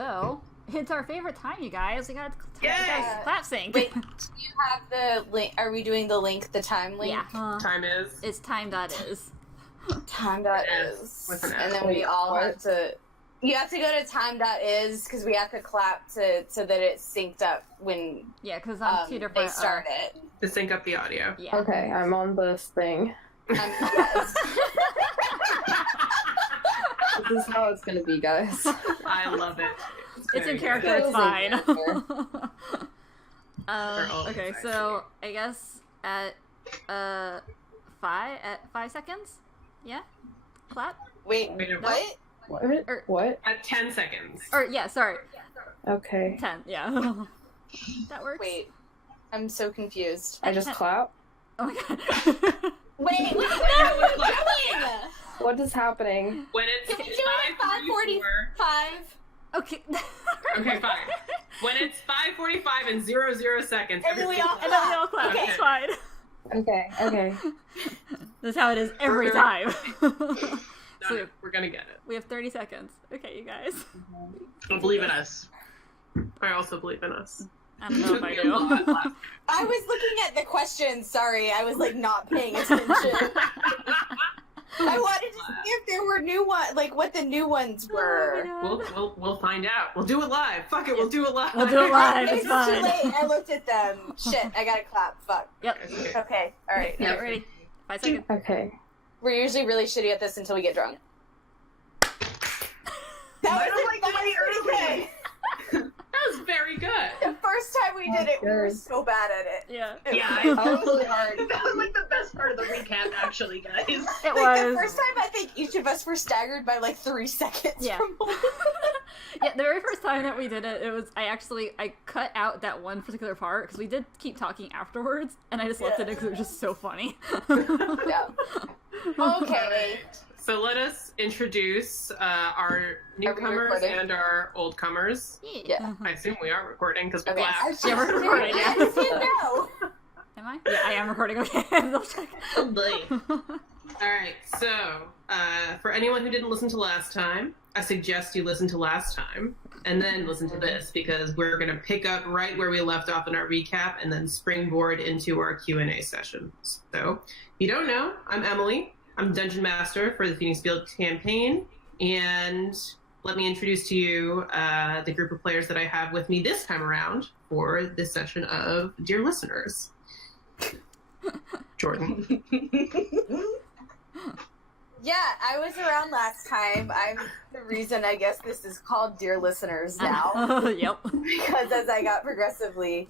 So, it's our favorite time, you guys. We got clap sync. Wait, do you have the link? Are we doing the link, the time link? Yeah. Time is? It's time.is. Time.is. With an And then S. we all have to... You have to go to time.is because we have to clap so that it's synced up when Yeah, because I'm two different... they start it. To sync up the audio. Yeah. Okay, I'm on this thing. Yes. This is how it's gonna be, guys. I love it. It's in very character, good. it's fine. always Okay, actually. so I guess at 5 seconds? Yeah? Clap? Wait, Wait, what? What? At 10 seconds. Or, yeah, sorry. Okay. 10, yeah. That works? Wait, I'm so confused. I just clap? Oh my god. Wait, When What is happening? it's Can we do it at 5:45? Okay. Okay, fine. When it's 5:45 and 00 seconds. And then we all And then we all clap, Okay. it's fine. Okay. That's how it is every time. So, We're gonna get it. we have 30 seconds. Okay, you guys. Believe in us. I also believe in us. I don't know if I Took me a lot do. last- I was looking at the questions. Sorry, I was like not paying attention. I wanted to see if there were new ones, like what the new ones were. We'll find out. We'll do it live. Fuck it, we'll do it live. We'll do it live. It's It's fine. too late. I looked at them. Shit, I gotta clap. Fuck. Yep. Okay. Okay, all right. Get ready. 5 seconds. Okay. We're usually really shitty at this until we get drunk. That was like pretty good. That was very good. The first time we did it, we were Good. so bad at it. Yeah. Yeah, It was really hard. that was like the best part of the recap, actually, guys. It Like the was. first time, I think each of us were staggered by like 3 seconds. Yeah. From Yeah, the very first time that we did it, I cut out that one particular part because we did keep talking afterwards, and I just left it because it was just so funny. yeah. Okay. So let us introduce our newcomers recording? and our old comers. Yeah. I assume we are recording because we Okay. laughed. Yeah, we're recording, yeah. I just didn't know. Am I? Yeah, I am recording. Okay, I'll check. Oh boy. All right, so for anyone who didn't listen to last time, I suggest you listen to last time and then listen to this because we're going to pick up right where we left off in our recap and then springboard into our Q&A session. So, if you don't know, I'm Emily. I'm Dungeon Master for the Phoenix Field campaign, and let me introduce to you the group of players that I have with me this time around for this session of Dear Listeners. Jordan. Yeah, I was around last time. I'm the reason I guess this is called Dear Listeners now. Yep. Because as I got progressively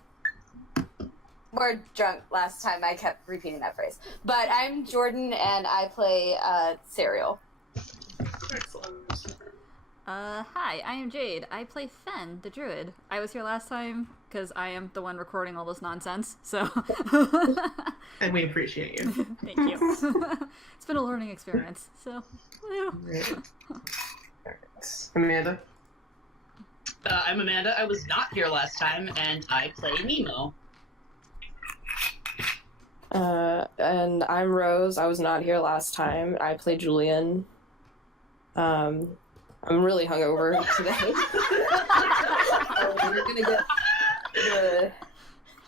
more drunk last time, I kept repeating that phrase. But I'm Jordan, and I play Serial. Excellent. Hi, I am Jade. I play Fen, the druid. I was here last time because I am the one recording all this nonsense, so... And we appreciate you. Thank you. It's been a learning experience, so... woo. Amanda? I'm Amanda. I was not here last time, and I play Nemo. And I'm Rose. I was not here last time. I play Julian. I'm really hungover today. We're gonna get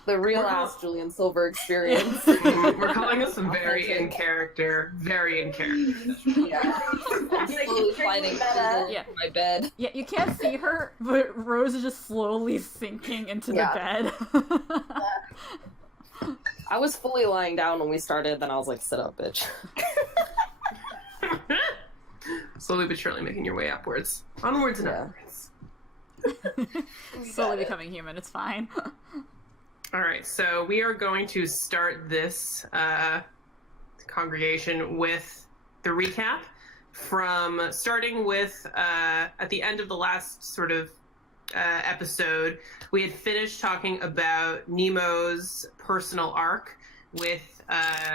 the real ass Julian Silver experience. We're calling this some very in character. Yeah. I'm slowly sliding over Yeah. my bed. Yeah, you can't see her, but Rose is just slowly sinking into the bed. I was fully lying down when we started, then I was like, sit up, bitch. Slowly but surely making your way upwards. Onwards and Yeah. upwards. Slowly becoming human, it's fine. Alright, so we are going to start this congregation with the recap from starting with at the end of the last sort of episode, we had finished talking about Nemo's personal arc with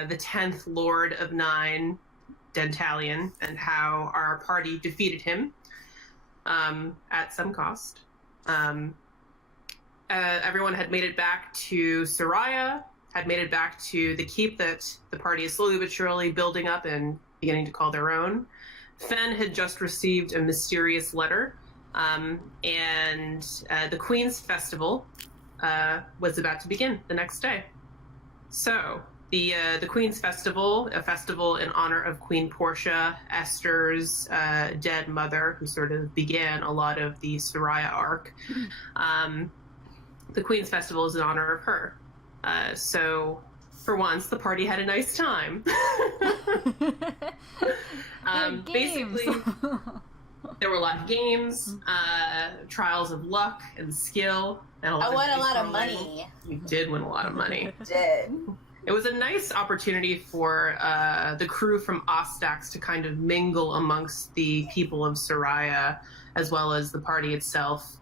the 10th Lord of Nine, Dentalion, and how our party defeated him at some cost. Everyone had made it back to Soraya, had made it back to the keep that the party is slowly but surely building up and beginning to call their own. Fen had just received a mysterious letter And the Queen's Festival was about to begin the next day. So the Queen's Festival, a festival in honor of Queen Portia, Esther's dead mother, who sort of began a lot of the Soraya arc. The Queen's Festival is in honor of her. So for once, the party had a nice time. Basically, there were a lot of games, trials of luck and skill. And I won a lot of money. You did win a lot of money. Did. It was a nice opportunity for the crew from Ostax to kind of mingle amongst the people of Soraya, as well as the party itself.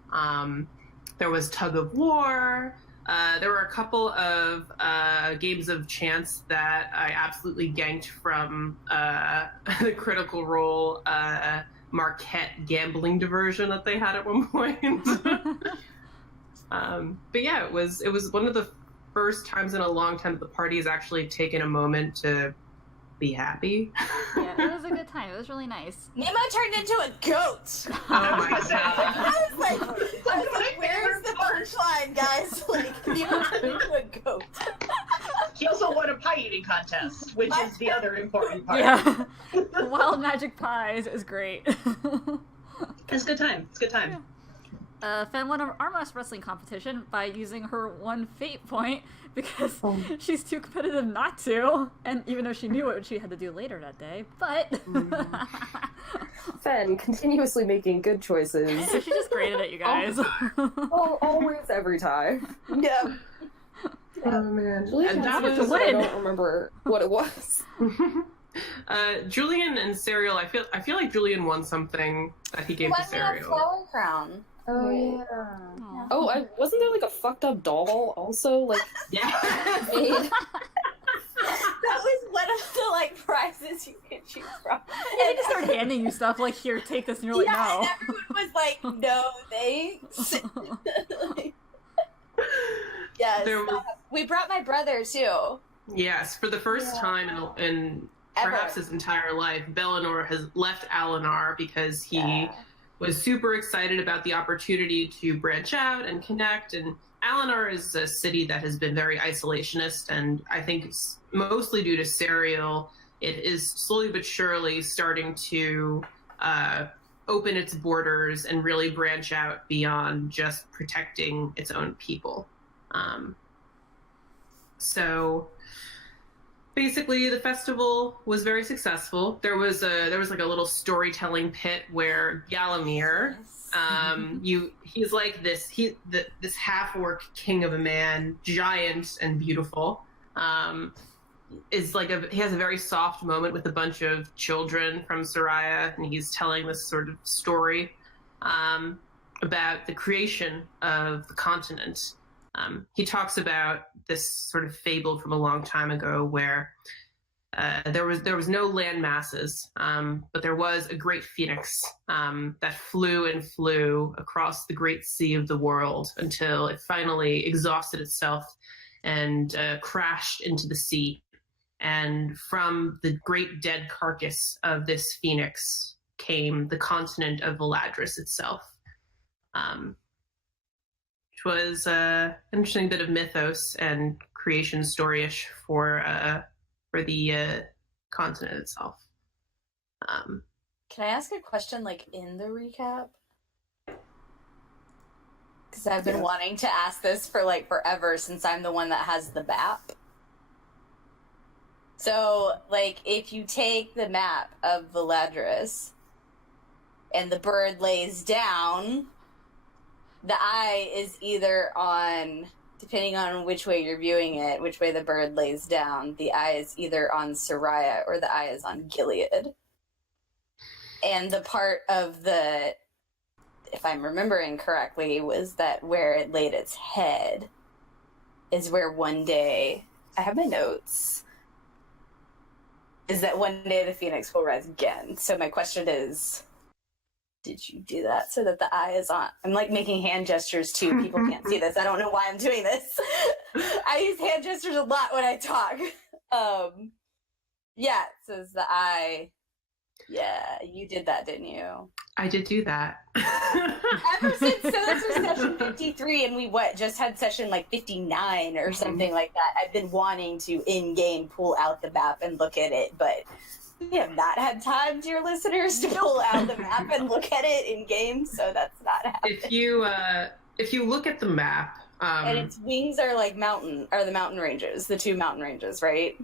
There was tug of war. There were a couple of games of chance that I absolutely ganked from the Critical Role Marquette gambling diversion that they had at one point. But yeah, it was one of the first times in a long time that the party has actually taken a moment to be happy. Yeah, it was a good time. It was really nice. Nemo turned into a goat. Oh my god. I was like, where's the punchline, guys? Like, Nemo turned into a goat. He also won a pie eating contest, which is the other important part. Yeah. Wild Magic Pies is great. It's a good time. It's a good time. Fen won an arm wrestling competition by using her one fate point because she's too competitive not to, and even though she knew what she had to do later that day, but Fen, continuously making good choices. she's just great at it, you guys. Always, every time. Yeah. Oh man, And that was I don't remember what it was. Julian and Serial, I feel like Julian won something that he gave to Why me a Serial. flower crown? Oh yeah. Aw. Oh, wasn't there like a fucked up doll also? Like, Yeah. made? That was one of the like prizes you could choose from. They just start handing you stuff like, here, take this, and you're like, yeah, no. and everyone was like, no, thanks. Yes. There was- We brought my brother too. Yes, for the first time in perhaps his entire life, Bellinor has left Alinar because he was super excited about the opportunity to branch out and connect. And Alinar is a city that has been very isolationist, and I think it's mostly due to Serial, it is slowly but surely starting to open its borders and really branch out beyond just protecting its own people. So basically, the festival was very successful. There was like a little storytelling pit where Galamir, he's like this this half-orc king of a man, giant and beautiful. Is like he has a very soft moment with a bunch of children from Soraya, and he's telling this sort of story about the creation of the continent. He talks about this sort of fable from a long time ago where there was no land masses, but there was a great phoenix that flew and flew across the great sea of the world until it finally exhausted itself and crashed into the sea. And from the great dead carcass of this phoenix came the continent of Valadris itself. Which was an interesting bit of mythos and creation story-ish for the continent itself. Can I ask a question, like, in the recap? Because I've been wanting to ask this for, like, forever, since I'm the one that has the map. So, like, if you take the map of Valadris, and the bird lays down, the eye is either on, depending on which way you're viewing it, which way the bird lays down, the eye is either on Soraya or the eye is on Gilead. And the part of the, if I'm remembering correctly, was that where it laid its head is where one day, I have my notes, is that one day the phoenix will rise again. So my question is, did you do that so that the eye is on? I'm like making hand gestures too. People can't see this. I don't know why I'm doing this. I use hand gestures a lot when I talk. Yeah, it says the eye. Yeah, you did that, didn't you? I did do that. Ever since, so this was session 53, and we just had session like 59 or something like that. I've been wanting to in-game pull out the map and look at it, but we have not had time, dear listeners, to pull out the map and look at it in-game, so that's not happening. If you look at the map, and its wings are like the mountain ranges, the 2 mountain ranges, right?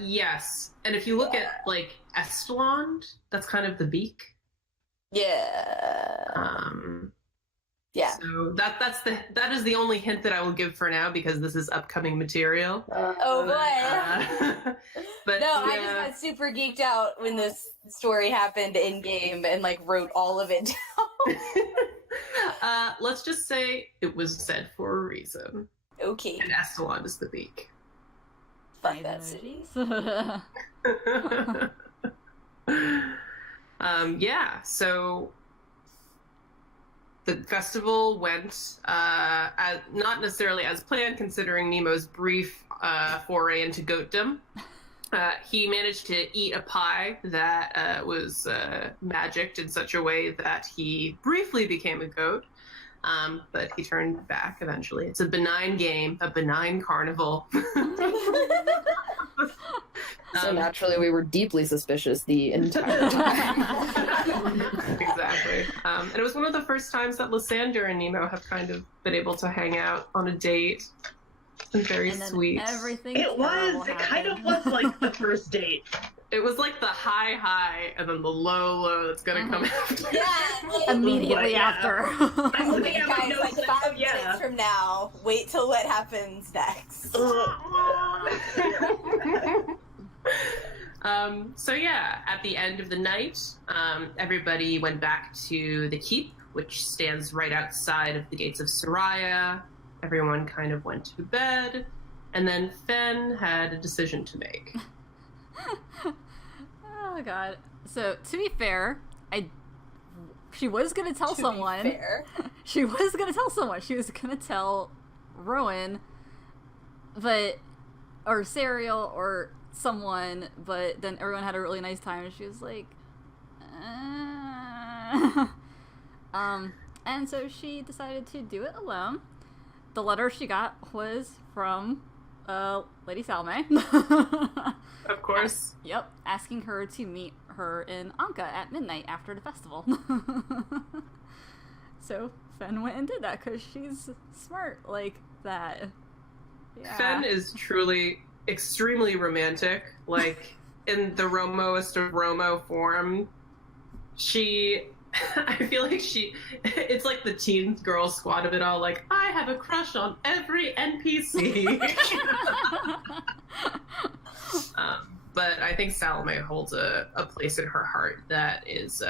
Yes. And if you look at like Estelond, that's kind of the beak. Yeah. Yeah. So that is the only hint that I will give for now because this is upcoming material. Oh boy. But no, I just got super geeked out when this story happened in game and like wrote all of it down. Let's just say it was said for a reason. Okay. And Estelond is the beak. Fuck that city. Yeah, so the festival went not necessarily as planned, considering Nemo's brief foray into goatdom. He managed to eat a pie that was magicked in such a way that he briefly became a goat, but he turned back eventually. It's a benign game, a benign carnival. So naturally, we were deeply suspicious the entire time. Exactly. And it was one of the first times that Lysander and Nemo have kind of been able to hang out on a date. It's been very sweet. Everything It kind of was like the first date. It was like the high, and then the low that's gonna come after. Yeah, immediately after. Okay, guys, like 5 minutes from now, wait till what happens next. So yeah, at the end of the night, everybody went back to the keep, which stands right outside of the gates of Soraya. Everyone kind of went to bed, and then Fen had a decision to make. Oh god. So to be fair, she was gonna tell someone. She was gonna tell someone. She was gonna tell Rowan, or Serial or someone, but then everyone had a really nice time and she was like and so she decided to do it alone. The letter she got was from Lady Salome. Of course. Yep, asking her to meet her in Anka at midnight after the festival. So Fen went and did that because she's smart like that. Yeah. Fen is truly extremely romantic, like in the Romoist of Romo form. I feel like it's like the teen girl squad of it all, like, I have a crush on every NPC. But I think Salome holds a place in her heart that is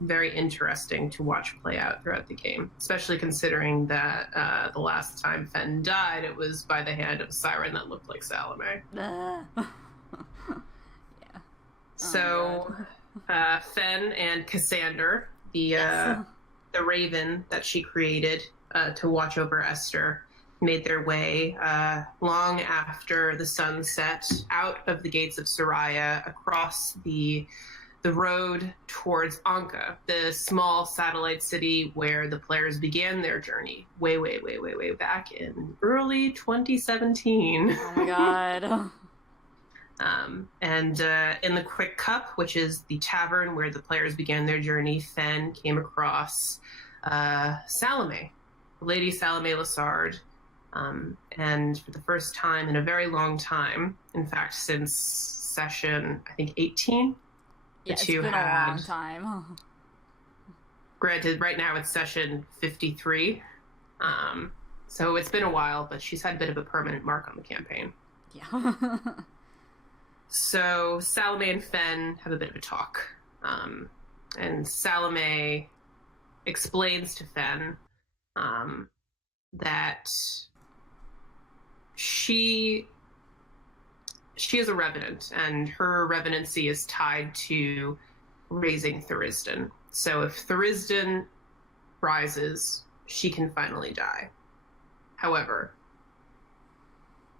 very interesting to watch play out throughout the game, especially considering that the last time Fen died, it was by the hand of a siren that looked like Salome. Yeah. So Fen and Cassander, the raven that she created to watch over Esther, made their way long after the sun set out of the gates of Soraya across the road towards Anka, the small satellite city where the players began their journey way back in early 2017. Oh my god. And in the Quick Cup, which is the tavern where the players began their journey, Fen came across Salome, Lady Salome Lassard. And for the first time in a very long time, in fact, since session, I think, 18, yeah, it's been a long time. Granted, right now it's session 53. So it's been a while, but she's had a bit of a permanent mark on the campaign. Yeah. So Salome and Fen have a bit of a talk. And Salome explains to Fen that she is a revenant, and her revenancy is tied to raising Thurisdan. So if Thurisdan rises, she can finally die. However,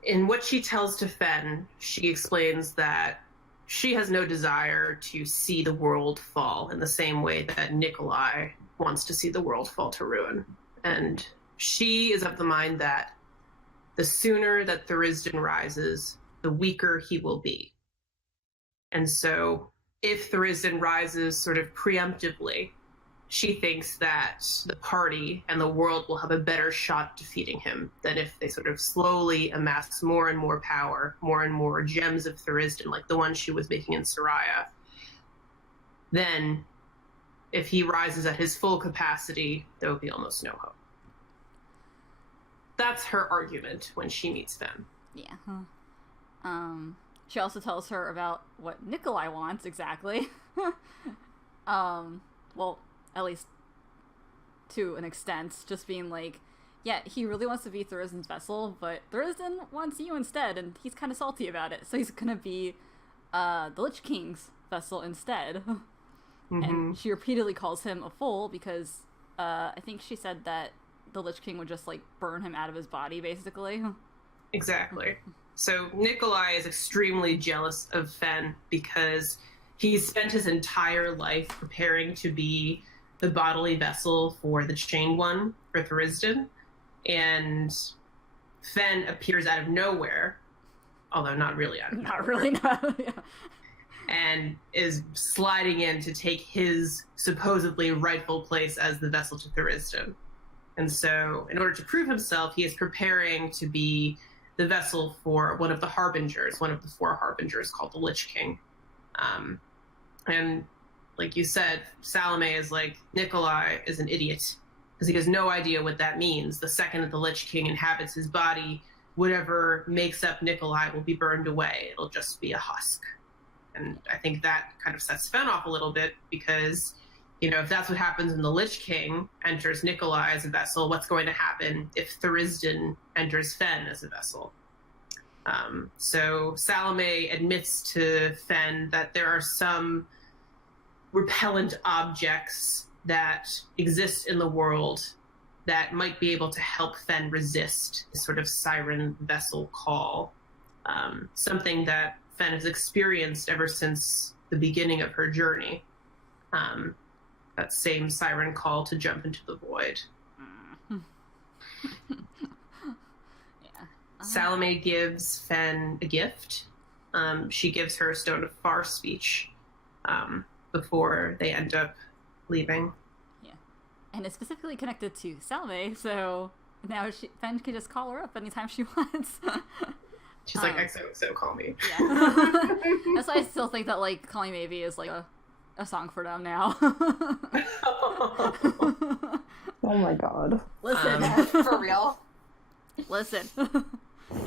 in what she tells to Fen, she explains that she has no desire to see the world fall in the same way that Nikolai wants to see the world fall to ruin. And she is of the mind that the sooner that Thurisdan rises, the weaker he will be. And so if Thurisdan rises sort of preemptively, she thinks that the party and the world will have a better shot defeating him than if they sort of slowly amass more and more power, more and more gems of Thurisdan, like the one she was making in Soraya. Then, if he rises at his full capacity, there will be almost no hope. That's her argument when she meets them. Yeah. She also tells her about what Nikolai wants exactly. Well, at least to an extent, just being like, yeah, he really wants to be Thurisdan's vessel, but Thurisdan wants you instead, and he's kind of salty about it, so he's gonna be the Lich King's vessel instead. Mm-hmm. And she repeatedly calls him a fool because I think she said that the Lich King would just, like, burn him out of his body, basically. Exactly. So Nikolai is extremely jealous of Fen because he's spent his entire life preparing to be the bodily vessel for the Chained One, for Thurisdan, and Fen appears out of nowhere, although not really out of nowhere. Not really, no. Yeah. And is sliding in to take his supposedly rightful place as the vessel to Thurisdan. And so, in order to prove himself, he is preparing to be the vessel for one of the Harbingers, one of the 4 Harbingers called the Lich King. And like you said, Salome is like, Nikolai is an idiot because he has no idea what that means. The second that the Lich King inhabits his body, whatever makes up Nikolai will be burned away. It'll just be a husk. And I think that kind of sets Fen off a little bit because, you know, if that's what happens when the Lich King enters Nikolai as a vessel, what's going to happen if Thurisdan enters Fen as a vessel? So Salome admits to Fen that there are some repellent objects that exist in the world that might be able to help Fen resist this sort of siren vessel call. Something that Fen has experienced ever since the beginning of her journey. That same siren call to jump into the void. Salome gives Fen a gift. She gives her a Stone of Far speech before they end up leaving. Yeah. And it's specifically connected to Salome, so now Fen can just call her up anytime she wants. She's like, XOXO, call me. Yeah. That's why I still think that, like, Call Me Maybe is, like, a song for them now. Oh my god. Listen. For real. Listen.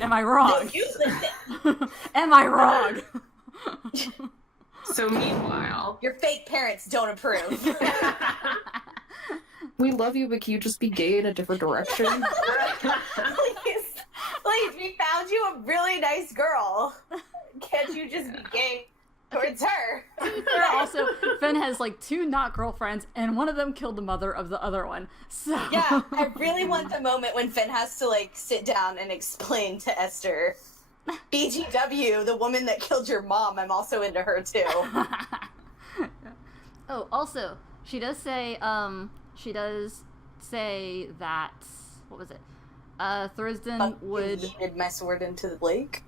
Am I wrong? You listen. Am I wrong? So meanwhile... Your fake parents don't approve. We love you, but can you just be gay in a different direction? Please, we found you a really nice girl. Can't you just be gay towards her? Also, Fen has, like, 2 not girlfriends, and one of them killed the mother of the other one. So yeah, I really want the moment when Fen has to, like, sit down and explain to Esther, BGW, the woman that killed your mom, I'm also into her too. Oh, also, she does say that, what was it? Thurisdan would... yeeted my sword into the lake.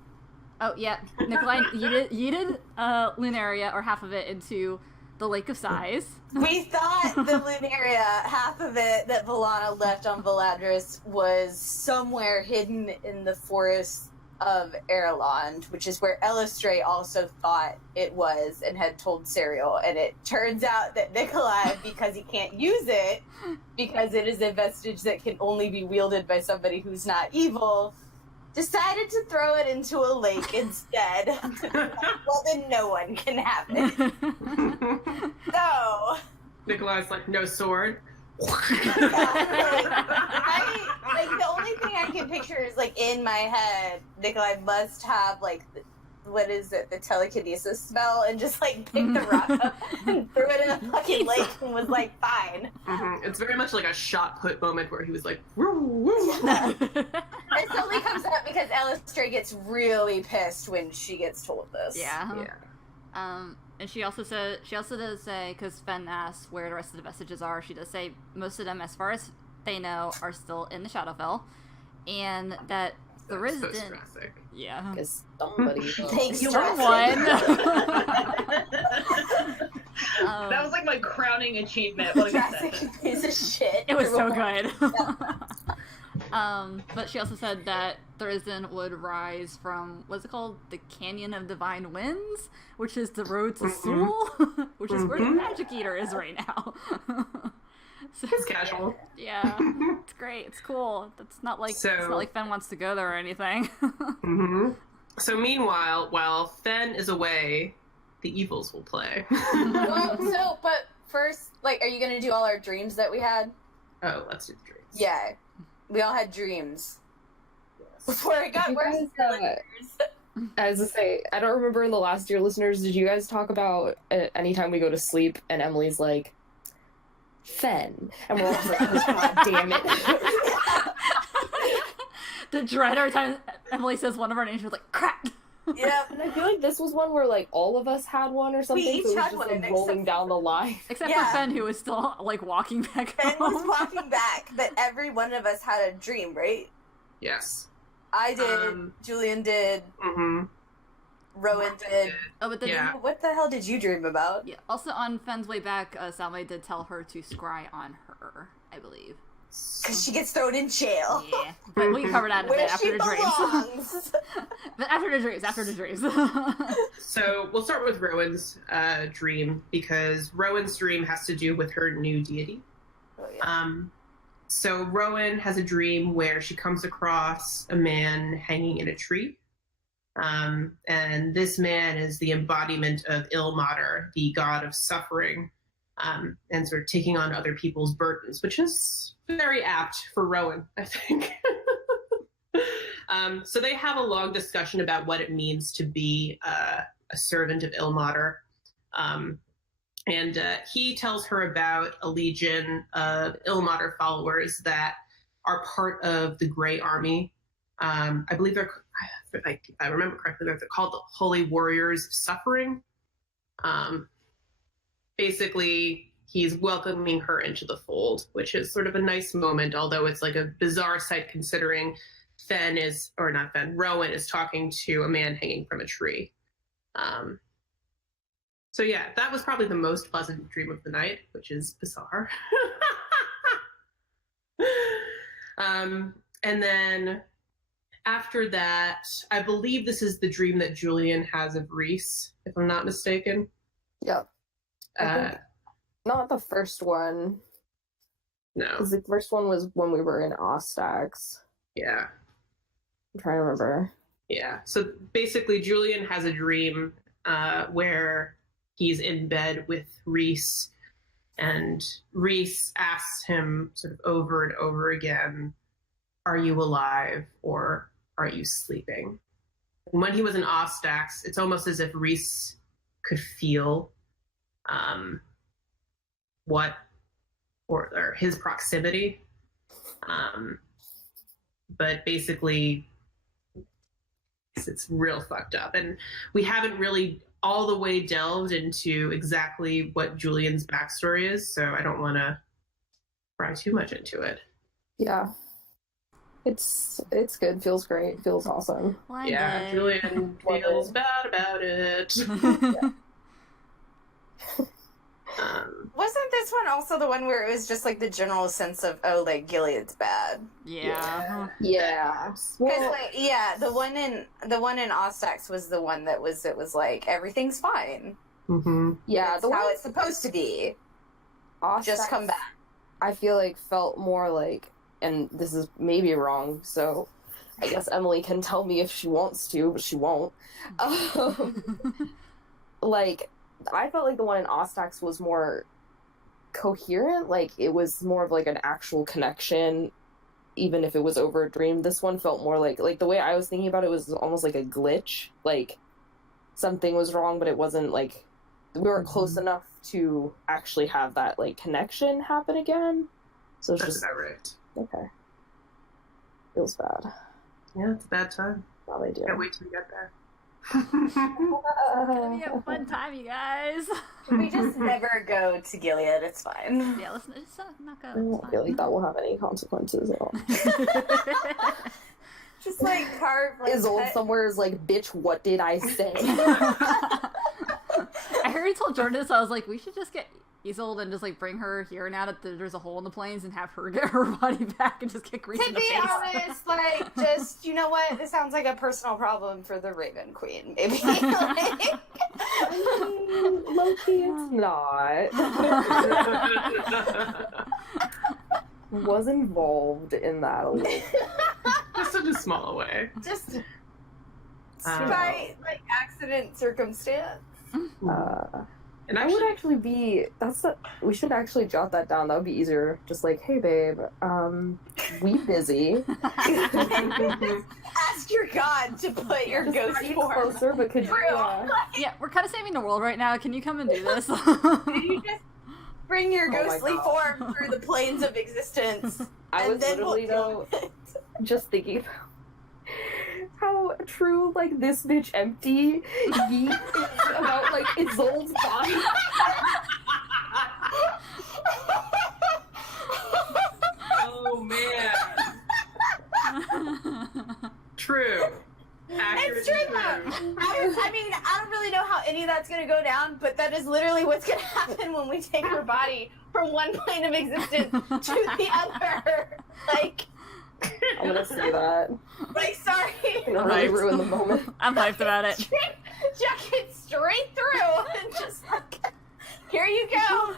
Oh, yeah. Nikolai yeeted Lunaria, or half of it, into the Lake of Sighs. We thought the Lunaria, half of it that Valana left on Valadris, was somewhere hidden in the forest of Erland, which is where Elistray also thought it was and had told Serial. And it turns out that Nikolai, because he can't use it, because it is a vestige that can only be wielded by somebody who's not evil, decided to throw it into a lake instead. Well, then no one can have it. So... Nikolai's like, no sword. The only thing I can picture is, like, in my head, Nikolai must have, like, what is it, the telekinesis spell, and just, like, picked the rock up and threw it in a fucking lake and was like, fine. Mm-hmm. It's very much like a shot put moment where he was like, woo, woo. Yeah. It only comes up because Elistray gets really pissed when she gets told this. Yeah. Yeah. And she also does say, because Fen asks where the rest of the vestiges are, she does say most of them, as far as they know, are still in the Shadowfell, and that Thuristan. So Jurassic. Yeah. Because somebody. Thanks, Someone. That was like my crowning achievement. What a good sentence. Jurassic piece of shit. It was so good. But she also said that Thuristan would rise from, what's it called? The Canyon of Divine Winds, which is the road to Seoul, which is where the Magic Eater is right now. So, It's casual. yeah, it's great. It's cool. It's not like Fen wants to go there or anything. So meanwhile, while Fen is away, the evils will play. But first, like, are you gonna do all our dreams that we had? Oh, let's do the dreams. Yeah. We all had dreams. Before it got You worse. guys, as I say, I don't remember in the last year, listeners, did you guys talk about anytime we go to sleep and Emily's like, Fen? And we're all just like, oh, God damn it. The dread every time Emily says one of our names, we're like, crap! Yeah. And I feel like this was one where, like, all of us had one or something, each so it was had just, one, like, rolling down the line. Except Yeah. for Fen, who was still, like, walking back Ben home. was walking back, but every one of us had a dream, right? Yes. I did, Julian did, Rowan did. Oh, but then Yeah. What the hell did you dream about? yeah. Also, on Fen's way back, Salme did tell her to scry on her, I believe. Because she gets thrown in jail. Yeah, but we can cover that a Where bit after she the dreams. belongs. But after the dreams. So we'll start with Rowan's dream, because Rowan's dream has to do with her new deity. Oh, yeah. So Rowan has a dream where she comes across a man hanging in a tree. And this man is the embodiment of Ilmater, the god of suffering, and sort of taking on other people's burdens, which is very apt for Rowan, I think. So they have a long discussion about what it means to be a servant of Ilmater. And he tells her about a legion of Ilmater followers that are part of the Grey Army. I believe if I remember correctly, they're called the Holy Warriors of Suffering. Basically, he's welcoming her into the fold, which is sort of a nice moment, although it's like a bizarre sight considering Rowan is talking to a man hanging from a tree. So yeah, that was probably the most pleasant dream of the night, which is bizarre. And then after that, I believe this is the dream that Julian has of Reese, if I'm not mistaken. Yep. I think not the first one. No. Because the first one was when we were in Ostax. Yeah. I'm trying to remember. Yeah. So basically, Julian has a dream where he's in bed with Reese, and Reese asks him sort of over and over again, "Are you alive or are you sleeping?" And when he was in Ostax, it's almost as if Reese could feel or his proximity. But basically, it's real fucked up. And we haven't really all the way delved into exactly what Julian's backstory is, so I don't want to pry too much into it. Yeah. It's good. Feels great. Feels awesome. Yeah, Julian feels bad about it. Wasn't this one also the one where it was just like the general sense of, oh, like Gilead's bad? Yeah. Yeah. Because like, yeah, the one in Ostax was the one that was, it was like everything's fine. Mm-hmm. Yeah, That's how it's supposed to be. Ostax, Just come back. I feel like felt more like, and this is maybe wrong, so I guess Emily can tell me if she wants to, but she won't. Like, I felt like the one in Ostax was more coherent, like it was more of like an actual connection, even if it was over a dream. This one felt more like the way I was thinking about it was almost like a glitch, like something was wrong, but it wasn't like we weren't close enough to actually have that like connection happen again. So it's That's just about right. okay. Feels bad. Yeah, it's a bad time. Well, they do. Can't wait till we get there. It's gonna be a fun time, you guys. We just never go to Gilead. It's fine. Yeah, let's just not go. I don't feel like that will have any consequences at all. Just like carve like Isolde cut- somewhere is like, bitch, what did I say? I heard he told Jordan this. I was like, we should just get Isolde and just like bring her here now that there's a hole in the plains and have her get her body back and just get Grease To in the be face. honest, like, just, you know what? This sounds like a personal problem for the Raven Queen, maybe. Like, Low-key, it's not. Was involved in that a little. Just in a small way. just by, like, accident circumstance. And I would actually be. We should actually jot that down. That would be easier. Just like, hey, babe, we busy. Ask your god to put your ghost form. Closer, but could you? Yeah, we're kind of saving the world right now. Can you come and do this? Can you just bring your Oh my ghostly God. form through the planes of existence? I And was then literally we'll do though just thinking about how true like this bitch empty yeet is about like Isolde's body. Oh man. True. Accurate It's true and though. true. I mean, I don't really know how any of that's gonna go down, but that is literally what's gonna happen when we take her body from one plane of existence to the other. I'm gonna say that. Sorry. I'm gonna really ruin the moment. I'm hyped about it. Jack it straight through and just like, here you go.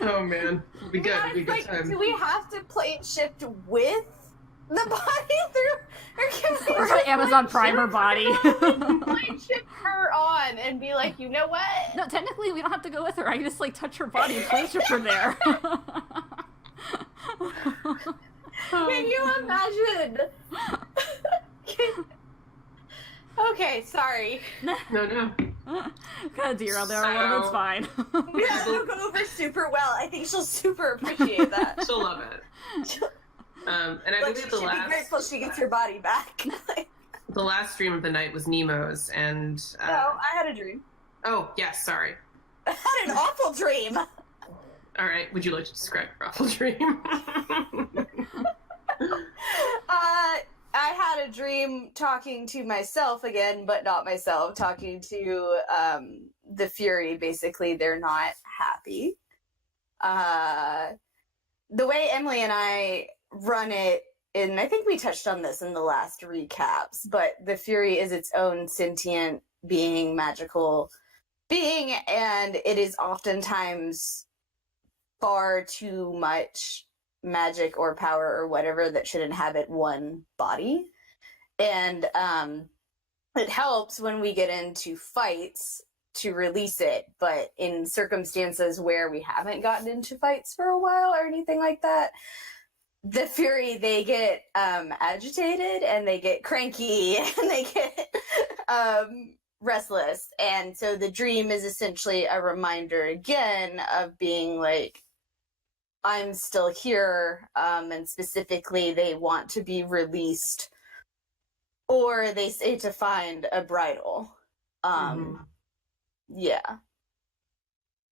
Oh man. It'll be good. Now It'll be a it's good like, time. do we have to plane shift with the body through, or can we We're just gonna Amazon plane Prime her shift body. plane shift her on and be like, you know what? No, technically we don't have to go with her. I can just like touch her body and place her from there. Can you imagine? Okay, sorry. No. Kind of derailed there a little. It's So- fine. Yeah, it'll go over super well. I think she'll super appreciate that. She'll love it. And I Like, she believe should be grateful she gets her body back. the last stream of the night was Nemo's, and No, I had a dream. oh yes, sorry. I had an awful dream. All right, would you like to describe your awful dream? I had a dream talking to myself again, but not myself, talking to the Fury. Basically, they're not happy. The way Emily and I run it, and I think we touched on this in the last recaps, but the Fury is its own sentient being, magical being, and it is oftentimes far too much magic or power or whatever that should inhabit one body. And it helps when we get into fights to release it, but in circumstances where we haven't gotten into fights for a while or anything like that, the Fury, they get agitated and they get cranky and they get restless. And so the dream is essentially a reminder again of being like, I'm still here, and specifically they want to be released, or they say to find a bridal. Yeah.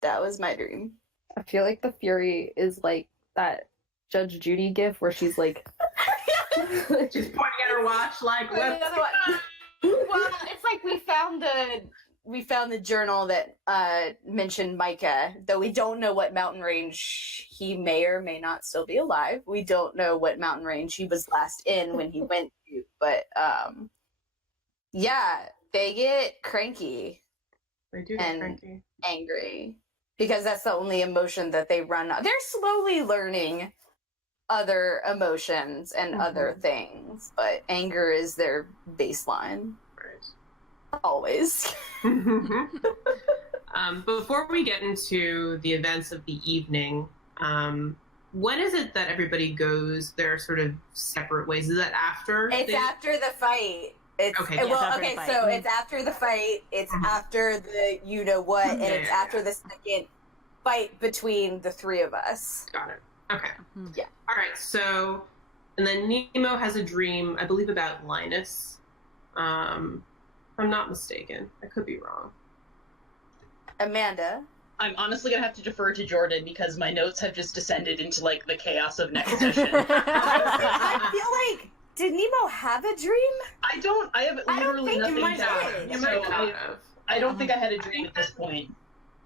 That was my dream. I feel like the Fury is like that Judge Judy gif where she's like, She's pointing at her watch like, The let's other one. Well, it's like we found the journal that mentioned Micah, though we don't know what mountain range he may or may not still be alive. We don't know what mountain range he was last in when he went to, but yeah, they get cranky, They do And- get cranky. angry, because that's the only emotion that they run on. They're slowly learning other emotions and other things, but anger is their baseline. Right. Always. Before we get into the events of the evening, when is it that everybody goes their sort of separate ways? Is that after? It's after the fight. It's Okay, well, yeah, it's after okay, the so fight. it's after the fight, it's Mhm. after the you know what, and Yeah, it's yeah, after yeah. the second fight between the three of us. Got it. Okay. Mhm. Yeah. All right. So, and then Nemo has a dream, I believe, about Linus. From I'm not mistaken. I could be wrong. Amanda. I'm honestly gonna have to defer to Jordan because my notes have just descended into like the chaos of next session. I feel like, did Nemo have a dream? I have literally think nothing you might down. have. You So might not have. I don't think I had a dream at this point.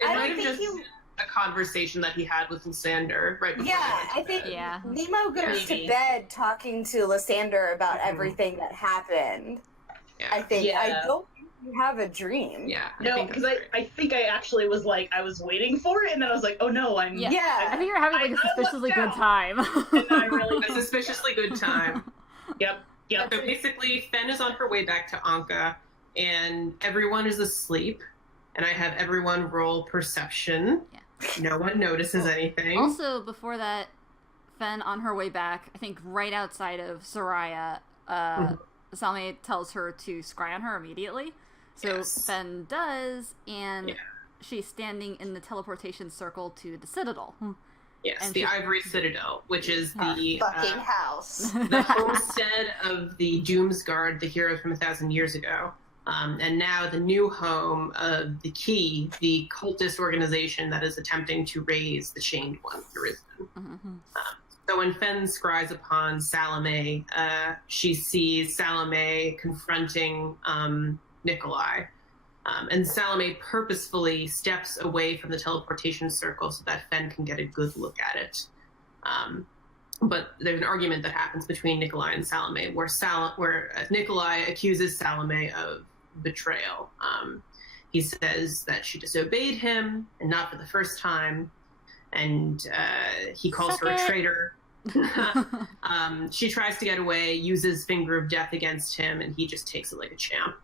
It I might don't have think just been a conversation that he had with Lysander right before. Yeah, he went to I think bed. Yeah. Nemo goes Maybe. to bed talking to Lysander about Mhm. everything that happened. Yeah. I think. Yeah. I don't think you have a dream. Yeah. No, think because that's right. I think I actually was like, I was waiting for it, and then I was like, oh no, I'm. Yeah. Yeah. I think you're having like a I suspiciously looked good down. time. And then I really. A suspiciously good time. Yep. So basically, Fen is on her way back to Anka, and everyone is asleep. And I have everyone roll perception. Yeah. No one notices anything. Also, before that, Fen on her way back, I think right outside of Soraya, Salme tells her to scry on her immediately. So Yes. Fen does, and Yeah. she's standing in the teleportation circle to the Citadel. Yes, and the she- Ivory Citadel, which is the Fucking house. the homestead of the Doomsguard, the heroes from 1,000 years ago. And now the new home of the Key, the cultist organization that is attempting to raise the Chained One, Arisen. Mhm. So when Fen scries upon Salome, she sees Salome confronting Nikolai. And Salome purposefully steps away from the teleportation circle so that Fen can get a good look at it. But there's an argument that happens between Nikolai and Salome where Nikolai accuses Salome of betrayal. He says that she disobeyed him, and not for the first time, and he calls Suck her a it. traitor. She tries to get away, uses Finger of Death against him, and he just takes it like a champ.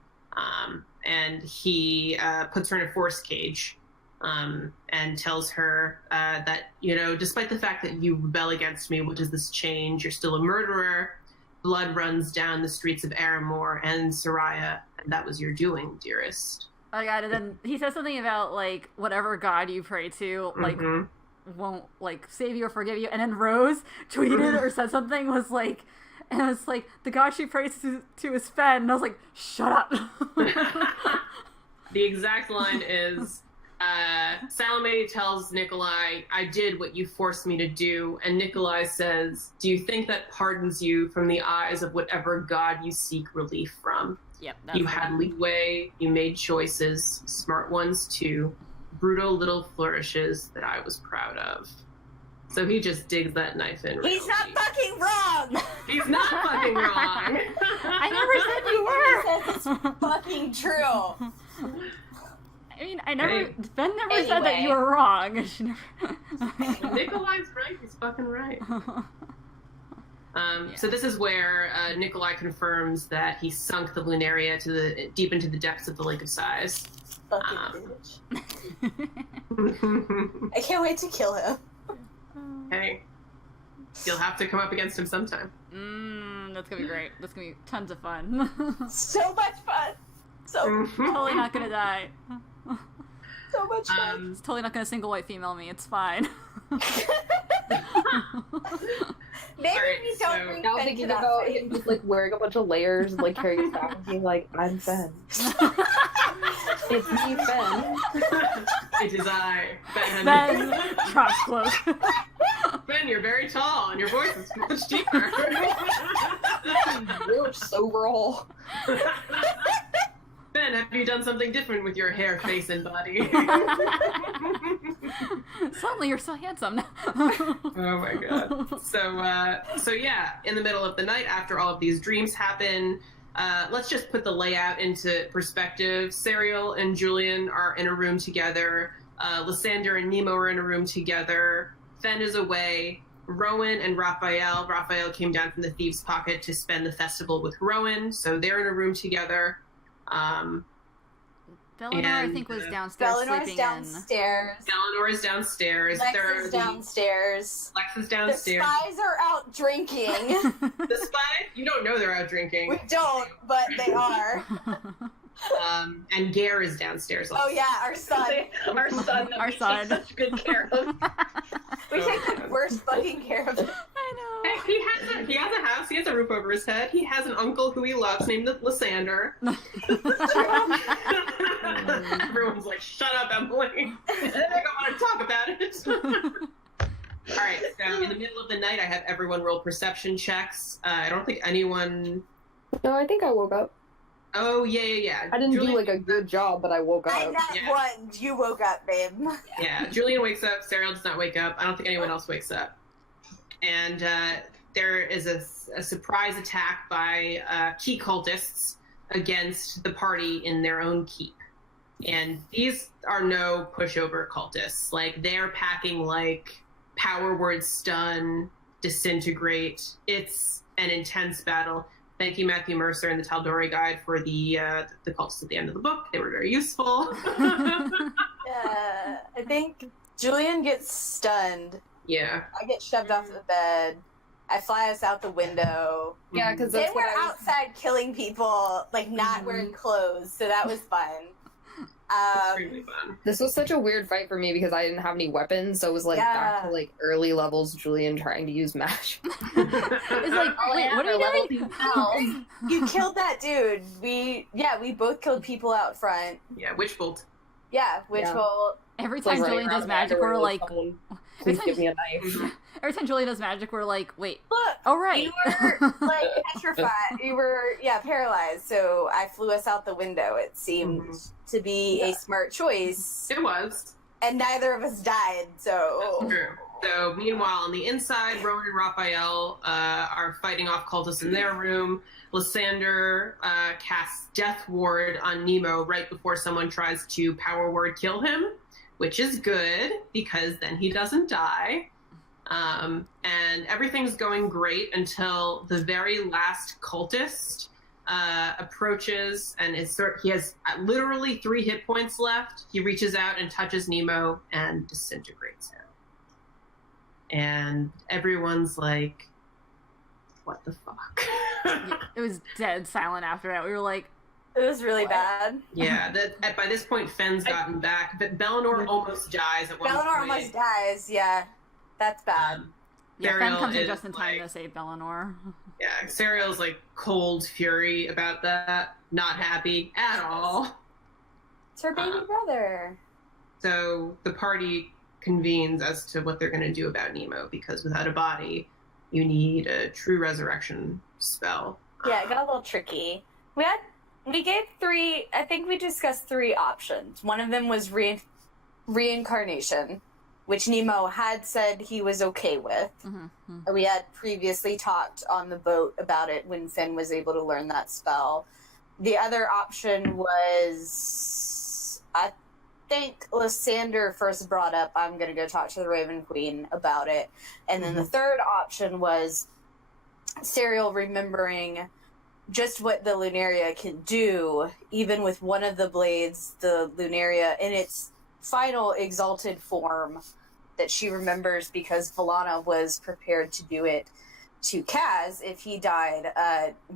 And he puts her in a force cage and tells her that, despite the fact that you rebel against me, what does this change? You're still a murderer. Blood runs down the streets of Aramor and Soraya, and that was your doing, dearest. Oh my god, and then he says something about, like, whatever god you pray to, like, Mhm. won't, like, save you or forgive you. And then Rose tweeted or said something, was like, and I was like, the god she prays to is Fen. And I was like, shut up. The exact line is, Salome tells Nikolai, I did what you forced me to do. And Nikolai says, do you think that pardons you from the eyes of whatever god you seek relief from? Yep, that's You had leeway, you made choices, smart ones too, brutal little flourishes that I was proud of. So he just digs that knife in. He's real not deep. fucking wrong. He's not fucking wrong. I never said you were. It's fucking true. I mean, I never. Hey. Ben never said that Anyway. you were wrong. She never... When Nikolai's right, he's fucking right. Yeah. So this is where Nikolai confirms that he sunk the Lunaria deep into the depths of the Lake of Sighs. Fucking bitch. I can't wait to kill him. Hey, you'll have to come up against him sometime. That's gonna be great. That's gonna be tons of fun. So much fun. So Totally not gonna die. so much fun. It's totally not gonna single white female me. It's fine. Maybe Alright, we don't so- bring Now Fen to thinking that about fight. him just like wearing a bunch of layers and like carrying his staff and being like, I'm Fen. It's me, Fen. It is I, Ben. Ben drops cloak. Ben, you're very tall, and your voice is much deeper. Rich overall. Ben, have you done something different with your hair, face, and body? Suddenly you're so handsome. Oh my god. So yeah, in the middle of the night, after all of these dreams happen, let's just put the layout into perspective. Serial and Julian are in a room together. Lysander and Nemo are in a room together. Fen is away. Rowan and Raphael. Raphael came down from the Thieves' Pocket to spend the festival with Rowan, so they're in a room together. Bellinor, I think, was downstairs Belinor's sleeping downstairs. Eleanor is downstairs. Lex There is are the- downstairs. Lex is The downstairs. spies are out drinking. in. The spy? You don't know they're out drinking. We don't, but they are. And Gare is downstairs. Also. Oh yeah, our son. Our son that Our we son. take such good care of. We take the worst fucking care of him. I know. He has a house. He has a roof over his head. He has an uncle who he loves named Lysander. Everyone's like, "Shut up, Emily! I don't want to talk about it." All right. So in the middle of the night, I have everyone roll perception checks. I don't think anyone. No, I think I woke up. Oh yeah. I didn't Julian do like a good job, but I woke up. I'm not one. You woke up, babe. Yeah, Julian wakes up. Serial does not wake up. I don't think anyone else wakes up. And there is a surprise attack by key cultists against the party in their own keep. And these are no pushover cultists. Like, they're packing like power word stun, disintegrate. It's an intense battle. Thank you, Matthew Mercer and the Tal'Dorei Guide for the cultists at the end of the book. They were very useful. Yeah, I think Julian gets stunned. Yeah. I get shoved off the bed. I fly us out the window. Yeah, because Then that's we're what I was... outside killing people, like not wearing clothes, so that was fun. Extremely fun. This was such a weird fight for me because I didn't have any weapons, so it was like back to like early levels Julian trying to use magic. It's like, wait, what are you doing? You killed that dude. We both killed people out front. Yeah, witch bolt. Yeah, which will. Every time Julian does magic, we're like, please give me a knife. every time Julian does magic, we're like, wait, Look, oh right. you were like petrified. You were paralyzed. So I flew us out the window. It seemed to be a smart choice. It was. And neither of us died. So That's true. So meanwhile, on the inside, Rowan and Raphael are fighting off cultists in their room. Lysander casts Death Ward on Nemo right before someone tries to power word kill him, which is good because then he doesn't die. And everything's going great until the very last cultist approaches and he has literally 3 hit points left. He reaches out and touches Nemo and disintegrates him. And everyone's like, what the fuck? It was dead silent after that. We were like, it was really bad. Yeah, by this point, Fenn's gotten back, but Bellinor almost dies at one point. Bellinor almost dies. Yeah, that's bad. yeah, Fen comes in is, just in time like- to save Bellinor. Yeah, Serial's like cold fury about that, not happy at all. It's her baby brother. So the party convenes as to what they're going to do about Nemo, because without a body, you need a true resurrection spell. Yeah, it got a little tricky. We gave 3. I think we discussed 3 options. One of them was reincarnation, which Nemo had said he was okay with. Mm-hmm. We had previously talked on the boat about it when Finn was able to learn that spell. The other option was, I think Lysander first brought up, I'm going to go talk to the Raven Queen about it. And then the third option was Serial remembering just what the Lunaria can do, even with one of the blades, the Lunaria, in its final exalted form that she remembers because Valana was prepared to do it to Kaz if he died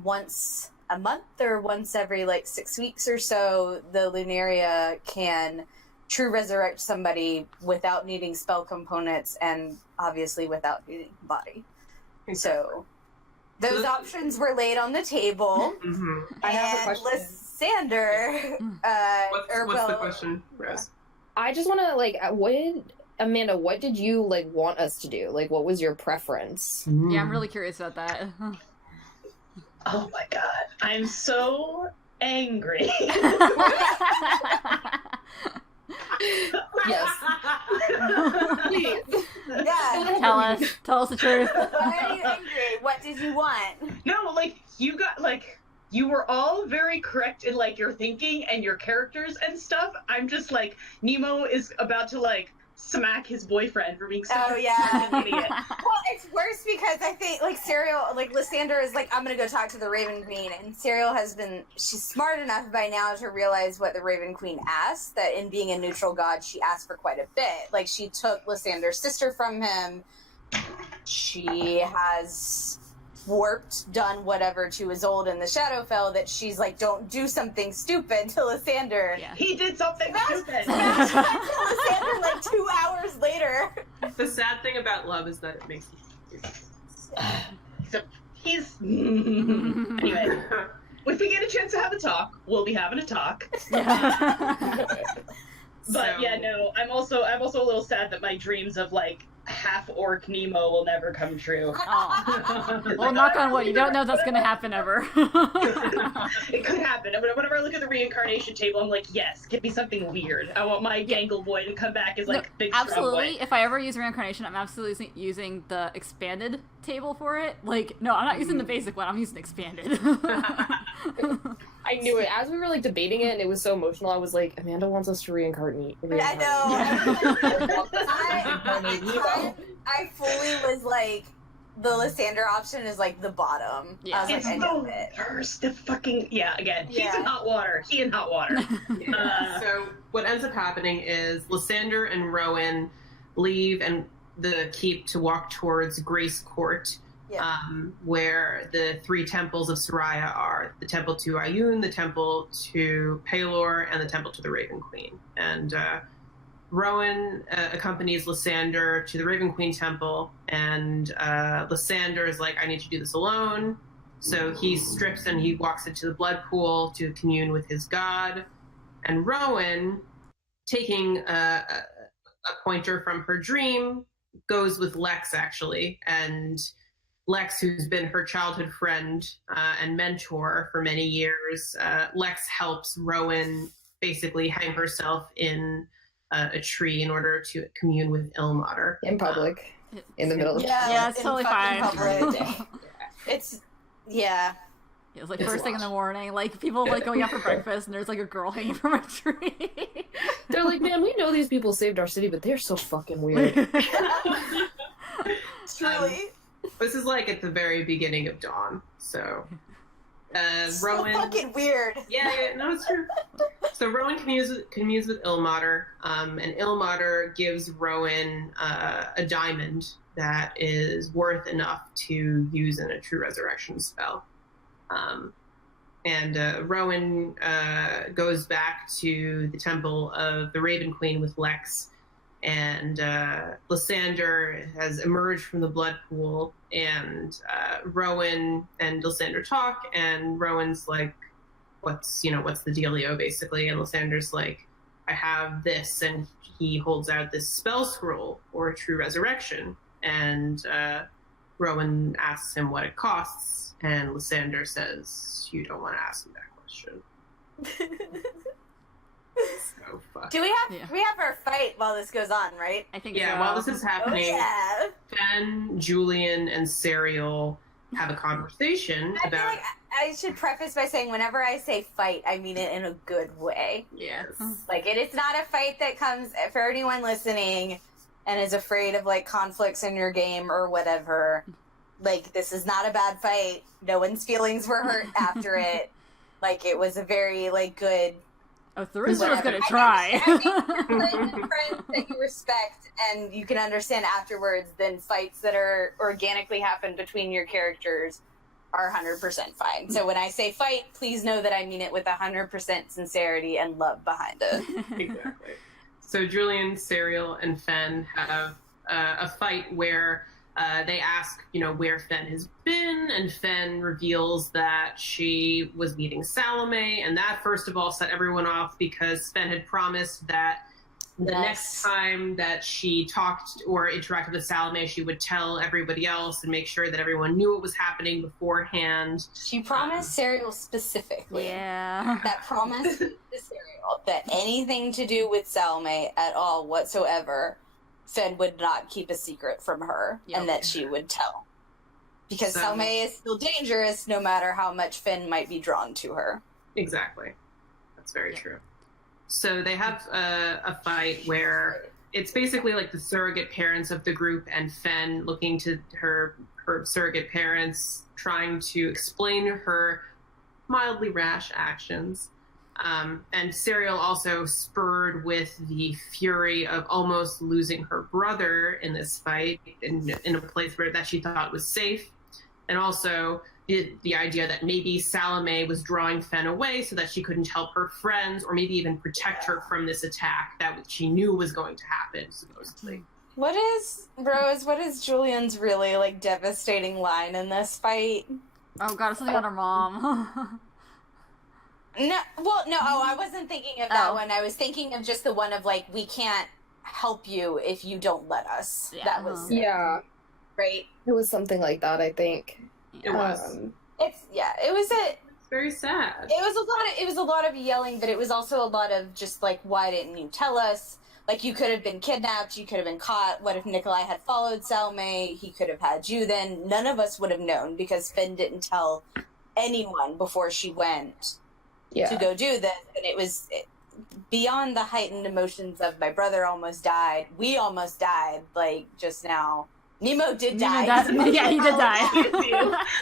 once a month or once every 6 weeks or so. The Lunaria can true resurrect somebody without needing spell components and obviously without needing a body. So those options were laid on the table. I have a And question. Lysander, What's the question, Rose? I just want to Amanda, what did you want us to do? What was your preference? Yeah, I'm really curious about that. Oh my god, I'm so angry. Yes. Please. Yeah. Tell us the truth. Why are you angry? What did you want? No, you got you were all very correct in your thinking and your characters and stuff. I'm just Nemo is about to smack his boyfriend for being such Oh, yeah. an idiot. Well, it's worse because I think Serial, Lysander is I'm gonna go talk to the Raven Queen, and Serial she's smart enough by now to realize what the Raven Queen asked, that in being a neutral god, she asked for quite a bit. She took Lysander's sister from him. She has warped, done whatever to Isolde in the Shadowfell, that she's don't do something stupid to Lysander. Yeah. He did something stupid. Smash cut to Lysander 2 hours later. The sad thing about love is that it makes you. Except he's anyway. If we get a chance to have a talk, we'll be having a talk. But yeah, no, I'm also a little sad that my dreams of like half orc Nemo will never come true. Oh. Well, knock on wood. You don't know if that's gonna happen ever. It could happen. Whenever I look at the reincarnation table, I'm like, yes, give me something weird. I want my Gangle boy to come back as like big strong absolutely. boy. If I ever use reincarnation, I'm absolutely using the expanded table for it. Like, no, I'm not using the basic one. I'm using expanded. I knew it. As we were like debating it and it was so emotional, I was like, Amanda wants us to reincarnate. I know. I fully was like, the Lysander option is like the bottom. Yeah. I was It's like, I the know it. worst. The fucking again. He's Yeah. in hot water. He in hot water. So what ends up happening is Lysander and Rowan leave and the keep to walk towards Grace Court, Yeah. where the three temples of Soraya are: the temple to Ayun, the temple to Pelor, and the temple to the Raven Queen. And Rowan accompanies Lysander to the Raven Queen temple, and Lysander is like, I need to do this alone. So he strips and he walks into the blood pool to commune with his god. And Rowan, taking a pointer from her dream, goes with Lex, actually. And Lex, who's been her childhood friend and mentor for many years, Lex helps Rowan basically hang herself in a tree in order to commune with Ilmater. In public. In the middle of Yeah, it's in totally fucking fine. public. It's yeah. It was like It's first thing in the morning, like people like going out for breakfast, and there's like a girl hanging from a tree. They're like, man, we know these people saved our city, but they're so fucking weird. Truly. This is like at the very beginning of dawn. So So Rowan. fucking weird. Yeah, no, it's true. So Rowan communes with Ilmater, and Ilmater gives Rowan a diamond that is worth enough to use in a true resurrection spell. And Rowan goes back to the temple of the Raven Queen with Lex, and Lysander has emerged from the blood pool, and Rowan and Lysander talk, and Rowan's like, what's the dealio, basically, and Lysander's like, I have this, and he holds out this spell scroll for a true resurrection, and Rowan asks him what it costs, and Lysander says, you don't want to ask me that question. So fuck. Do we have our fight while this goes on, right? I think Yeah, so. while this is Oh happening, yeah. Ben, Julian, and Serial have a conversation I feel about... like I should preface by saying whenever I say fight, I mean it in a good way. Yes. Like it's not a fight that comes for anyone listening and is afraid of like conflicts in your game or whatever. Like this is not a bad fight. No one's feelings were hurt after it. Like it was a very like good. Oh, Theresa was gonna I try. think friends that you respect and you can understand afterwards than fights that are organically happen between your characters are 100% fine. So when I say fight, please know that I mean it with 100% sincerity and love behind it. Exactly. So Julian, Serial, and Fen have a fight where they ask, where Fen has been, and Fen reveals that she was meeting Salome, and that first of all set everyone off because Fen had promised that the next time that she talked or interacted with Salome, she would tell everybody else and make sure that everyone knew what was happening beforehand. She promised Serial specifically. Yeah. That promise to Serial that anything to do with Salome at all whatsoever, Fen would not keep a secret from her, Yep. and that she would tell. Because So- Salome is still dangerous no matter how much Finn might be drawn to her. Exactly. That's very true. So they have a fight where it's basically like the surrogate parents of the group and Fen looking to her surrogate parents, trying to explain her mildly rash actions. And Serial also spurred with the fury of almost losing her brother in this fight in a place that she thought was safe. And also the idea that maybe Salome was drawing Fen away so that she couldn't help her friends or maybe even protect her from this attack that she knew was going to happen, supposedly. What is Rose? What is Julian's really like devastating line in this fight? Oh god, it's something about her mom. No, well, no. Oh, I wasn't thinking of that one. I was thinking of just the one of like, we can't help you if you don't let us. Yeah. That was Yeah, right. it was something like that, I think. It was. It was It's very sad. it was a lot of yelling, but it was also a lot of just like, why didn't you tell us? Like, you could have been kidnapped, you could have been caught. What if Nikolai had followed Salme? He could have had you then. None of us would have known because Finn didn't tell anyone before she went to go do this. And it was beyond the heightened emotions of my brother almost died. We almost died, like, just now. Nemo did die. Yeah, he did die.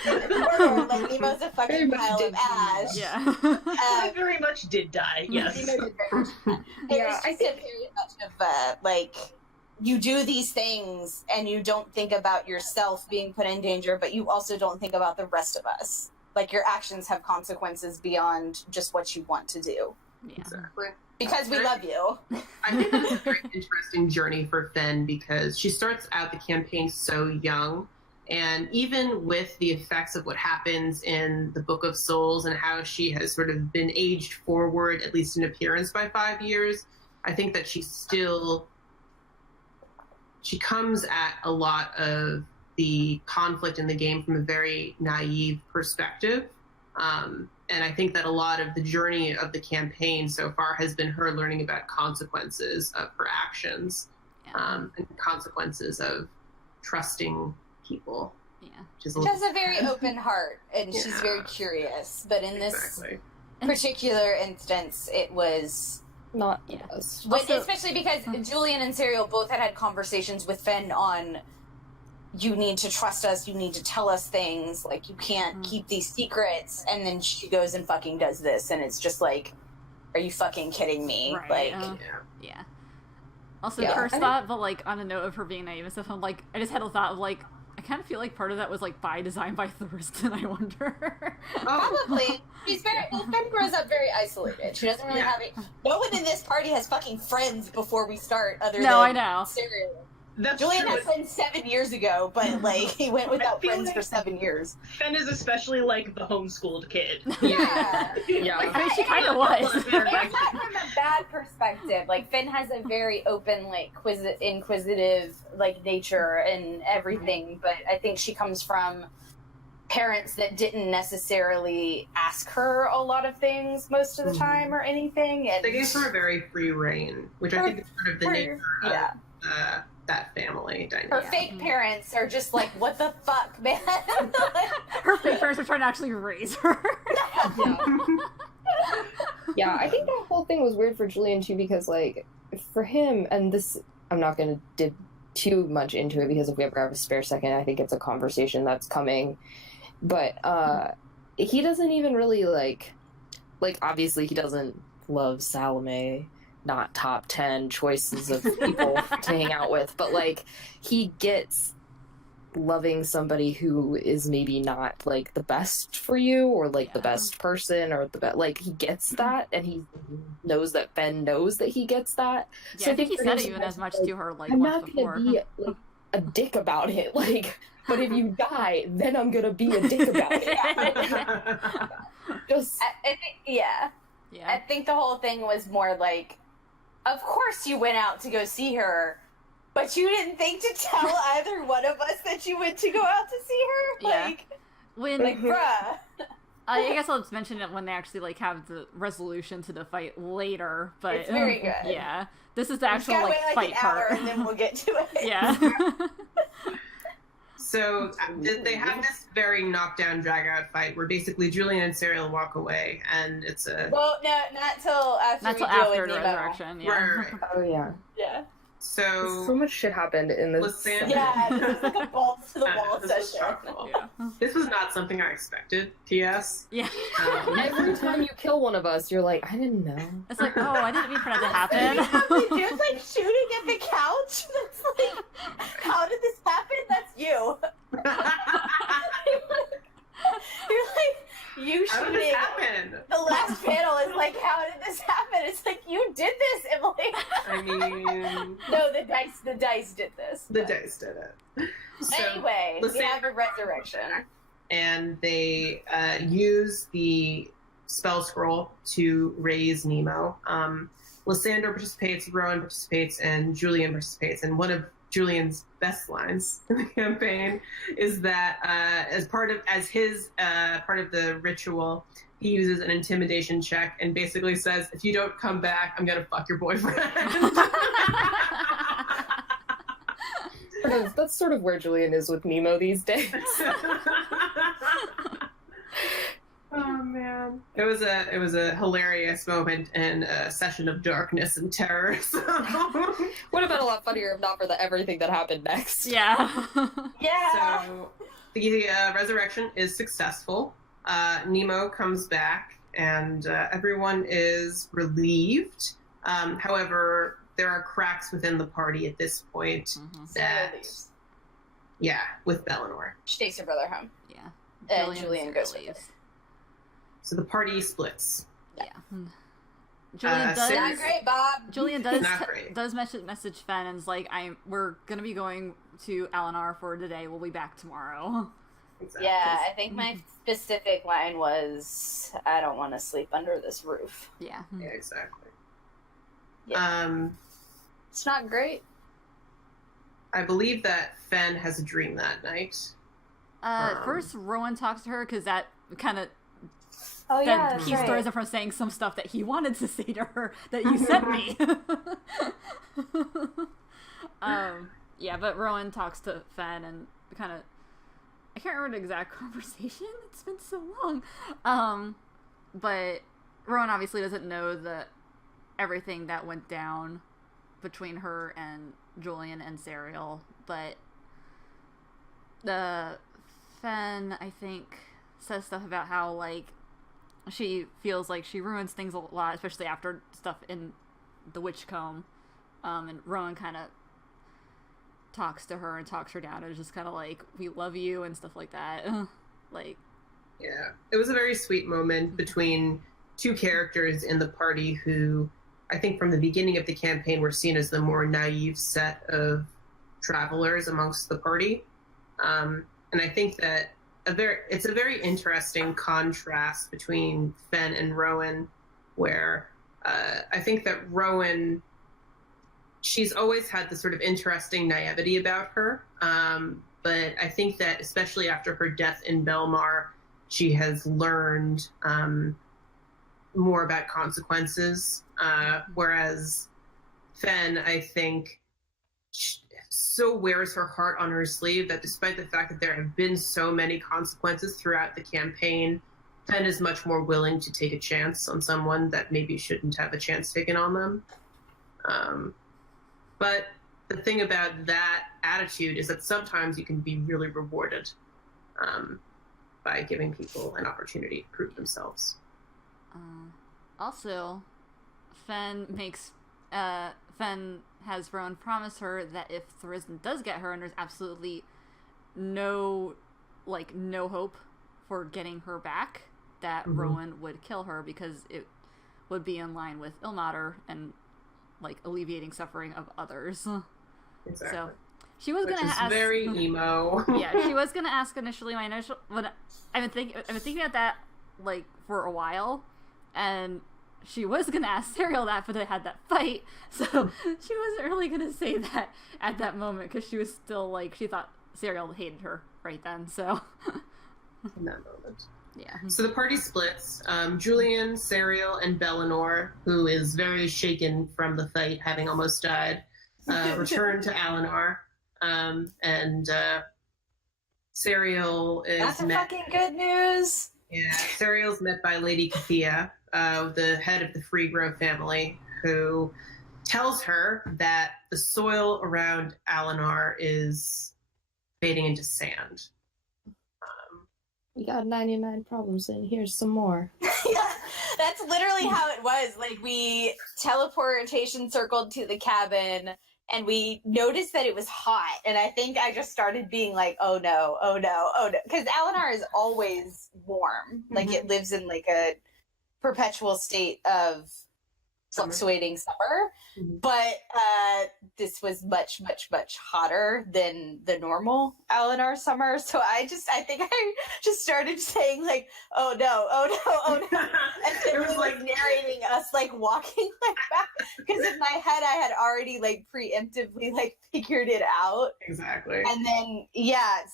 Like, Nemo's a fucking pile of ash. Yeah. I very much did die, yes. Nemo did very much die. Yeah, I think very much of, like, you do these things and you don't think about yourself being put in danger, but you also don't think about the rest of us. Like, your actions have consequences beyond just what you want to do. Yeah. Exactly. Because we love you. I think that's a very interesting journey for Finn because she starts out the campaign so young. And even with the effects of what happens in the Book of Souls and how she has sort of been aged forward, at least in appearance, by 5 years, I think that she comes at a lot of the conflict in the game from a very naive perspective. And I think that a lot of the journey of the campaign so far has been her learning about consequences of her actions, and consequences of trusting people. Yeah. She has a very open heart, and she's very curious. But in this particular instance, it was not us. Especially because Julian and Serial both had conversations with Finn on, you need to trust us, you need to tell us things, like, you can't keep these secrets, and then she goes and fucking does this, and it's just like, are you fucking kidding me? Right. Yeah. Also, first thought, but, like, on a note of her being naive and stuff, I'm like, I just had a thought of, like, I kind of feel like part of that was, like, by design by Thurston, I wonder. Probably. She's very, Finn grows up very isolated. She doesn't really have it. No one in this party has fucking friends before we start, other than I know. Serial. That's Julian true. had friends 7 years ago, but, like, he went without friends for 7 years. Finn is especially, like, the homeschooled kid. Yeah. I mean, she kind of was. It's not from a bad perspective. Like, Finn has a very open, like, inquisitive, like, nature and everything, but I think she comes from parents that didn't necessarily ask her a lot of things most of the time or anything. And they gave her a very free reign, which I think is sort of the nature of that family dynamic. Her fake parents are just like, what the fuck, man? Her fake parents are trying to actually raise her. Yeah, I think that whole thing was weird for Julian too, because, like, for him, and this, I'm not going to dip too much into it because if we ever have a spare second, I think it's a conversation that's coming. But he doesn't even really like obviously he doesn't love Salome, not top 10 choices of people to hang out with, but, like, he gets loving somebody who is maybe not, like, the best for you or, like, the best person or the best, like, he gets that, and he knows that Ben knows that he gets that. Yeah, so I think he said it even as much to her, like, I'm once not before. gonna be like a dick about it, like, but if you die, then I'm gonna be a dick about it. Just I think, I think the whole thing was more like, of course you went out to go see her, but you didn't think to tell either one of us that you went to go out to see her? Like, bruh. I guess I'll just mention it when they actually, like, have the resolution to the fight later, but... It's very good. Yeah. This is the actual, like, wait, fight an hour, part. and then we'll get to it. Yeah. So they have this very knockdown, drag-out fight where basically Julian and Serial walk away, and it's a... Well, no, not till after Not we till deal after with the Nemo. resurrection, yeah. Right. oh yeah. Yeah. So much shit happened in this. Yeah, it was like a balls to the wall this was session. stressful. Yeah. This was not something I expected, T.S. Yeah. Every time you kill one of us, you're like, I didn't know. It's like, oh, I didn't mean for that to happen. The dude's like shooting at the couch. That's like, how did this happen? That's you. You're like, you How did shooting. this happen? The last panel is like, how did this happen? It's like, you did this, Emily. I mean, No, the dice did this. the but- dice did it. So, Anyway, we Lysandra- have a resurrection. and they use the spell scroll to raise Nemo. Lysandra participates, Rowan participates, and Julian participates. And one of Julian's best lines in the campaign is that as part of the ritual, he uses an intimidation check and basically says, "If you don't come back, I'm gonna fuck your boyfriend." That's sort of where Julian is with Nemo these days. Oh man, it was a hilarious moment and a session of darkness and terror. So. Would have been a lot funnier if not for everything that happened next. Yeah. Yeah. So the resurrection is successful. Nemo comes back, and everyone is relieved. However, there are cracks within the party at this point. Mhm. Sarah leaves. Yeah, with Bellinor. She takes her brother home. Yeah. And Julian goes with her. So the party splits. Yeah. Julian does. Sarah- Not great, Bob. Julian does Not great. message Fen and is like, we're gonna be going to Alinar for today. We'll be back tomorrow. Exactly. Yeah, I think my specific line was, I don't want to sleep under this roof. Yeah. Yeah, exactly. Yeah. It's not great. I believe that Fen has a dream that night. First, Rowan talks to her because that kind of Oh, then he throws her from saying some stuff that he wanted to say to her that you sent me. Yeah, but Rowan talks to Fen and kind of, I can't remember the exact conversation. It's been so long. But Rowan obviously doesn't know everything that went down between her and Julian and Serial, but Fen, I think, says stuff about how, like, she feels like she ruins things a lot, especially after stuff in the Witch Comb. And Rowan kind of talks to her and talks her down and is just kind of like, we love you and stuff like that. Like, Yeah, it was a very sweet moment between two characters in the party who I think from the beginning of the campaign were seen as the more naive set of travelers amongst the party. And I think that it's a very interesting contrast between Fen and Rowan, where I think that Rowan, she's always had this sort of interesting naivety about her. But I think that especially after her death in Belmar, she has learned more about consequences. Whereas Fen, I think, so wears her heart on her sleeve that despite the fact that there have been so many consequences throughout the campaign, Fen is much more willing to take a chance on someone that maybe shouldn't have a chance taken on them. But the thing about that attitude is that sometimes you can be really rewarded by giving people an opportunity to prove themselves. Also, Fen has Rowan promise her that if Tharizdun does get her, and there's absolutely no hope for getting her back, that Rowan would kill her because it would be in line with Ilmater and, like, alleviating suffering of others. Exactly. So she was Which gonna is ask. very emo. Yeah, she was gonna ask initially. When I've been thinking about that, like, for a while, and she was gonna ask Serial that, but they had that fight, so she wasn't really gonna say that at that moment because she was still like, she thought Serial hated her right then. So In that moment. yeah. So the party splits. Julian, Serial, and Bellinor, who is very shaken from the fight, having almost died, return to Alinar. And Serial is That's met. fucking good news. Yeah, Serial's met by Lady Kathia, the head of the Free Grow family, who tells her that the soil around Alinar is fading into sand. We got 99 problems and here's some more. Yeah, that's literally how it was. Like, we teleportation circled to the cabin, and we noticed that it was hot. And I think I just started being like, oh no, oh no, oh no. Because Alinar is always warm. Like it lives in like a perpetual state of fluctuating summer. But this was much, much, much hotter than the normal Alinar summer. So I think I just started saying like, oh no, oh no, oh no. And then it was like narrating us like walking like that. Because in my head I had already like preemptively like figured it out. Exactly. And then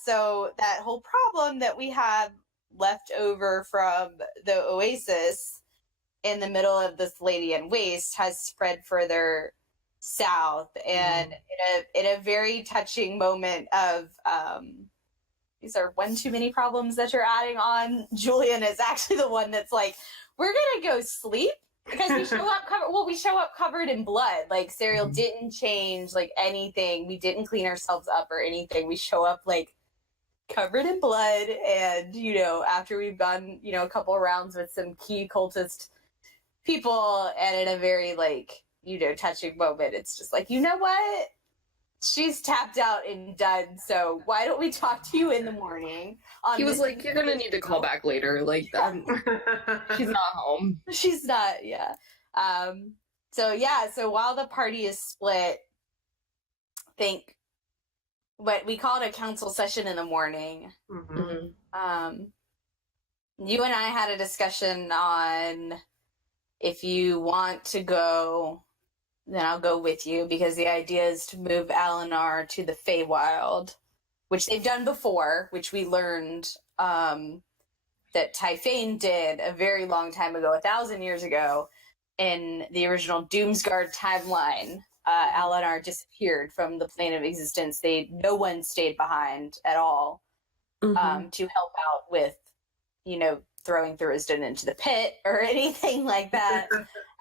so that whole problem that we have left over from the Oasis in the middle of this Ladian waste has spread further south, and in a very touching moment of these are one too many problems that you're adding on, Julian is actually the one that's like, we're gonna go sleep because we show up covered in blood. Like Serial didn't change like anything, we didn't clean ourselves up or anything, we show up like covered in blood. And after we've gone a couple of rounds with some key cultist people, and in a very like touching moment, it's just like, you know what, she's tapped out and done, so why don't we talk to you in the morning? He was like, you're gonna need to call back later, like she's not home, she's not. So while the party is split, think what we called a council session in the morning. You and I had a discussion on, if you want to go, then I'll go with you, because the idea is to move Alinar to the Feywild, which they've done before, which we learned that Typhane did a very long time ago, 1,000 years ago, in the original Doomsguard timeline. Alinar disappeared from the plane of existence. No one stayed behind at all to help out with, throwing Thurisdan into the pit or anything like that.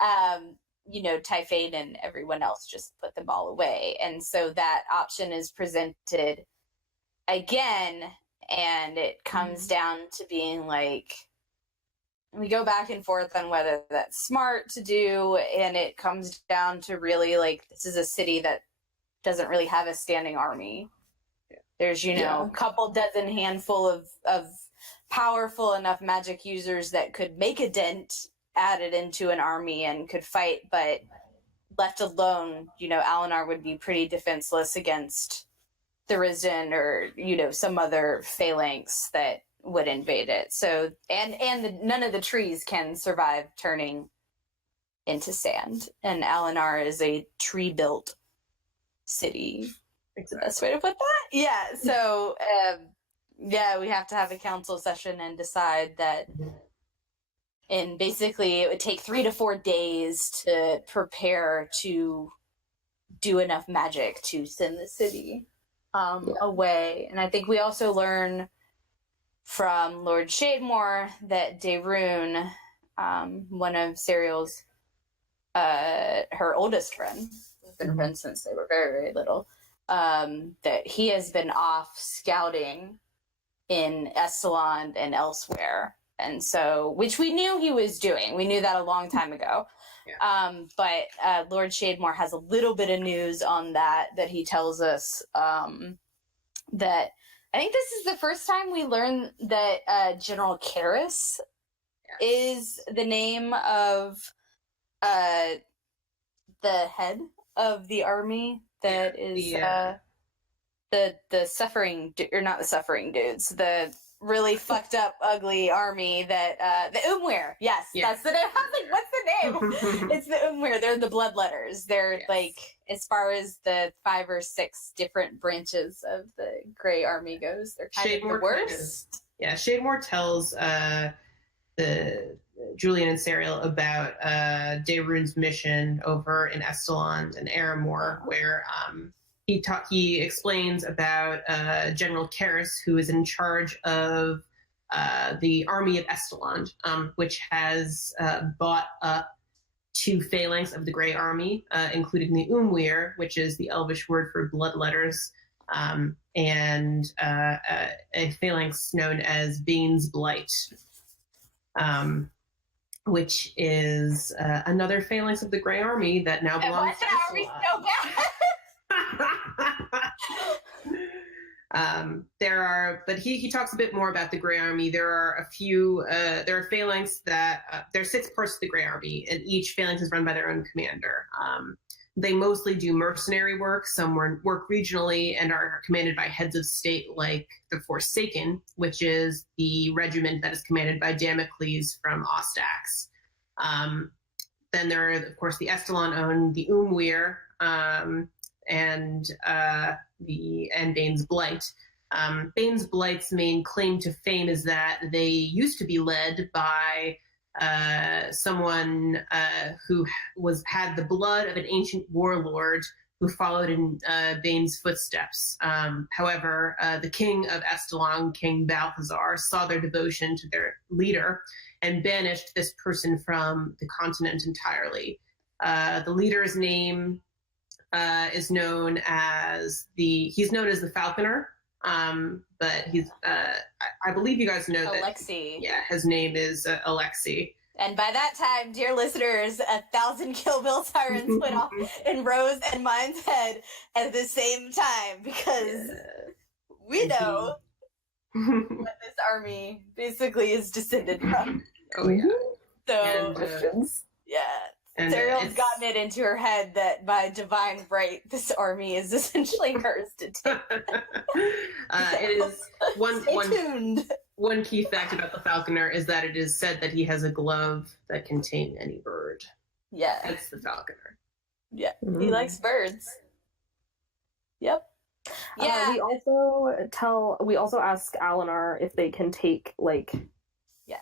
Typhane and everyone else just put them all away. And so that option is presented again, and it comes down to being like, we go back and forth on whether that's smart to do, and it comes down to really like, this is a city that doesn't really have a standing army. There's, a couple dozen handful of powerful enough magic users that could make a dent added into an army and could fight, but left alone, Alinar would be pretty defenseless against Thurisdan or, some other phalanx that would invade it. So, none of the trees can survive turning into sand, and Alinar is a tree-built city. Exactly. The best way to put that? Yeah, so, we have to have a council session and decide that. And basically, it would take 3 to 4 days to prepare to do enough magic to send the city away. And I think we also learn from Lord Shademore that Daerun, one of Serial's, her oldest friend, has been friends since they were very, very little, that he has been off scouting in Estelond and elsewhere. And so, which we knew he was doing. We knew that a long time ago. But Lord Shademore has a little bit of news on that he tells us, that I think this is the first time we learn that General Karras is the name of the head of the army that is the suffering, or not the suffering dudes, the really fucked up, ugly army that the Umwir. Yes, that's the name. I was like, what's the name? It's the Umwir. They're the Bloodletters. They're like, as far as the 5 or 6 different branches of the Grey Army goes, they're kind of the worst. Shademore tells the Julian and Serial about Daerun's mission over in Estelond and Aramor, where he explains about General Karras, who is in charge of the army of Estelond, which has bought up 2 phalanx of the Grey Army, including the Umwir, which is the Elvish word for bloodletters, and a phalanx known as Bane's Blight, which is another phalanx of the Grey Army that now belongs to Estelond. So bad. But he talks a bit more about the Grey Army. There are there are phalanx that, there are 6 parts of the Grey Army, and each phalanx is run by their own commander. They mostly do mercenary work. Some work regionally and are commanded by heads of state like the Forsaken, which is the regiment that is commanded by Damocles from Ostax. Then there are, of course, the Estalon own the Umwir, and Bane's Blight. Bane's Blight's main claim to fame is that they used to be led by someone who had the blood of an ancient warlord who followed in Bane's footsteps. However, the king of Estalon, King Balthazar, saw their devotion to their leader and banished this person from the continent entirely. The leader's name is known as he's known as the Falconer, but he's I believe you guys know that Alexei. Yeah, his name is Alexei. And by that time, dear listeners, 1,000 Kill Bill sirens went off in Rose and Mine's head at the same time, because we know what this army basically is descended from. Oh yeah. So And, yeah. and Serial's gotten it into her head that by divine right, this army is essentially hers to take. it is Stay tuned. one key fact about the Falconer is that it is said that he has a glove that can tame any bird. Yeah. That's the Falconer. Yeah. He likes birds. Yep. Yeah. We also ask Alinar if they can take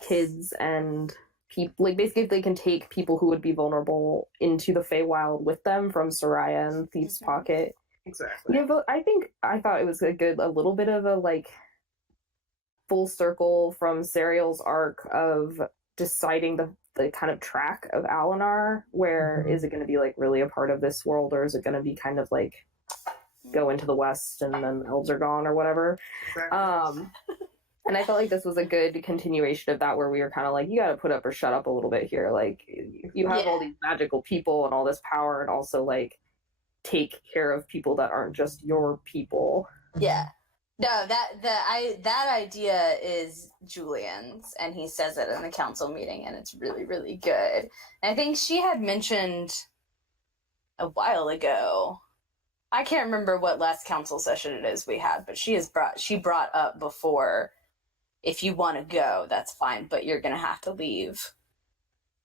kids and people, basically if they can take people who would be vulnerable into the Feywild with them from Soraya and Thief's Pocket. Exactly. Yeah, but I thought it was a little bit of a full circle from Serial's arc of deciding the kind of track of Alinar, where is it going to be really a part of this world, or is it going to be kind of go into the West and then the elves are gone or whatever. Exactly. And I felt like this was a good continuation of that, where we were kind of you got to put up or shut up a little bit here. You have all these magical people and all this power, and also take care of people that aren't just your people. Yeah. No, that idea is Julian's, and he says it in the council meeting, and it's really, really good. And I think she had mentioned a while ago, I can't remember what last council session it is we had, but she brought up before, if you want to go, that's fine, but you're going to have to leave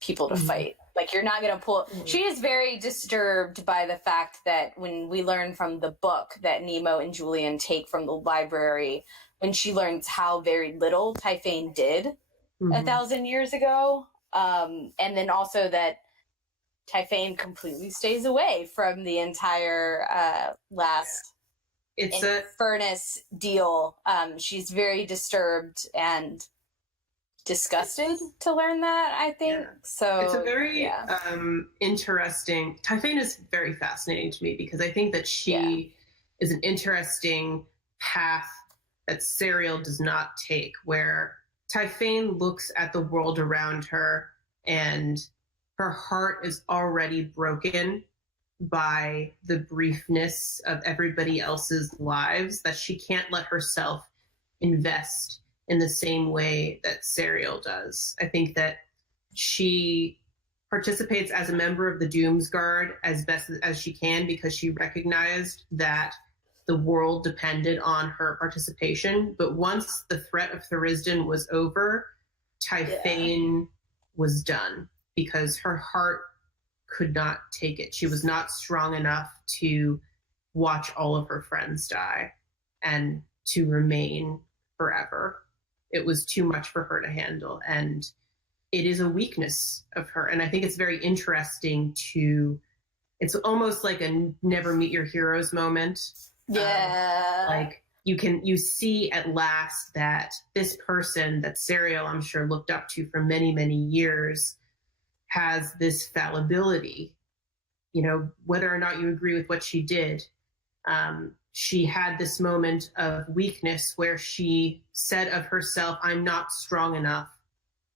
people to fight. You're not going to pull... She is very disturbed by the fact that when we learn from the book that Nemo and Julian take from the library, when she learns how very little Typhane did 1,000 years ago, and then also that Typhane completely stays away from the entire last furnace deal. She's very disturbed and disgusted to learn that, I think. Yeah. So it's a very interesting... Typhane is very fascinating to me, because I think that she is an interesting path that Serial does not take, where Typhane looks at the world around her and her heart is already broken by the briefness of everybody else's lives, that she can't let herself invest in the same way that Serial does. I think that she participates as a member of the Doomsguard as best as she can, because she recognized that the world depended on her participation. But once the threat of Thurisden was over, Typhane was done, because her heart could not take it. She was not strong enough to watch all of her friends die and to remain forever. It was too much for her to handle, and it is a weakness of her. And I think it's very interesting it's almost like a never meet your heroes moment. Yeah. You see at last that this person that Serial, I'm sure, looked up to for many, many years, has this fallibility. Whether or not you agree with what she did, she had this moment of weakness where she said of herself, I'm not strong enough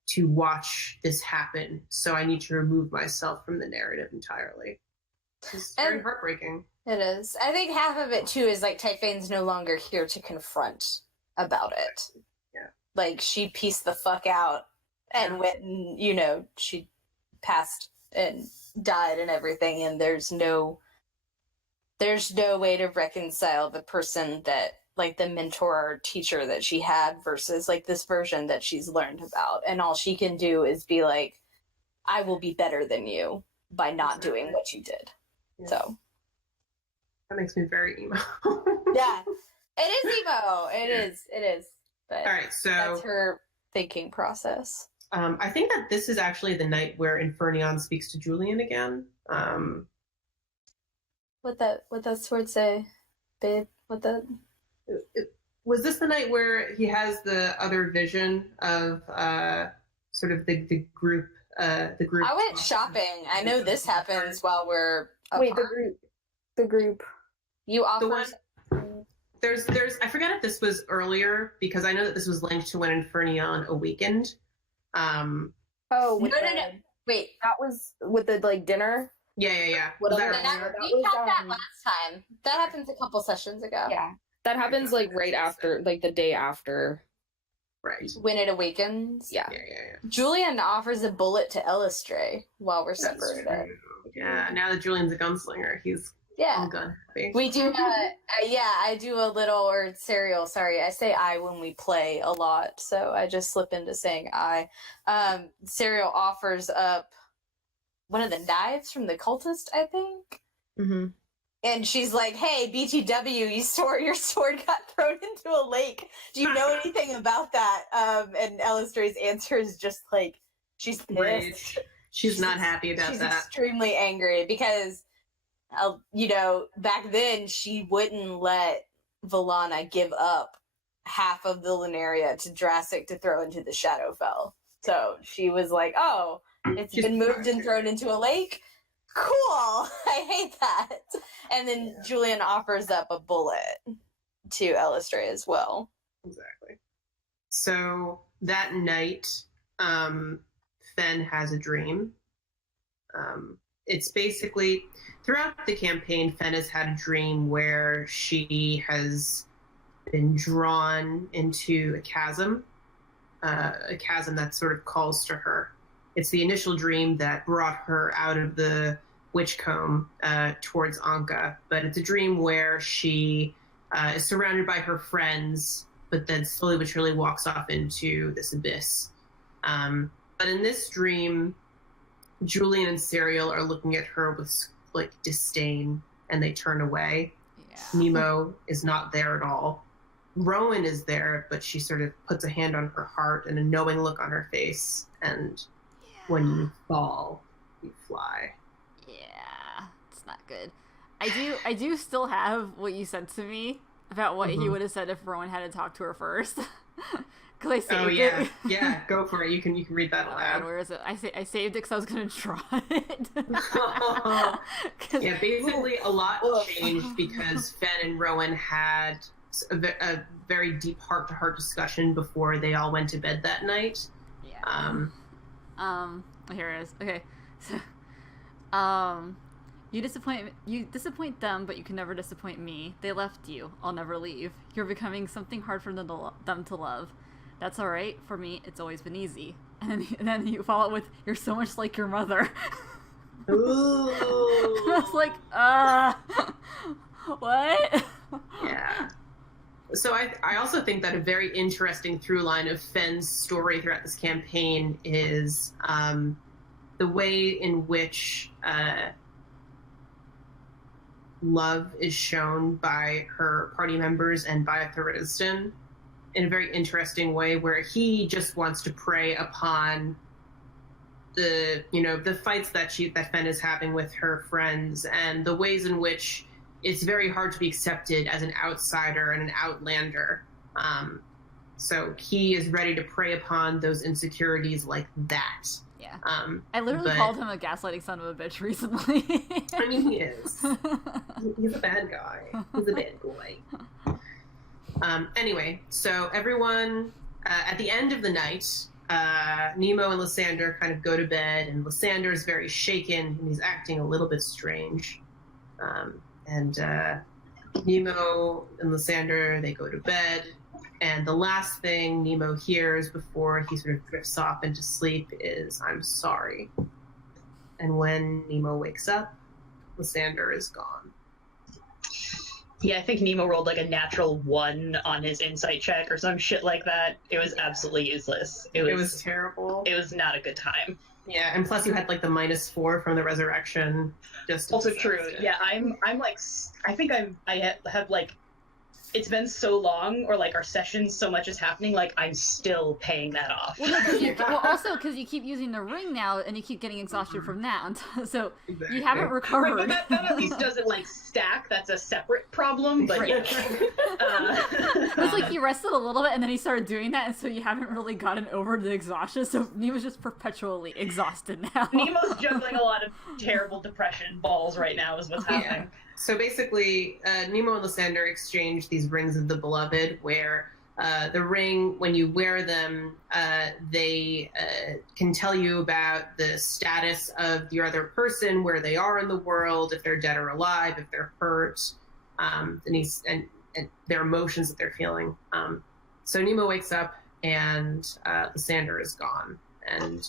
to watch this happen, so I need to remove myself from the narrative entirely. It's very heartbreaking. It is. I think half of it too is like Typhane's no longer here to confront about it. Yeah. Like she pieced the fuck out and went and, you know, she passed and died and everything, and there's no way to reconcile the person that, like, the mentor or teacher that she had versus like this version that she's learned about, and all she can do is be like, I will be better than you by not doing what you did. Yeah. So that makes me very emo. yeah, it is emo. It is. But all right, so that's her thinking process. I think that this is actually the night where Infernion speaks to Julian again. What that sword say, babe? Was this the night where he has the other vision of sort of the group? The group. I went shopping. I know this happens while we're apart. Wait, the group. You offered. There's. I forget if this was earlier because I know that this was linked to when Infernion awakened. No. Wait, that was with the like dinner. Yeah. We Was had that that last time. That happens a couple sessions ago. Yeah, that happens like right after, like the day after. right? When it awakens. Yeah. Julian offers a bullet to Elistray while we're That's separated. true. Yeah. Now that Julian's a gunslinger, he's Yeah. all gun happy. We do, I do a little, or Serial, sorry, I say I when we play a lot, so I just slip into saying I. Serial offers up one of the knives from the cultist, I think. Mm-hmm. And she's like, hey, BTW, your sword got thrown into a lake. Do you know anything about that? And Elistray's answer is just like, she's pissed. Rage. She's not happy about She's that. extremely angry because, you know, back then she wouldn't let Valana give up half of the Lunaria to Drassic to throw into the Shadowfell. So she was like, oh, it's been moved and thrown into a lake? Cool! I hate that. And then Julian offers up a bullet to Elistray as well. Exactly. So that night, Fen has a dream. It's basically, throughout the campaign, Fen has had a dream where she has been drawn into a chasm that sort of calls to her. It's the initial dream that brought her out of the Witchcomb towards Anka, but it's a dream where she is surrounded by her friends, but then slowly but surely walks off into this abyss. But in this dream, Julian and Serial are looking at her with like disdain, and they turn away. Yeah. Nemo is not there at all. Rowan is there, but she sort of puts a hand on her heart and a knowing look on her face, and when you fall, you fly. Yeah, it's not good. I do still have what you said to me about what he would have said if Rowan had to talk to her first. Because I saved it. Yeah, go for it. You can read that aloud. Where is it? I saved it because I was gonna draw it. Yeah, basically a lot changed because Fen and Rowan had a very deep heart-to-heart discussion before they all went to bed that night. Yeah. Here it is. Okay. You disappoint them, but you can never disappoint me. They left you. I'll never leave. You're becoming something hard for them to love. That's all right. For me, it's always been easy. And then you follow it with, you're so much like your mother. Ooh. And I was like, what? Yeah. So I also think that a very interesting through line of Fen's story throughout this campaign is the way in which love is shown by her party members and by Thuriston in a very interesting way, where he just wants to prey upon the fights that Fen is having with her friends, and the ways in which it's very hard to be accepted as an outsider and an outlander. So he is ready to prey upon those insecurities like that. Yeah. I literally called him a gaslighting son of a bitch recently. I mean, he is. He's a bad guy. He's a bad boy. Anyway, so everyone, at the end of the night, Nemo and Lysander kind of go to bed, and Lysander is very shaken, and he's acting a little bit strange. And Nemo and Lysander, they go to bed. And the last thing Nemo hears before he sort of drifts off into sleep is, "I'm sorry." And when Nemo wakes up, Lysander is gone. Yeah, I think Nemo rolled like a natural 1 on his insight check or some shit like that. It was absolutely useless. It was terrible. It was not a good time. Yeah, and plus you had like the -4 from the resurrection. Just Also true. Yeah, I'm like, I think I have like, it's been so long, or like our sessions, so much is happening, like I'm still paying that off. Well, no, also because you keep using the ring now, and you keep getting exhaustion from that, so Exactly. you haven't recovered. Right, but that at least doesn't like stack. That's a separate problem. But yeah, It was like he rested a little bit, and then he started doing that, and so you haven't really gotten over the exhaustion. So Nemo's just perpetually exhausted now. Nemo's juggling a lot of terrible depression balls right now, is what's happening. Yeah. So basically, Nemo and Lysander exchange these rings of the beloved, where the ring, when you wear them, they can tell you about the status of your other person, where they are in the world, if they're dead or alive, if they're hurt, and their emotions that they're feeling. So Nemo wakes up, and Lysander is gone, and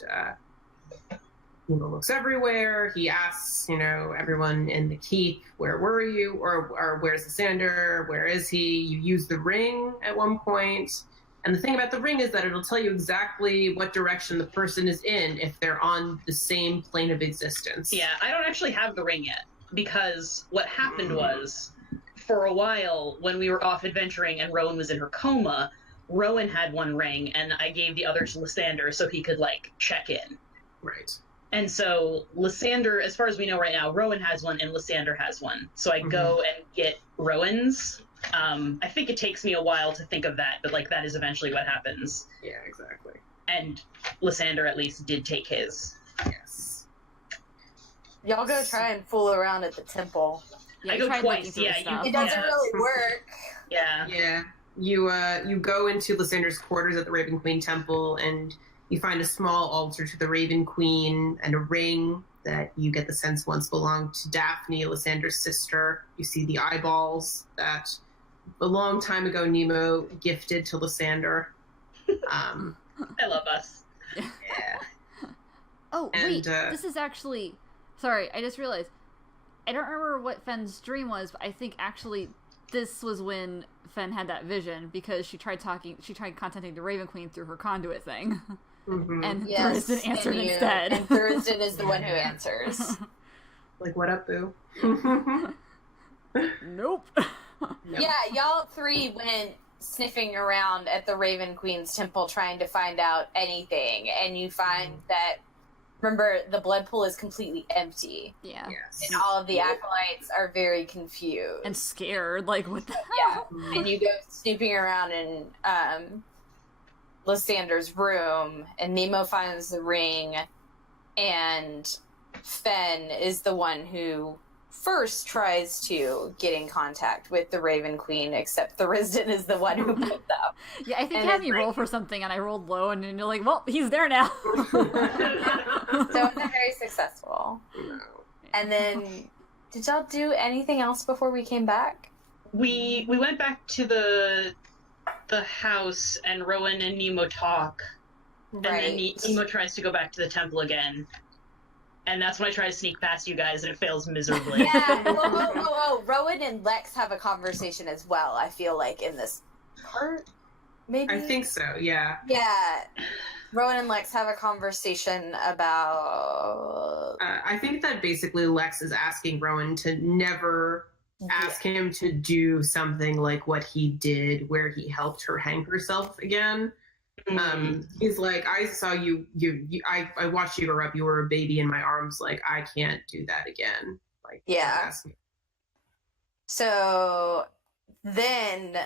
Nemo looks everywhere. He asks, everyone in the keep, "Where were you?" Or "Where's Lysander? Where is he?" You use the ring at one point. And the thing about the ring is that it'll tell you exactly what direction the person is in if they're on the same plane of existence. Yeah, I don't actually have the ring yet, because what happened was, for a while, when we were off adventuring and Rowan was in her coma, Rowan had one ring, and I gave the other to Lysander so he could, like, check in. Right. And so Lysander, as far as we know right now, Rowan has one and Lysander has one. So I go and get Rowan's. I think it takes me a while to think of that, but like that is eventually what happens. Yeah, exactly. And Lysander at least did take his. Yes. Y'all go try and fool around at the temple. Yeah, I you go tried twice, looking through yeah, the stuff. It doesn't really work. Yeah. Yeah. You go into Lysander's quarters at the Raven Queen Temple, and you find a small altar to the Raven Queen and a ring that you get the sense once belonged to Daphne, Lysander's sister. You see the eyeballs that a long time ago Nemo gifted to Lysander. I love us. Yeah. Oh, And, wait, this is actually... Sorry, I just realized. I don't remember what Fenn's dream was, but I think actually this was when Fenn had that vision, because she tried contacting the Raven Queen through her conduit thing. Mm-hmm. And Yes, Thurston answered and instead. And Thurston is the one who answers. Like, what up, boo? Nope. Yeah, y'all three went sniffing around at the Raven Queen's temple trying to find out anything, and you find that, remember, the blood pool is completely empty. Yeah. Yes. And all of the acolytes are very confused. And scared, like, what the yeah, hell? and you go snooping around in Lysander's room, and Nemo finds the ring, and Fenn is the one who first tries to get in contact with the Raven Queen, except Thurston is the one who pulls up. Yeah, I think And you had it's me roll like- for something, and I rolled low, and you're like, well, he's there now. So it's not very successful. No. And then, did y'all do anything else before we came back? We went back to the house, and Rowan and Nemo talk, and then Nemo tries to go back to the temple again. And that's when I try to sneak past you guys, and it fails miserably. Yeah, whoa. Rowan and Lex have a conversation as well, I feel like, in this part, maybe? I think so, yeah. Yeah. Rowan and Lex have a conversation about... I think that basically Lex is asking Rowan to never ask him to do something like what he did, where he helped her hang herself again. He's like, I saw you I watched you grow up, you were a baby in my arms, like, I can't do that again. Like, Yeah. ask me. So then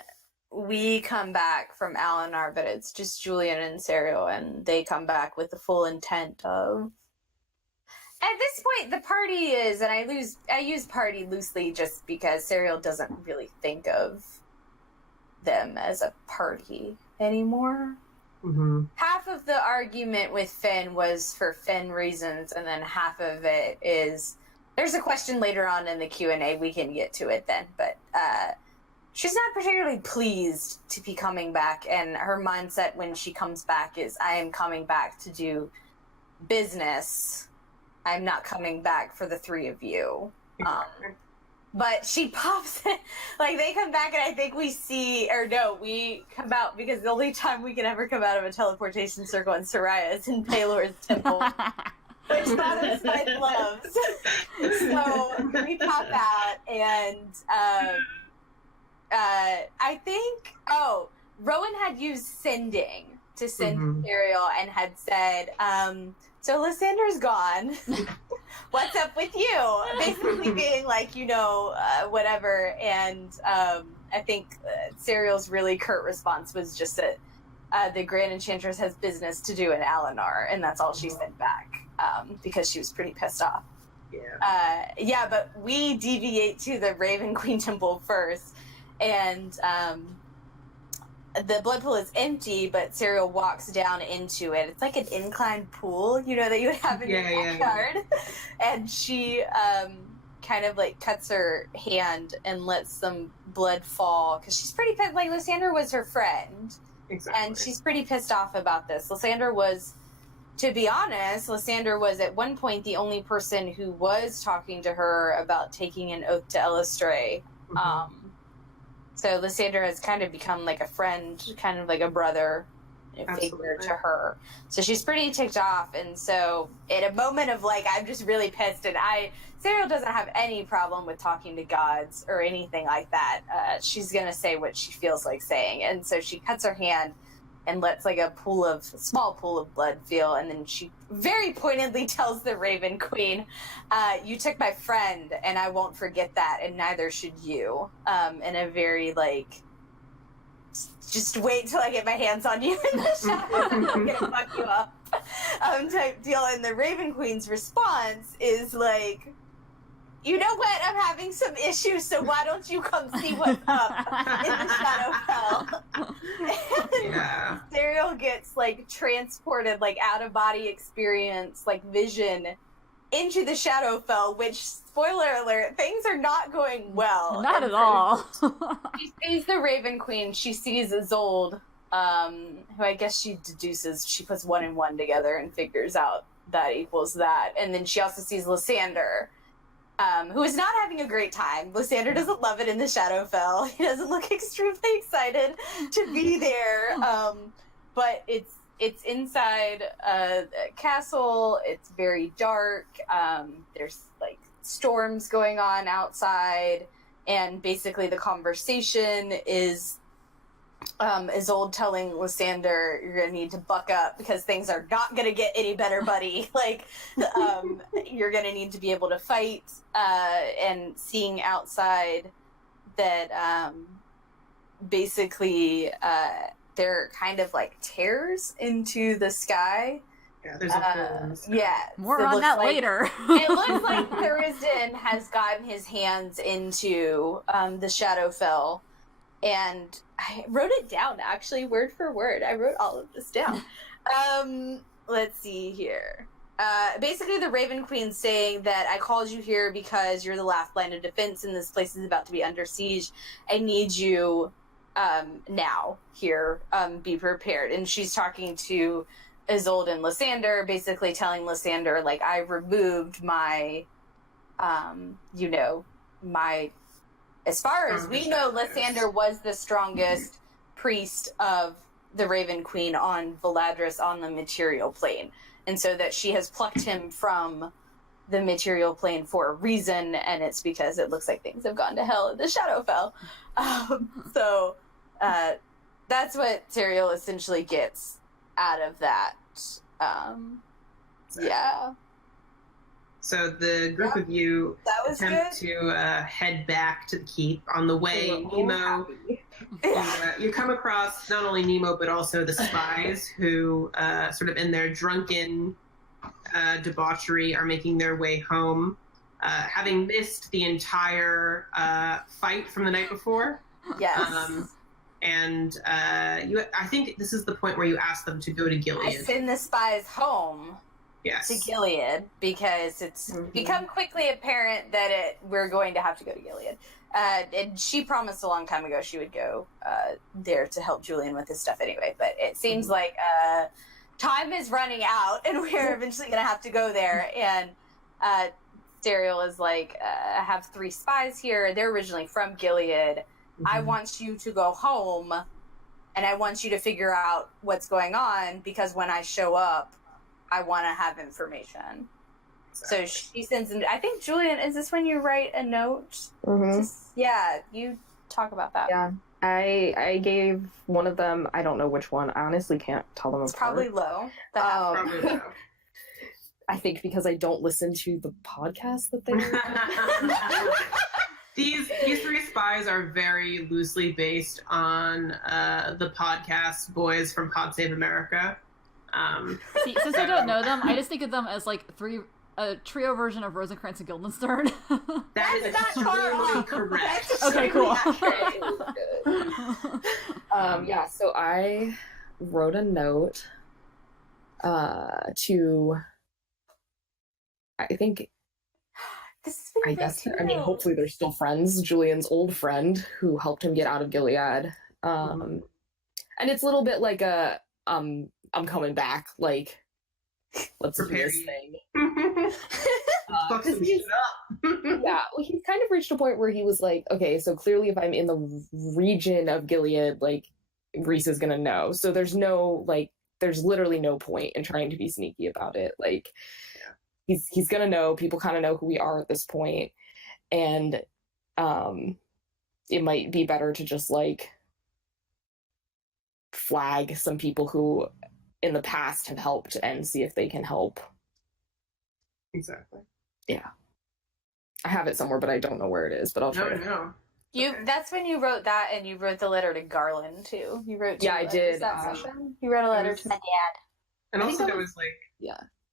we come back from Alinar, but it's just Julian and Serial, and they come back with the full intent of... At this point, the party is, and I use party loosely just because Serial doesn't really think of them as a party anymore. Mm-hmm. Half of the argument with Finn was for Finn reasons, and then half of it is There's a question later on in the Q&A. We can get to it then, but she's not particularly pleased to be coming back, and her mindset when she comes back is, I am coming back to do business. I'm not coming back for the three of you. But she pops it, like, they come back, and I think we come out, because the only time we can ever come out of a teleportation circle in Soraya is in Paylor's temple, which Father's loves. So we pop out, and I think, Rowan had used sending to send Ariel and had said, so Lysander's gone. What's up with you? Basically being like, whatever. And I think Serial's really curt response was just that the Grand Enchantress has business to do in Alinar, and that's all she sent back, because she was pretty pissed off. Yeah. But we deviate to the Raven Queen Temple first, and the blood pool is empty, but Serial walks down into it. It's like an inclined pool, that you would have in your backyard. Yeah. And she kind of like cuts her hand and lets some blood fall, because she's pretty pissed. Like, Lysander was her friend. Exactly. And she's pretty pissed off about this. Lysander was, to be honest, at one point the only person who was talking to her about taking an oath to Elistray. So Lysander has kind of become like a friend, kind of like a brother figure to her. So she's pretty ticked off. And so in a moment of like, I'm just really pissed, and Serial doesn't have any problem with talking to gods or anything like that. She's going to say what she feels like saying. And so she cuts her hand and lets like a small pool of blood feel. And then she very pointedly tells the Raven Queen, you took my friend, and I won't forget that, and neither should you. In a very like, just wait till I get my hands on you in the shadow, and I'm gonna fuck you up type deal. And the Raven Queen's response is like, you know what? I'm having some issues, so why don't you come see what's up in the Shadowfell? And Serial gets like transported, like out of body experience, like vision, into the Shadowfell. Which, spoiler alert, things are not going well. Not at all. She sees the Raven Queen. She sees Isolde, who I guess she deduces. She puts 1 and 1 together and figures out that equals that. And then she also sees Lysander, who is not having a great time. Lysander doesn't love it in the Shadowfell. He doesn't look extremely excited to be there. But it's inside a castle. It's very dark. There's like storms going on outside, and basically the conversation is Isolde telling Lysander, you're gonna need to buck up, because things are not gonna get any better, buddy. Like, you're gonna need to be able to fight, and seeing outside that basically they're kind of like tears into the sky. Yeah, there's a hole. Yeah. More on that later. It looks like Thursden has gotten his hands into the Shadowfell. And I wrote it down, actually, word for word. I wrote all of this down. Let's see here. Basically, the Raven Queen's saying that I called you here because you're the last line of defense, and this place is about to be under siege. I need you now here. Be prepared. And she's talking to Isolde and Lysander, basically telling Lysander, like, I removed my, as far as we know, Lysander was the strongest priest of the Raven Queen on Valadris on the material plane. And so that she has plucked him from the material plane for a reason, and it's because it looks like things have gone to hell in the Shadowfell. So that's what Serial essentially gets out of that. Yeah. So the group of you attempt to head back to the keep. On the way, Nemo, you come across not only Nemo, but also the spies who, sort of in their drunken debauchery, are making their way home, having missed the entire fight from the night before. Yes. I think this is the point where you ask them to go to Gilead. I send the spies home. Yes. to Gilead because it's become quickly apparent that we're going to have to go to Gilead. And she promised a long time ago she would go there to help Julian with his stuff anyway. But it seems like time is running out, and we're eventually going to have to go there. And Serial is like, I have 3 spies here. They're originally from Gilead. I want you to go home, and I want you to figure out what's going on, because when I show up, I want to have information. Exactly. So she sends him. I think, Julian, is this when you write a note? Yeah, you talk about that. Yeah, I gave one of them. I don't know which one. I honestly can't tell them it's apart. Probably low. Probably low. I think because I don't listen to the podcast that they. These 3 spies are very loosely based on the podcast Boys from Pod Save America. See, since I don't know them, I just think of them as like a trio version of Rosencrantz and Guildenstern. That is extremely correct. Okay, cool. Yeah, so I wrote a note to, I think, I guess, I mean, hopefully they're still friends. Julian's old friend who helped him get out of Gilead. And it's a little bit like a, I'm coming back, like, let's do this thing. Fuck some shit up. Yeah, well, he's kind of reached a point where he was like, okay, so clearly if I'm in the region of Gilead, like, Reese is gonna know. So there's literally no point in trying to be sneaky about it. Like, he's gonna know. People kind of know who we are at this point, and it might be better to just like flag some people who in the past have helped and see if they can help. Exactly. Yeah. I have it somewhere, but I don't know where it is, but I'll try to. No. That's when you wrote that, and you wrote the letter to Garland too. You wrote. Yeah, I did. That session. You wrote a letter to my dad. And also there was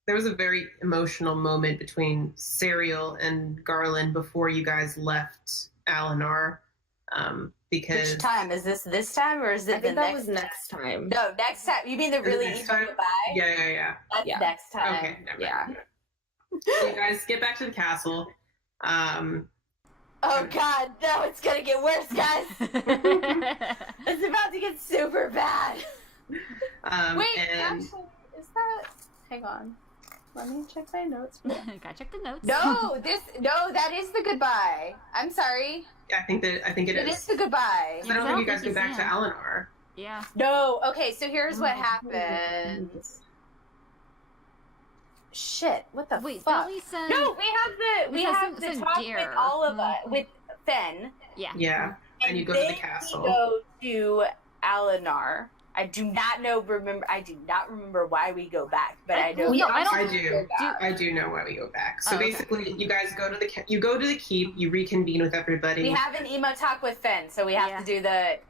there was a very emotional moment between Serial and Garland before you guys left Alinar. Because which time is this time, or is it the next? Was next time. No, next time. You mean the really evil goodbye? Yeah. That's next time. Okay, never mind. Yeah. You guys get back to the castle. Oh God, no! It's gonna get worse, guys. It's about to get super bad. Wait, actually, is that? Hang on. Let me check my notes. Gotta check the notes. No, that is the goodbye. I'm sorry. I think it is. It is the goodbye. I don't think you guys get back to Alinar. Yeah. No. Okay, so here's what happens. Shit! What the fuck? No, we have the talk with all of us with Fen. Yeah. Yeah. And you go to the castle. We go to Alinar. I do not remember why we go back, but I know. I do know why we go back. So basically, you guys go to the keep. You reconvene with everybody. We have an emo talk with Fen, so we have to do the.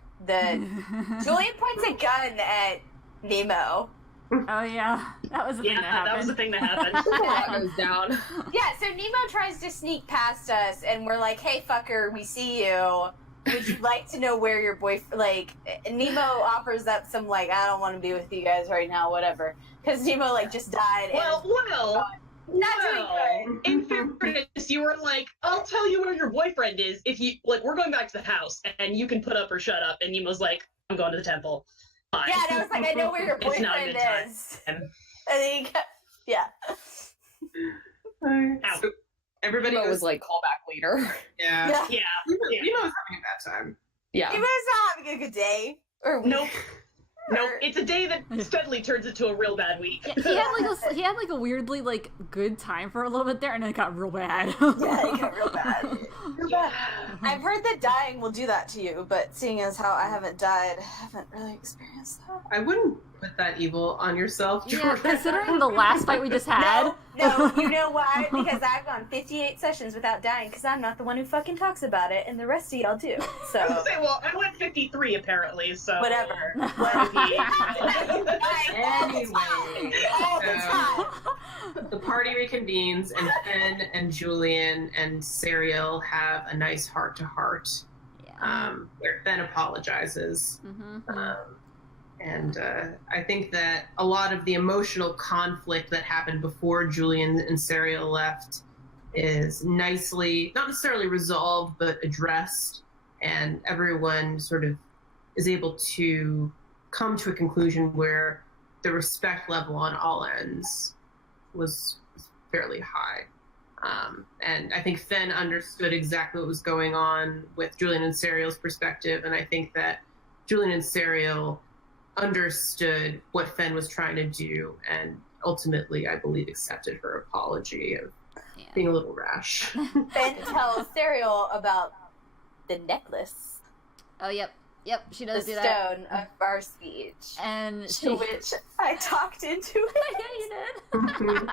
Julian points a gun at Nemo. Oh yeah, that was the thing that happened. That was the thing that happened. That goes down. Yeah, so Nemo tries to sneak past us, and we're like, "Hey, fucker, we see you. Would you like to know where your boyfriend?" Like, Nemo offers up some like, "I don't want to be with you guys right now, whatever," because Nemo like just died. Not doing good. In fairness, you were like, "I'll tell you where your boyfriend is if you like. We're going back to the house, and you can put up or shut up." And Nemo's like, "I'm going to the temple." Fine. Yeah, and I was like, "I know where your boyfriend is." I think, yeah. So everybody was like, "Call back later." Yeah. Nemo was having a bad time. Yeah. Nemo's not having a good day. Or nope. Nope, it's a day that steadily turns into a real bad week. Yeah, he had like a weirdly like good time for a little bit there, and then it got real bad. Yeah, it got real bad. I've heard that dying will do that to you, but seeing as how I haven't died, I haven't really experienced that. I wouldn't put that evil on yourself, Jordan. Yeah, considering the last fight we just had. No, you know why? Because I've gone 58 sessions without dying, because I'm not the one who fucking talks about it, and the rest of y'all do. So. I was gonna say, well, I went 53 apparently, so. Whatever. Anyway, the party reconvenes, and Fen and Julian and Serial have a nice heart-to-heart, where Fen apologizes. And I think that a lot of the emotional conflict that happened before Julian and Serial left is nicely, not necessarily resolved, but addressed. And everyone sort of is able to come to a conclusion where the respect level on all ends was fairly high. And I think Fenn understood exactly what was going on with Julian and Serial's perspective. And I think that Julian and Serial understood what Fenn was trying to do, and ultimately, I believe, accepted her apology of being a little rash. Fenn tells Serial about the necklace. Oh, yep, she does the do that. stone of our speech, and to which I talked into it. Yeah, you did.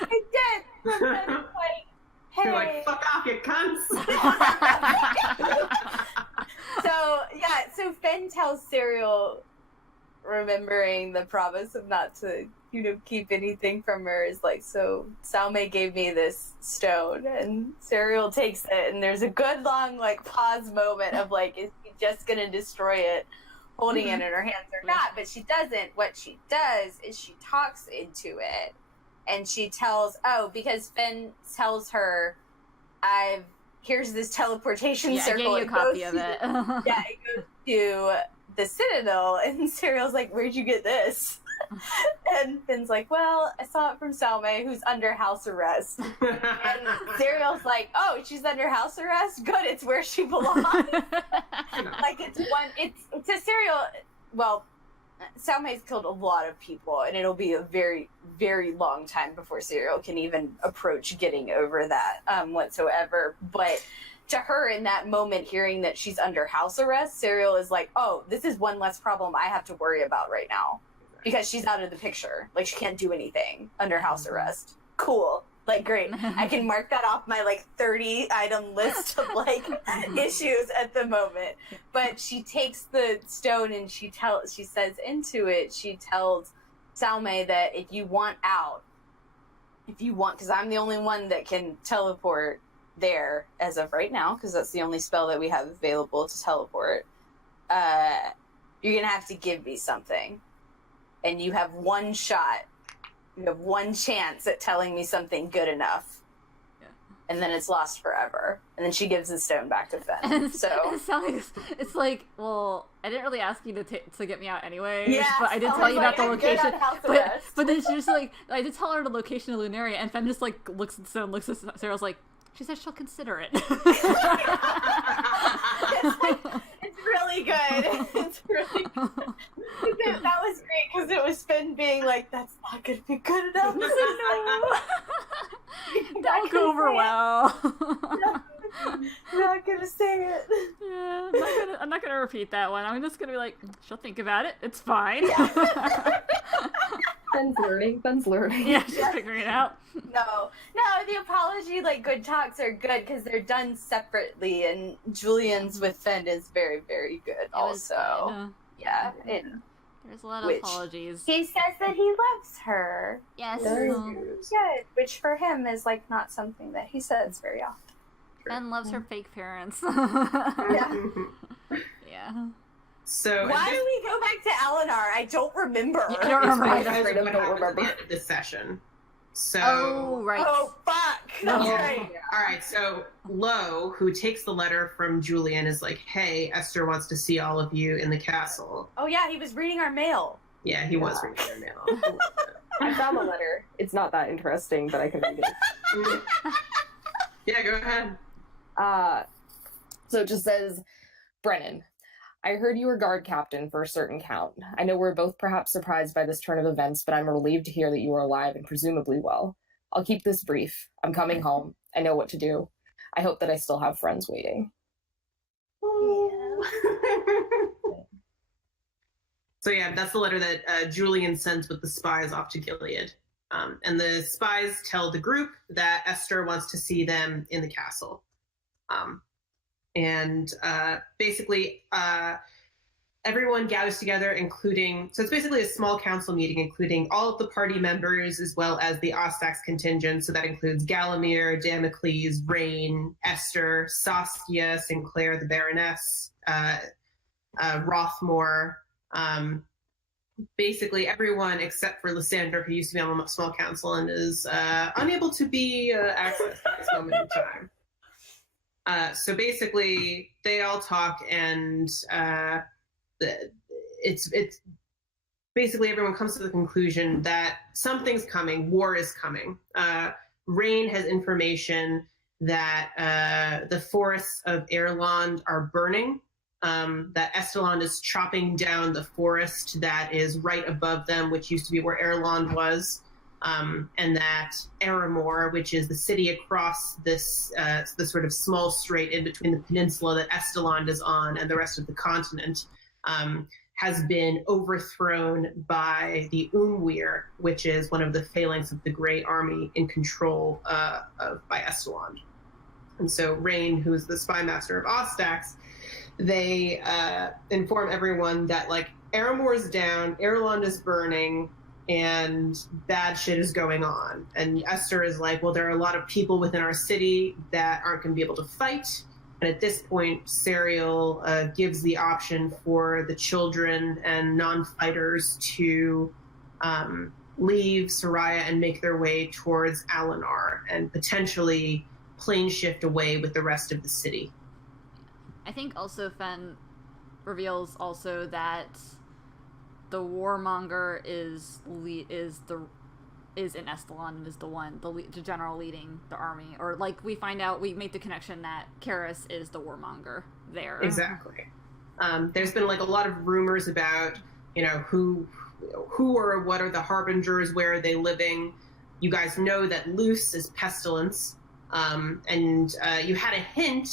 I did. But then I'm like, hey. You're like, fuck off, you cunts. So Fenn tells Serial, remembering the promise of not to, keep anything from her, is like, so Salme gave me this stone, and Serial takes it, and there's a good long, pause moment of, is she just gonna destroy it, holding it in her hands or not? But she doesn't. What she does is she talks into it, and she tells, because Fenn tells her, here's this teleportation circle. I gave you a copy of it. It goes to the Citadel, and Serial's like, where'd you get this? And Finn's like, well, I saw it from Salme, who's under house arrest. And Serial's like, oh, she's under house arrest? Good, it's where she belongs. It's to Serial, well, Salme's killed a lot of people, and it'll be a very, very long time before Serial can even approach getting over that whatsoever. But to her, in that moment, hearing that she's under house arrest, Serial is like, oh, this is one less problem I have to worry about right now. Because she's out of the picture. She can't do anything under house arrest. Cool. Great. I can mark that off my, 30-item list of, issues at the moment. But she takes the stone and she says into it, she tells Salme that if you want out, because I'm the only one that can teleport there as of right now, because that's the only spell that we have available to teleport, you're going to have to give me something. And you have one shot. You have one chance at telling me something good enough. Yeah. And then it's lost forever. And then she gives the stone back to Fenn. It's like, well, I didn't really ask you to get me out anyway. Yeah, but I did tell you about the location. But then she just I did tell her the location of Lunaria, and Fenn just looks at the stone, looks at Sarah's like, she said she'll consider it. It's really good. It's really good. That was great, because it was Fenn being like, that's not going to be good enough. No. That'll go over well. I'm not going to say it. Yeah, I'm not gonna repeat that one. I'm just going to be like, she'll think about it. It's fine. Yeah. Ben's learning. Yeah, she's figuring it out. No, the apology, good talks are good because they're done separately, and Julian's with Fenn is very, very good also. Yeah. There's a lot of apologies. He says that he loves her. Yes. Good, which for him is, not something that he says very often. Fenn loves her fake parents. Yeah. Yeah. So why do we go back to Eleanor? I don't remember. I don't remember. I don't remember at the end of this session. So. Oh, right. Oh, fuck. That's right. All right. So Lo, who takes the letter from Julian, is like, "Hey, Esther wants to see all of you in the castle." Oh yeah, he was reading our mail. Yeah, he was reading our mail. I found the letter. It's not that interesting, but I can read it. Yeah, go ahead. So it just says, Brennan, I heard you were guard captain for a certain count. I know we're both perhaps surprised by this turn of events, but I'm relieved to hear that you are alive and presumably well. I'll keep this brief. I'm coming home. I know what to do. I hope that I still have friends waiting. So yeah, that's the letter that Julian sends with the spies off to Gilead. And the spies tell the group that Esther wants to see them in the castle. Basically, everyone gathers together, so it's basically a small council meeting, including all of the party members, as well as the Ostax contingent. So that includes Galamir, Damocles, Rain, Esther, Saskia, Sinclair, the Baroness, Rothmore, basically everyone except for Lysander, who used to be on the small council and is unable to be accessed at this moment in time. So basically, they all talk, and it's basically everyone comes to the conclusion that something's coming. War is coming. Rain has information that the forests of Erland are burning. That Estelond is chopping down the forest that is right above them, which used to be where Erland was, and that Aramor, which is the city across this the sort of small strait in between the peninsula that Estelond is on and the rest of the continent, has been overthrown by the Umwir, which is one of the phalanx of the Grey Army in control by Estelond. And so Rain, who is the spy master of Ostax, they inform everyone that, like, Aramor's down, Erland is burning, and bad shit is going on. And Esther is like, well, there are a lot of people within our city that aren't going to be able to fight. And at this point, Serial gives the option for the children and non-fighters to leave Soraya and make their way towards Alinar and potentially plane shift away with the rest of the city. I think also Fen reveals also that the warmonger is in Estelon and is the general leading the army, or like we find out, we make the connection that Karis is the warmonger there. Exactly. There's been like a lot of rumors about, you know, who or what are the harbingers, where are they living. You guys know that Luce is pestilence, and you had a hint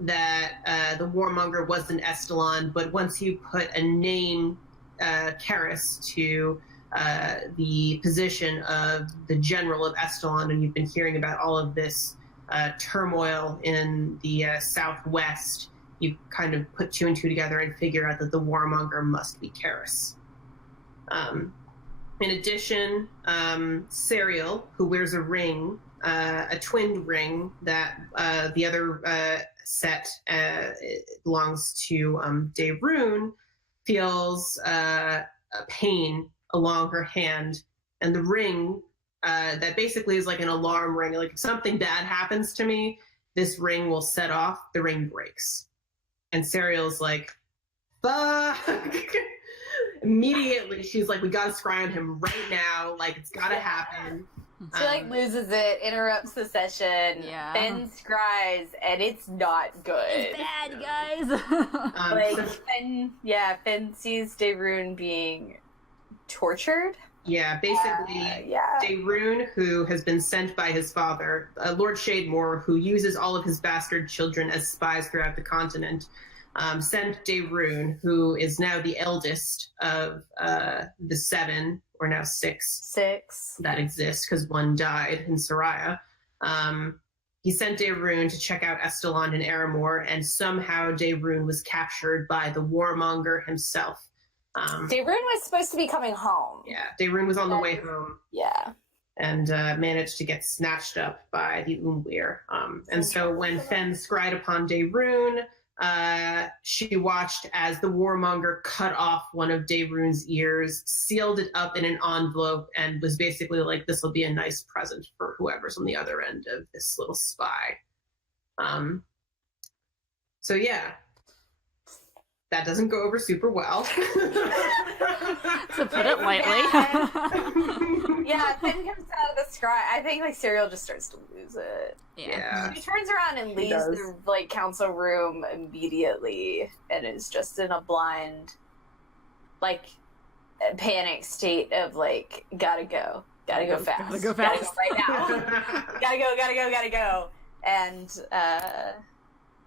that the warmonger was in Estelon, but once you put a name, Karis, to the position of the general of Estelon, and you've been hearing about all of this turmoil in the southwest, you kind of put two and two together and figure out that the warmonger must be Karis. In addition, Serial, who wears a ring, a twinned ring that the other set belongs to Daerun, feels a pain along her hand, and the ring that basically is like an alarm ring. Like, if something bad happens to me, this ring will set off. The ring breaks, and Serial's like, fuck. Immediately, she's like, we gotta scry on him right now. Like, it's gotta happen. She like loses it, interrupts the session, then scries, and it's not good. It's bad, guys. Finn sees Daerun being tortured. Yeah, basically, Daerun, who has been sent by his father, Lord Shademore, who uses all of his bastard children as spies throughout the continent, sent Daerun, who is now the eldest of the 7, or now 6 that exist, because one died in Soraya. He sent Daerun to check out Estelon and Aramor, and somehow Daerun was captured by the warmonger himself. Daerun was supposed to be coming home. Yeah, Daerun was on the way home. Yeah. And managed to get snatched up by the Umwir. And so when Fen scried upon Daerun, she watched as the warmonger cut off one of Daerun's ears, sealed it up in an envelope, and was basically like, this will be a nice present for whoever's on the other end of this little spy. So yeah, that doesn't go over super well. To put it lightly. Yeah, Finn comes out of the scry. I think like Serial just starts to lose it. Yeah. He turns around and leaves the like council room immediately, and is just in a blind, like, panic state of like, gotta go fast, gotta go right now, gotta go, and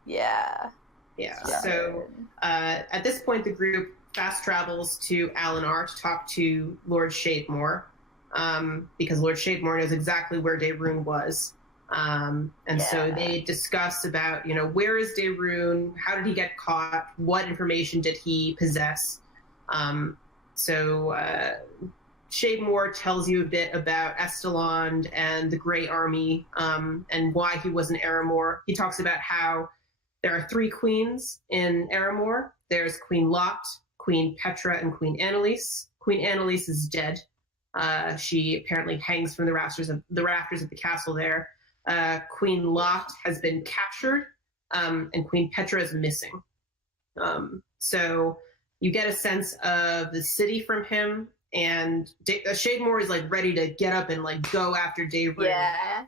yeah. So at this point, the group fast travels to Alinar to talk to Lord Shademore, because Lord Shademore knows exactly where Daerun was. So they discuss about, you know, where is Daerun? How did he get caught? What information did he possess? Shademore tells you a bit about Estelond and the Grey Army, and why he was in Aramor. He talks about how there are 3 queens in Aramor. There's Queen Lot, Queen Petra, and Queen Annalise. Queen Annalise is dead. She apparently hangs from the rafters of the castle there. Queen Lot has been captured, and Queen Petra is missing. So you get a sense of the city from him, and Shademore is like ready to get up and like go after Dave. Yeah,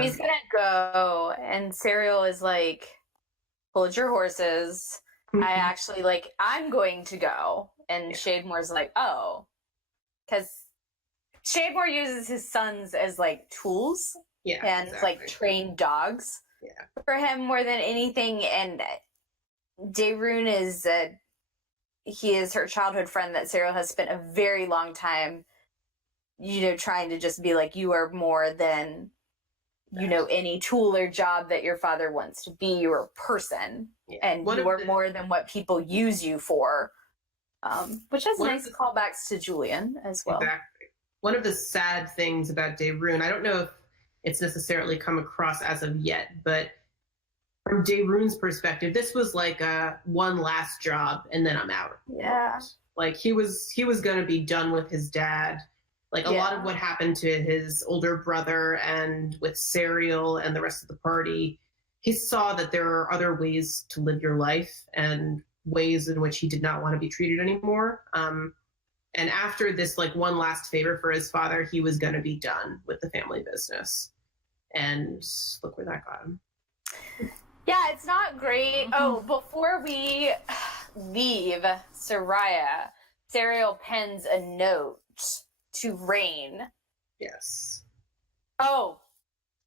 he's gonna go, and Serial is like, "Hold your horses. I actually I'm going to go." And Shademore's like, "Oh," because Shademore uses his sons as like tools, and like trained dogs for him more than anything. And Daerun is he is her childhood friend that Serial has spent a very long time, trying to just be like, you are more than, any tool or job that your father wants to be. You're a person, and you are more than what people use you for. Which has nice callbacks to Julian as well. Exactly. One of the sad things about Daerun, I don't know if it's necessarily come across as of yet, but from Daerun's perspective, this was like a one last job and then I'm out. Yeah. Like he was going to be done with his dad. Like a lot of what happened to his older brother and with Serial and the rest of the party, he saw that there are other ways to live your life and ways in which he did not want to be treated anymore. And after this like one last favor for his father, he was going to be done with the family business. And look where that got him. Yeah, it's not great. Oh, before we leave Soraya, Serial pens a note to Rain. Yes. Oh,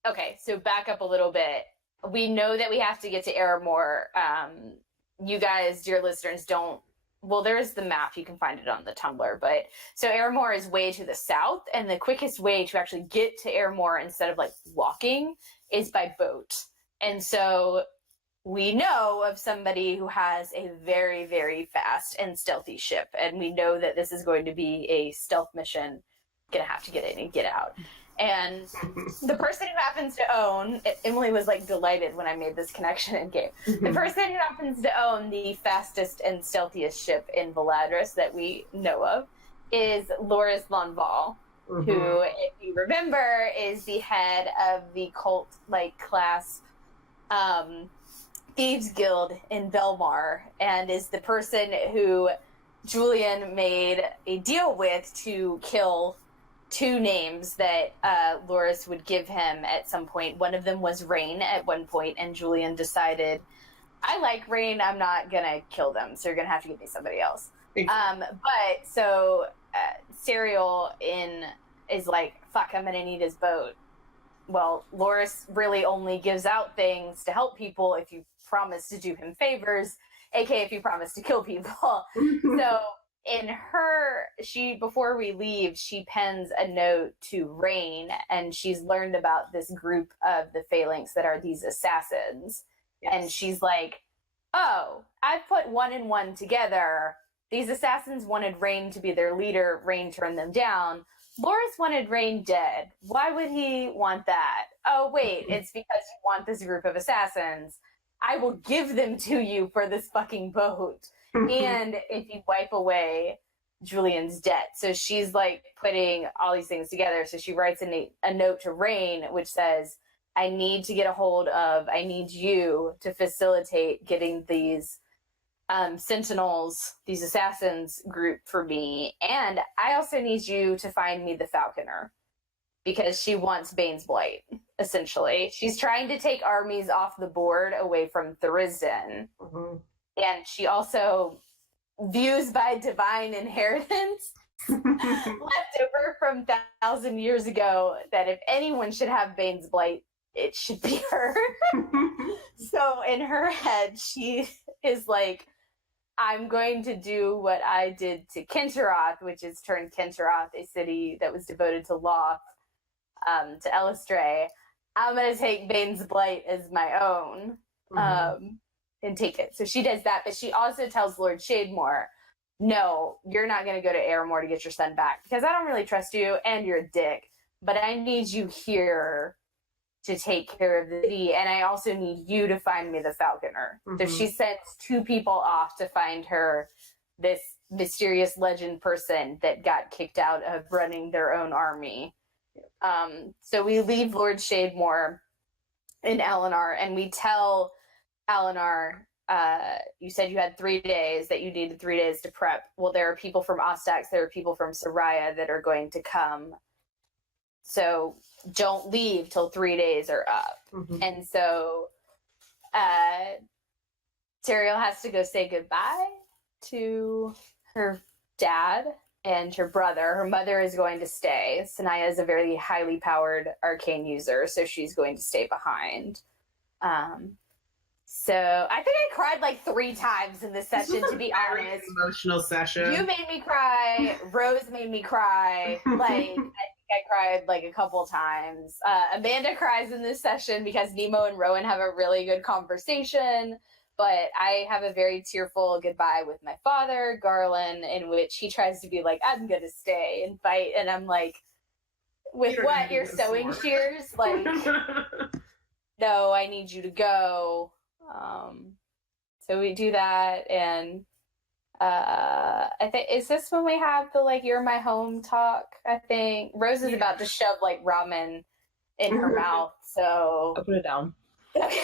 okay. So back up a little bit. We know that we have to get to Aramore. You guys, dear listeners, don't. Well, there is the map. You can find it on the Tumblr. But so Aramore is way to the south, and the quickest way to actually get to Aramore instead of like walking is by boat. And so we know of somebody who has a very, very fast and stealthy ship. And we know that this is going to be a stealth mission. Gonna have to get in and get out. And the person who happens to own, Emily was like delighted when I made this connection in game. The person who happens to own the fastest and stealthiest ship in Valadris that we know of is Loris Lonval, who, if you remember, is the head of the cult-like class Thieves Guild in Belmar, and is the person who Julian made a deal with to kill two names that Loris would give him at some point. One of them was Rain at one point, and Julian decided, I like Rain, I'm not gonna kill them, so you're gonna have to give me somebody else. But so Serial is like, fuck, I'm gonna need his boat. Well, Loris really only gives out things to help people if you promise to do him favors, aka if you promise to kill people. So before we leave, she pens a note to Rain, and she's learned about this group of the Phalanx that are these assassins. Yes. And she's like, oh, I've put one and one together. These assassins wanted Rain to be their leader. Rain turned them down. Loris wanted Rain dead. Why would he want that? Oh, wait, it's because you want this group of assassins. I will give them to you for this fucking boat. And if you wipe away Julian's debt. So she's like putting all these things together. So she writes a note to Rain, which says, I need you to facilitate getting these sentinels, these assassins group for me. And I also need you to find me the Falconer, because she wants Bane's Blight, essentially. She's trying to take armies off the board away from Thurisden. And she also views by divine inheritance left over from 1,000 years ago that if anyone should have Bane's Blight, it should be her. So in her head, she is like, I'm going to do what I did to Kinteroth, which is turn Kinteroth, a city that was devoted to Loth, to Elistray. I'm going to take Bane's Blight as my own. And take it. So she does that, but she also tells Lord Shademore, no, you're not going to go to Aramore to get your son back, because I don't really trust you, and you're a dick, but I need you here to take care of the city, and I also need you to find me the Falconer. So she sends two people off to find her this mysterious legend person that got kicked out of running their own army. So we leave Lord Shademore in Eleanor, and we tell Eleanor, you said you had 3 days, that you needed 3 days to prep. Well, there are people from Ostax, there are people from Soraya that are going to come. So don't leave till 3 days are up. Mm-hmm. And so Teriel has to go say goodbye to her dad and her brother. Her mother is going to stay. Sanaya is a very highly powered arcane user, so she's going to stay behind. So I think I cried like 3 times in this session, to be honest. Emotional session. You made me cry. Rose made me cry. Like, I think I cried like a couple times. Amanda cries in this session because Nemo and Rowan have a really good conversation. But I have a very tearful goodbye with my father, Garland, in which he tries to be like, I'm going to stay and fight. And I'm like, with what? Your sewing shears? Like, no, I need you to go. So we do that. And I think, is this when we have the, like, you're my home talk? I think Rose is about to shove, like, ramen in her mouth. So I'll put it down. Okay.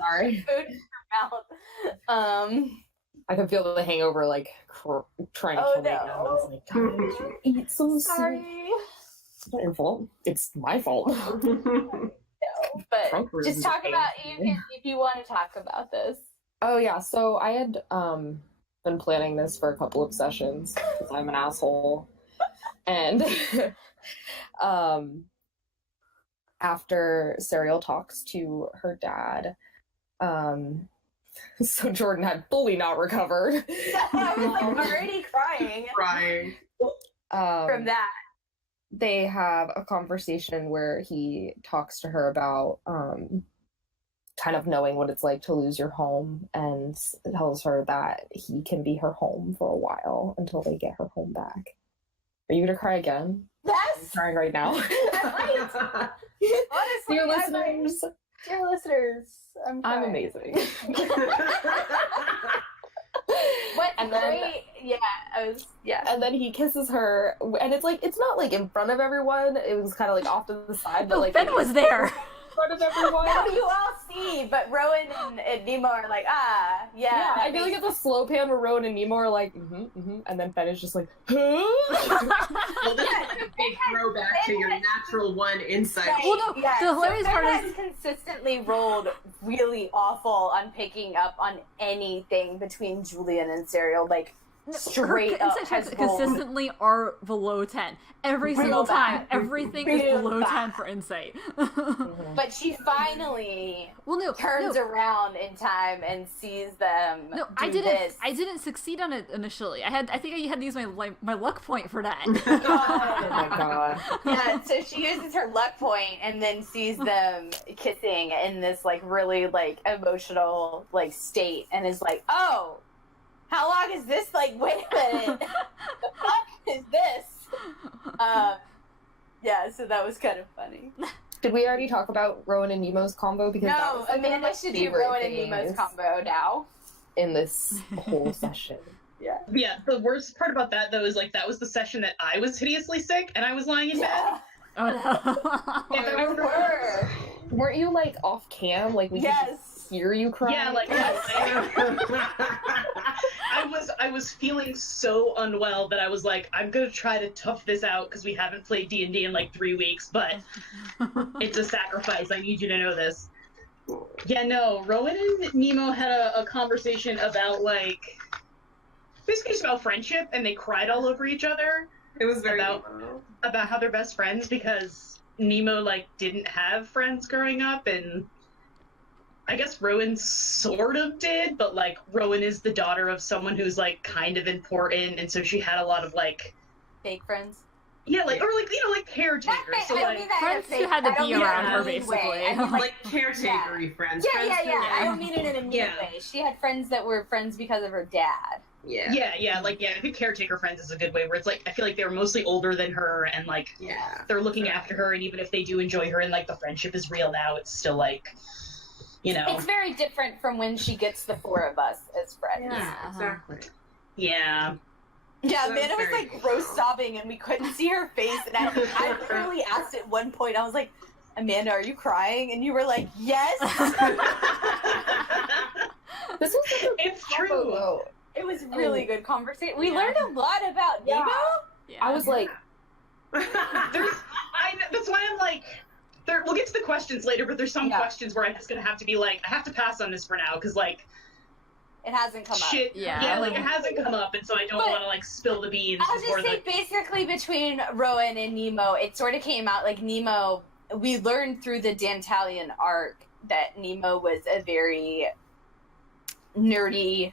Sorry. Food in her mouth. I can feel the hangover, like, trying to kill me now. I was like, God, eat some Sorry. soup. It's not your fault. It's my fault. No, but Trunkers just is talk about painful. if you want to talk about this. Oh, yeah. So I had been planning this for a couple of sessions because I'm an asshole. And after Serial talks to her dad, so Jordan had fully not recovered. I was like already crying from that. They have a conversation where he talks to her about kind of knowing what it's like to lose your home, and tells her that he can be her home for a while until they get her home back. Are you gonna cry again? I'm Yes. crying right now. Honestly, Dear listeners, dear listeners, I'm amazing. What's And then- great? Yeah. And then he kisses her, and it's like, it's not like in front of everyone. It was kind of like off to the side, but No, like Ben was there. in front of everyone. Now you all see, but Rowan and Nemo are like, Yeah, I that feel like makes- it's a slow pan where Rowan and Nemo are like, and then Ben is just like, huh? Well, this is like a big throwback to your natural one insight. Right, Well, no, yeah. the hilarious so part Ben is- has consistently rolled really awful on picking up on anything between Julian and Serial. Like, straight her up insight has checks rolled. consistently are below 10. Every Real single time. bad. Everything is Real below 10 bad. for insight. But she finally Well, no, turns no, around in time and sees them no, do I didn't. this. I didn't succeed on it initially. I think I had to use my luck point for that. Oh my god. Yeah, so she uses her luck point and then sees them kissing in this like really like emotional like state, and is like, oh, how long is this? Like, wait a minute, the fuck is this? Yeah, so that was kind of funny. Did we already talk about Rowan and Nemo's combo? Because that No, was, like, one of Amanda my should do favorite Rowan and Nemo's things combo now. in this whole session. Yeah, the worst part about that though is like that was the session that I was hideously sick and I was lying in bed. Yeah, Oh no. Yeah, we were. Weren't you like off cam? Like we could Yes. just hear you cry? Yeah, like I was feeling so unwell that I was like, I'm gonna try to tough this out because we haven't played D&D in like 3 weeks, but it's a sacrifice. I need you to know this. Yeah, no, Rowan and Nemo had a conversation about like basically just about friendship, and they cried all over each other It was very about how they're best friends because Nemo like didn't have friends growing up, and I guess Rowan sort of did, but like Rowan is the daughter of someone who's like kind of important, and so she had a lot of like Fake friends. or like like caretakers. So I don't like mean that in a friends who fake- had to I don't be mean it around in a her, mean basically. way. I mean, like caretakery friends. Yeah, friends yeah. I who- don't mean it in a mean Yeah. way. She had friends that were friends because of her dad. Yeah. I think caretaker friends is a good way where it's like I feel like they were mostly older than her and like Yeah. they're looking after her, and even if they do enjoy her and like the friendship is real now, it's still like It's very different from when she gets the 4 of us as friends. Yeah, exactly. Yeah. Yeah, That Amanda was very like gross sobbing and we couldn't see her face. And I literally asked at one point, I was like, Amanda, are you crying? And you were like, yes. This was such a It's combo, true. though. It was really good conversation. We Yeah. learned a lot about Yeah. Nemo. Yeah. I was like, That's why I'm like, we'll get to the questions later, but there's some Yeah. questions where I'm just gonna have to be like, I have to pass on this for now, because like, It hasn't come up. shit, Yeah. like it hasn't come up, and so I don't But want to like spill the beans I'll before just say basically between Rowan and Nemo, it sort of came out like Nemo, we learned through the Dantalian arc that Nemo was a very nerdy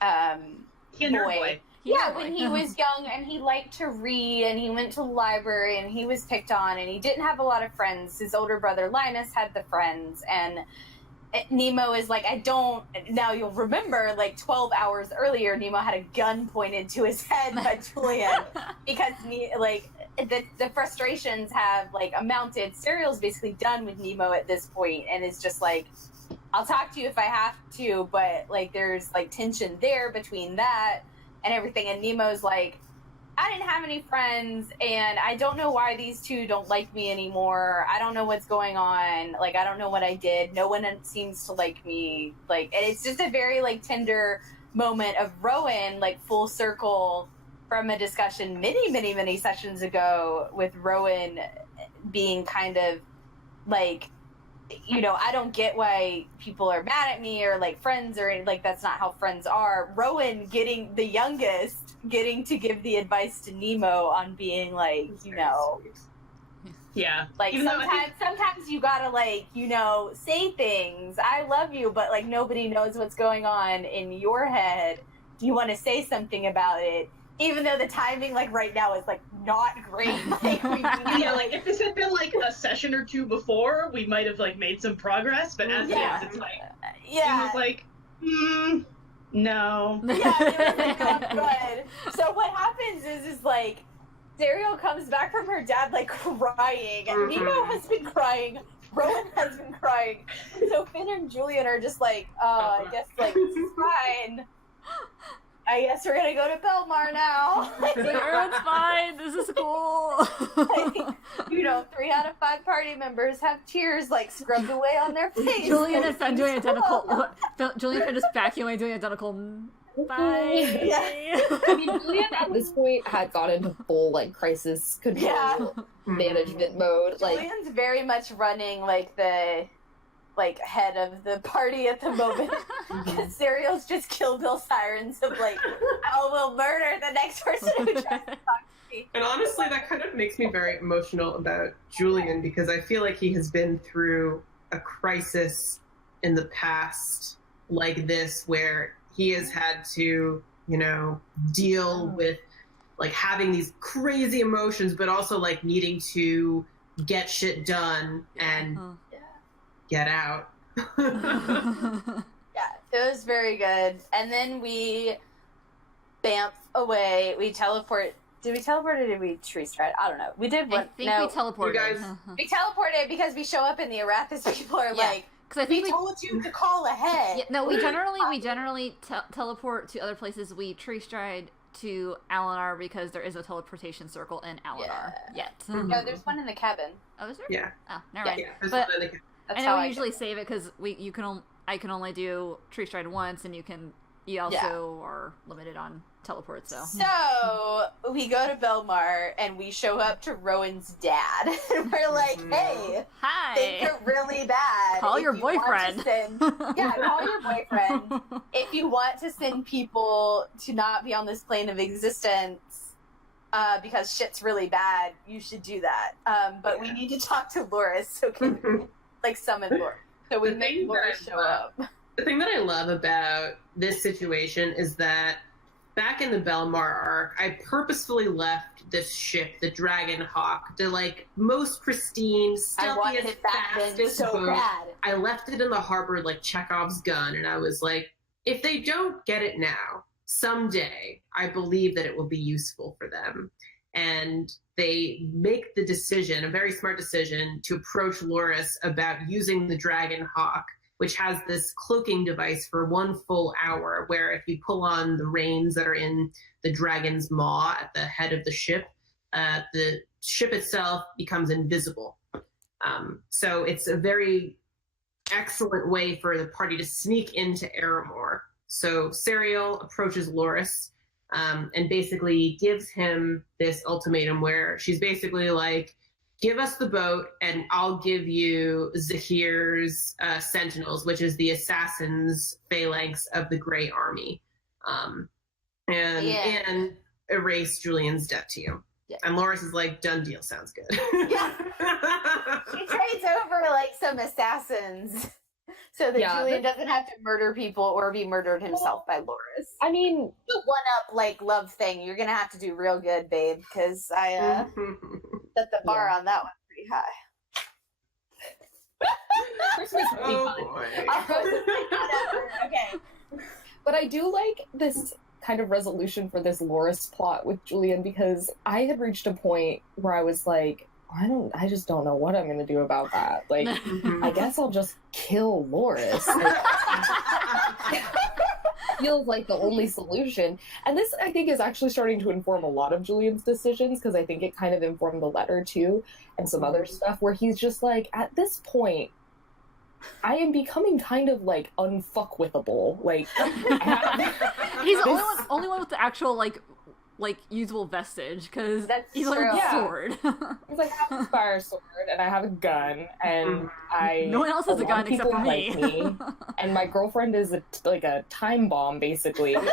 nerd boy. Yeah, when he was young and he liked to read and he went to the library and he was picked on and he didn't have a lot of friends. His older brother Linus had the friends, and Nemo is like, I don't. Now you'll remember, like 12 hours earlier, Nemo had a gun pointed to his head by Julian because the frustrations have like amounted. Serial's basically done with Nemo at this point and is just like, I'll talk to you if I have to, but like there's like tension there between that and everything. And Nemo's like, I didn't have any friends and I don't know why these two don't like me anymore. I don't know what's going on. Like, I don't know what I did. No one seems to like me. Like, and it's just a very like tender moment of Rowan, like full circle from a discussion many sessions ago with Rowan being kind of like, you know, I don't get why people are mad at me or like friends or like that's not how friends are. Rowan getting the youngest, getting to give the advice to Nemo on being like, you know, Yeah. like Even though I sometimes you gotta like, you know, say things. I love you, but like nobody knows what's going on in your head. You want to say something about it. Even though the timing, like right now, is like not great. Like, yeah, like if this had been like a session or two before, we might have like made some progress. But as it is, it's like it was like, no. Yeah, it was like not good. So what happens is like Serial comes back from her dad like crying. Nemo has been crying. Rowan has been crying. So Finn and Julian are just like, I guess like this is fine. I guess we're gonna go to Belmar now. Everyone's fine. This is cool. Like, you know, 3 out of 5 party members have tears like scrubbed away on their face. Julian and Finn doing identical. Julian and Finn just vacuuming doing identical. Bye. Yeah. I mean, Julian at this point had got into full like crisis control management mode. Like, Julian's very much running like the head of the party at the moment. Because Serial's just Kill Bill sirens of like, I will murder the next person who tries to talk to me. And honestly, that kind of makes me very emotional about Julian because I feel like he has been through a crisis in the past like this where he has had to, you know, deal with like having these crazy emotions, but also like needing to get shit done and get out. Yeah, it was very good. And then we bamf away. We teleport. Did we teleport or did we tree stride? I don't know. We did I one. think No, we teleported. You guys- we teleported because we show up in the Arathis. People are Yeah. like, Because I think we told you to call ahead. Yeah, no, we generally teleport to other places. We tree stride to Alinar because there is a teleportation circle in Alinar. Yet. No, there's one in the cabin. Oh, is there? Yeah. Oh, never mind. Yeah, there's But one in the- That's I how know we I usually save it because I can only do tree stride once, and you also are limited on teleport. So we go to Belmar and we show up to Rowan's dad. And we're like, hey, things Hi. are really bad. Call If your you want to boyfriend. call your boyfriend. If you want to send people to not be on this plane of existence because shit's really bad, you should do that. But we need to talk to Loris, so can we, like summon Loris. So we The make thing that Loris I show love- up. The thing that I love about this situation is that back in the Belmar arc, I purposefully left this ship, the Dragon Hawk, the like most pristine, I wanted stealthiest, it back then fastest so boat. bad. I left it in the harbor like Chekhov's gun, and I was like, if they don't get it now, someday I believe that it will be useful for them. And they make the decision, a very smart decision, to approach Loris about using the Dragon Hawk which has this cloaking device for 1 full hour, where if you pull on the reins that are in the dragon's maw at the head of the ship itself becomes invisible. So it's a very excellent way for the party to sneak into Aramor. So Serial approaches Loris and basically gives him this ultimatum where she's basically like, give us the boat and I'll give you Zahir's Sentinels, which is the assassins phalanx of the Grey Army, and erase Julian's debt to you. Yeah. And Loris is like, done deal, sounds good. Yeah. She trades over like some assassins so that Julian doesn't have to murder people or be murdered himself by Loris. I mean, the one-up like love thing, you're gonna have to do real good, babe, because I set the bar on that one pretty high. Okay. But I do like this kind of resolution for this Loris plot with Julian, because I had reached a point where I was like, I just don't know what I'm going to do about that. Like, I guess I'll just kill Loris. Feels like the only solution. And this, I think, is actually starting to inform a lot of Julian's decisions, because I think it kind of informed the letter, too, and some other stuff, where he's just like, at this point, I am becoming kind of, like, unfuckwithable. Like, he's the only one with the actual, like usable vestige, because he's like a sword. He's like, I have a fire sword, and I have a gun, and no one else has a gun except for me. Like me. And my girlfriend is like a time bomb, basically. And,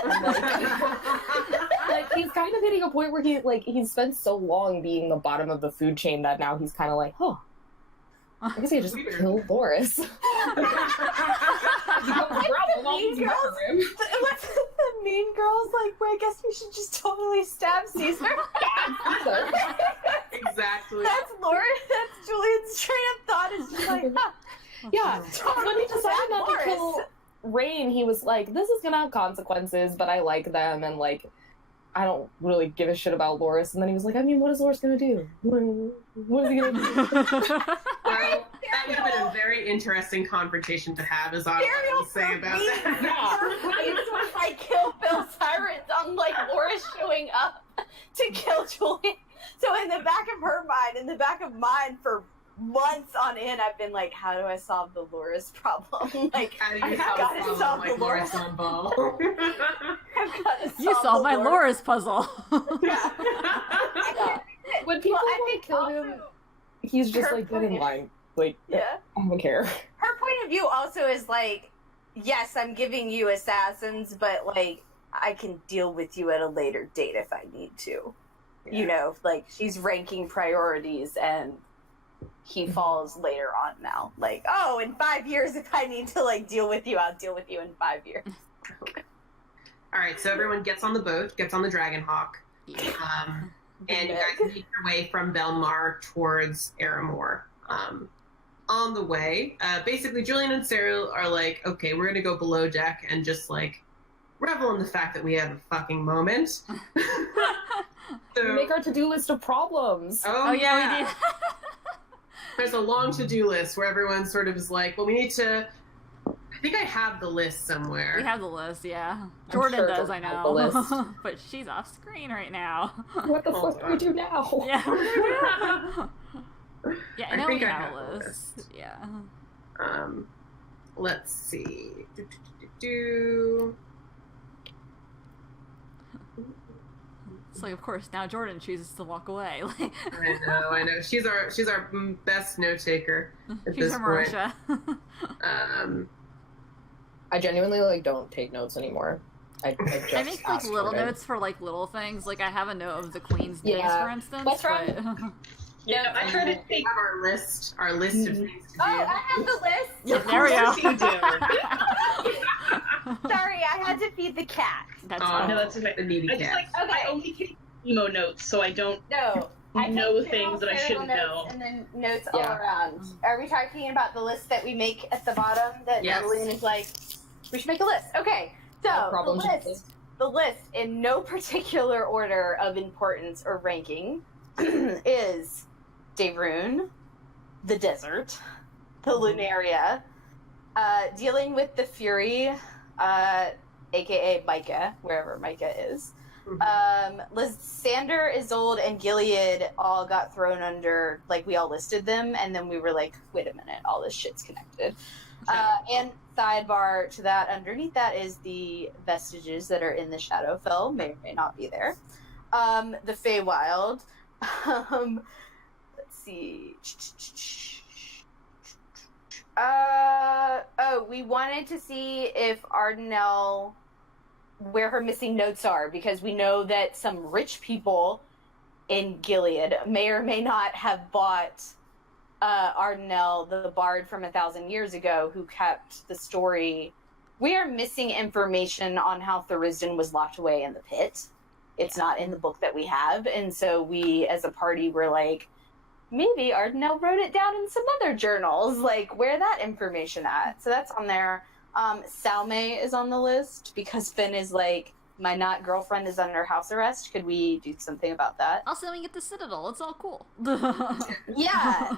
like, he's kind of hitting a point where he's spent so long being the bottom of the food chain that now he's kind of like, I guess I just killed Loris. What's the mean girls like? Well, I guess we should just totally stab Caesar. Exactly. That's Loris. That's Julian's train of thought. Is just like, yeah. When he decided not to kill Rain, he was like, "This is gonna have consequences, but I like them, and like, I don't really give a shit about Loris." And then he was like, I mean, what is Loris gonna do? What is he gonna do? Well, that would have been a very interesting confrontation to have, as I will say about that. Yeah. I kill Bill Sirens on like Loris showing up to kill Julian. So in the back of her mind, in the back of mine, for months on end, I've been like, how do I solve the Loris problem? Like, how do you solve the Loris on ball? You solved my Loris puzzle. Yeah. When people want to kill him, he's just like, get in line. Like, I don't care. Her point of view also is like, yes, I'm giving you assassins, but like, I can deal with you at a later date if I need to. Yeah. You know, like, she's ranking priorities, and he falls later on now. Like, oh, in 5 years, if I need to like deal with you, I'll deal with you in 5 years. Okay. All right, so everyone gets on the boat, gets on the Dragonhawk, and you guys make your way from Belmar towards Aramor. On the way, basically, Julian and Cyril are like, okay, we're gonna go below deck and just like revel in the fact that we have a fucking moment. So, make our to-do list of problems. Oh yeah, we did. There's a long to-do list where everyone sort of is like, well, we need to. I think I have the list somewhere. We have the list, yeah. Jordan does, I know. The list. But she's off screen right now. What the fuck do we do now? Yeah. Yeah, I know we have a list. Yeah. Let's see. So of course now Jordan chooses to walk away. I know. She's our best note taker at She's this our point. Marisha. I genuinely like don't take notes anymore. I make like little notes for like little things. Like I have a note of the Queen's names, for instance. That's right. Yeah, I try to take our list of things to do. Oh, I have the list. Yeah, there we go. Sorry, I had to feed the cat. That's no, that's okay. The needy cat. I only take emo notes, so I don't know things that I shouldn't know. And then notes all around. Are we talking about the list that we make at the bottom? That Madeline is like, we should make a list. Okay, so the list in no particular order of importance or ranking is Davrun, the desert, the Lunaria, Dealing with the Fury, aka Micah, wherever Micah is. Lysander, Isolde, and Gilead all got thrown under, like, we all listed them, and then we were like, wait a minute, all this shit's connected. And sidebar to that, underneath that is the vestiges that are in the Shadowfell, may or may not be there. The Feywild. Let's see. We wanted to see if Ardenelle, where her missing notes are, because we know that some rich people in Gilead may or may not have bought Ardenelle, the bard from 1,000 years ago, who kept the story. We are missing information on how Thurisdan was locked away in the pit. It's not in the book that we have, and so we, as a party, were like, maybe Ardenelle wrote it down in some other journals. Like, where that information at? So that's on there. Salme is on the list because Finn is like, my not girlfriend is under house arrest. Could we do something about that? Also, we get the Citadel. It's all cool. Yeah.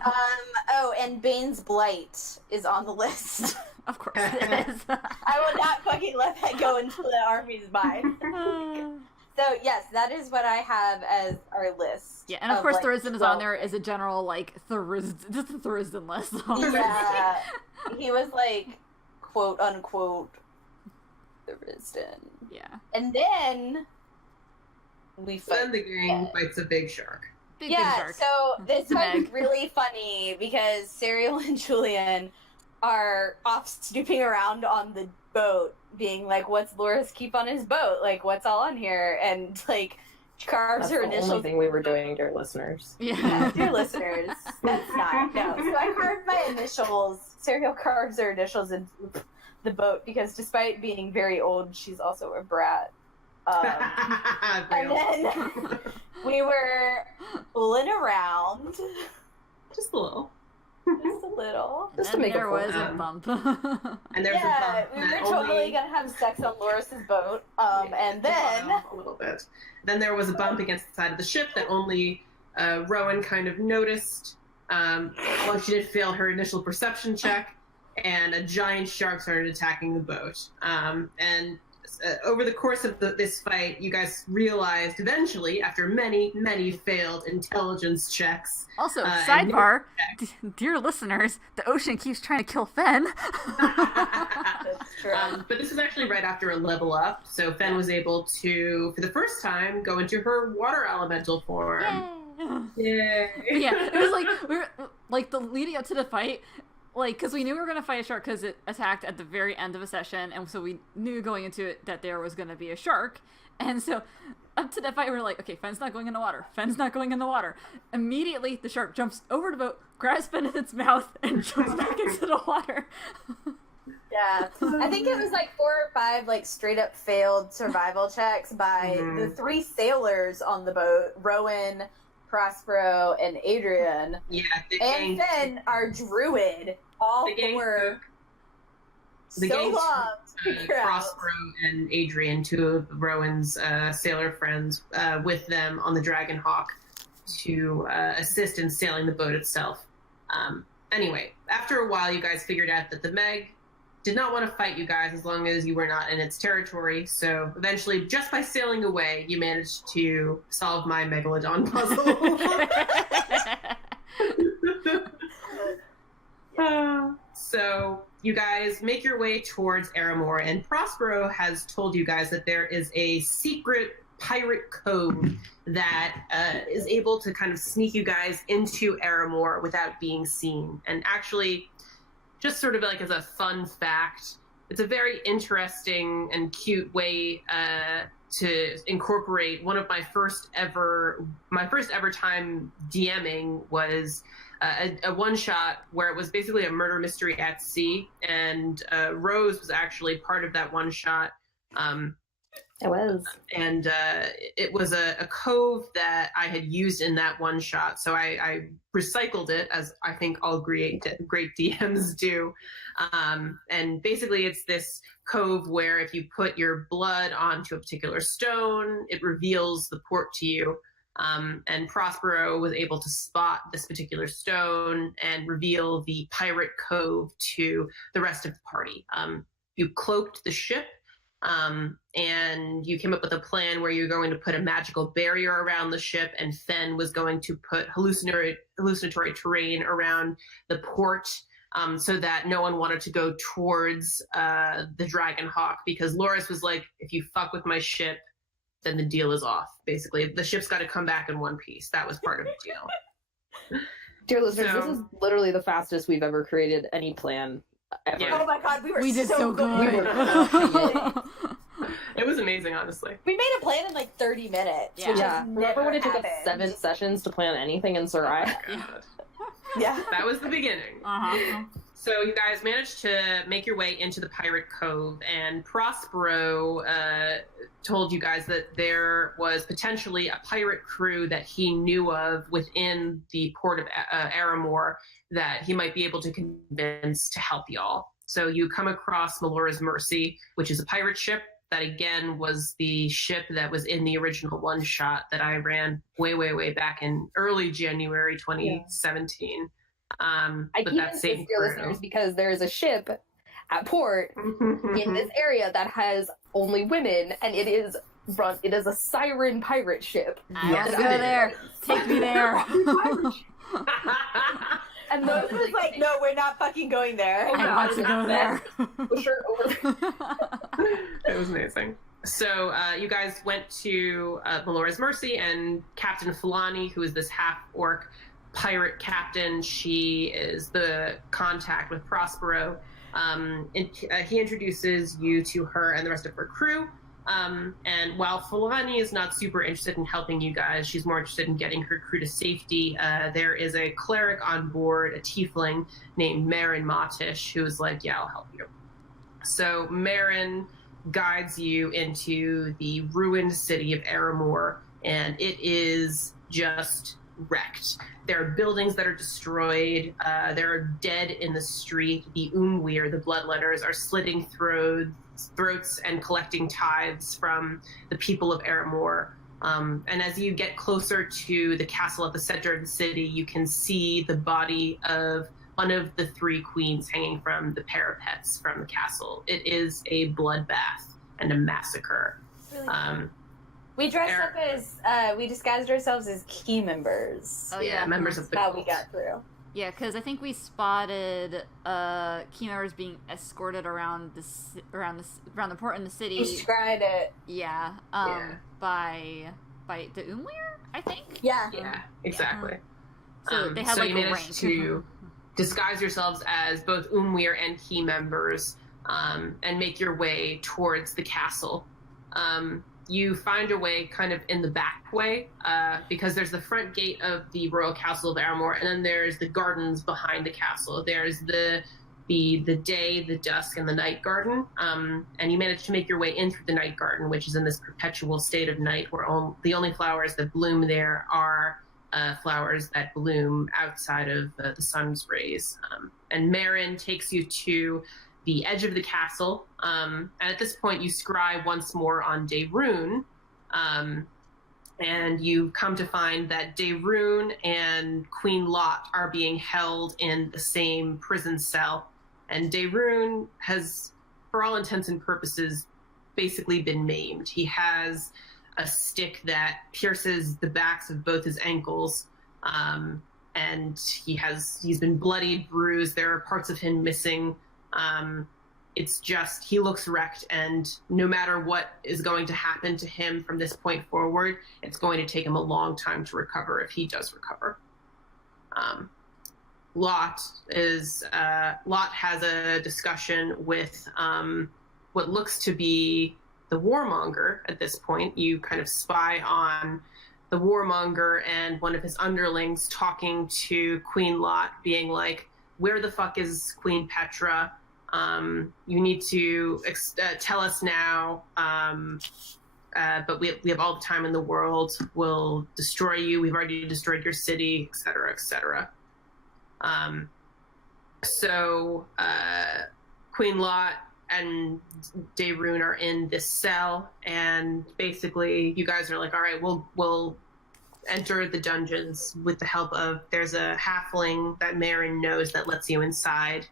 And Bane's Blight is on the list. Of course it is. I will not fucking let that go into the army's mind. So, yes, that is what I have as our list. Yeah, and of course like, Thurisdan is on there as a general, like, just a Thurisdan list. Yeah. He was like, quote unquote, Thurisdan. Yeah. And then we fight. Then the gang fights a big shark. Big Yeah, shark. so this The one's Meg. really funny because Serial and Julian are off snooping around on the boat, being like, what's Loris keep on his boat? Like, what's all on here? And, like, carves That's her the only initials. thing we were doing, dear listeners. Yeah. Dear listeners, that's not, no. So I carved my initials. Serial carves her initials into the boat because despite being very old, she's also a brat. And then we were fooling around. Just a little. Just a little. Just to And make there a was a point. bump. And there's Yeah, a bump we were that totally only... gonna have sex on Loris's boat. And then a little bit. Then there was a bump against the side of the ship that only Rowan kind of noticed. Well, she did fail her initial perception check, and a giant shark started attacking the boat. And over the course of this fight, you guys realized eventually, after many, many failed intelligence checks. Also, and sidebar, dear listeners, the ocean keeps trying to kill Fen. that's true. But this is actually right after a level up, so Fen was able to, for the first time, go into her water elemental form. Yay! Yeah, it was like we were like the leading up to the fight, like because we knew we were gonna fight a shark because it attacked at the very end of a session, and so we knew going into it that there was gonna be a shark, and so up to that fight we were like, okay, Fen's not going in the water. Fen's not going in the water. Immediately, the shark jumps over the boat, grabs Fen in its mouth, and jumps back into the water. Yeah, I think it was like 4 or 5 like straight up failed survival checks by the 3 sailors on the boat: Rowan, Prospero, and Adrian. Yeah, And then our druid, all The gang for the so gang long to figure out. Prospero and Adrian, 2 of Rowan's sailor friends, with them on the Dragon Hawk to assist in sailing the boat itself. Anyway, after a while, you guys figured out that the Meg did not want to fight you guys as long as you were not in its territory. So eventually, just by sailing away, you managed to solve my Megalodon puzzle. So you guys make your way towards Aramor, and Prospero has told you guys that there is a secret pirate code that is able to kind of sneak you guys into Aramor without being seen. And actually, just sort of like as a fun fact, it's a very interesting and cute way to incorporate one of my first ever time DMing was a one shot where it was basically a murder mystery at sea, and Rose was actually part of that one shot. It was. And it was a cove that I had used in that one shot. So I recycled it, as I think all great DMs do. And basically it's this cove where if you put your blood onto a particular stone, it reveals the port to you. And Prospero was able to spot this particular stone and reveal the pirate cove to the rest of the party. You cloaked the ship, and you came up with a plan where you're going to put a magical barrier around the ship, and Fen was going to put hallucinatory terrain around the port, so that no one wanted to go towards the Dragon Hawk, because Loris was like, if you fuck with my ship, then the deal is off. Basically, the ship's got to come back in one piece. That was part of the deal. Dear listeners, this is literally the fastest we've ever created any plan ever. Yeah. Oh my god, we did so good. We were It was amazing, honestly. We made a plan in like 30 minutes. Yeah. yeah. Remember when it took us happened. 7 sessions to plan anything in Sarai? God. Yeah. That was the beginning. Uh-huh. So you guys managed to make your way into the Pirate Cove, and Prospero told you guys that there was potentially a pirate crew that he knew of within the port of Aramor that he might be able to convince to help y'all. So you come across Melora's Mercy, which is a pirate ship that, again, was the ship that was in the original one-shot that I ran way back in early January 2017. I But keep that same insist, dear listeners, because there is a ship at port in this area that has only women, and it is a siren pirate ship. I want to Yes, go it is. there. Take me there. And No, those it was like, no, we're not fucking going there. Oh, I want to go there. push her over there. It was amazing. So you guys went to Melora's Mercy, and Captain Fulani, who is this half-orc pirate captain, she is the contact with Prospero. And he introduces you to her and the rest of her crew. And while Fulani is not super interested in helping you guys, she's more interested in getting her crew to safety. There is a cleric on board, a tiefling named Marin Matish, who is like, yeah, I'll help you. So Marin guides you into the ruined city of Aramor, and it is just wrecked. There are buildings that are destroyed. There are dead in the street. The Umwir, the bloodletters, are slitting throats and collecting tithes from the people of Aramor. And as you get closer to the castle at the center of the city, you can see the body of one of the 3 queens hanging from the parapets from the castle. It is a bloodbath and a massacre. Really? We dressed up as, we disguised ourselves as key members. Oh, yeah, members of the How cult. we got through. Yeah, because I think we spotted key members being escorted around around the port in the city. You described it. Yeah, Yeah. by the Umwir, I think. Yeah. Yeah, exactly. So they had so like you a managed rank. to disguise yourselves as both Umwir and key members, and make your way towards the castle. You find your way kind of in the back way, because there's the front gate of the Royal Castle of Aramor, and then there's the gardens behind the castle. There's the day, the dusk, and the night garden. And you manage to make your way in through the night garden, which is in this perpetual state of night, where the only flowers that bloom there are flowers that bloom outside of the sun's rays. And Marin takes you to the edge of the castle, and at this point you scry once more on Daerun, and you come to find that Daerun and Queen Lot are being held in the same prison cell, and Daerun has, for all intents and purposes, basically been maimed. He has a stick that pierces the backs of both his ankles, and he's been bloodied, bruised. There are parts of him missing. It's just, he looks wrecked, and no matter what is going to happen to him from this point forward, it's going to take him a long time to recover, if he does recover. Lot has a discussion with what looks to be the warmonger at this point. You kind of spy on the warmonger and one of his underlings talking to Queen Lot, being like, where the fuck is Queen Petra? You need to tell us now, but we have all the time in the world. We'll destroy you. We've already destroyed your city, et cetera, et cetera. So Queen Lot and Daerun are in this cell, and basically you guys are like, all right, we'll enter the dungeons with the help of, there's a halfling that Marin knows that lets you inside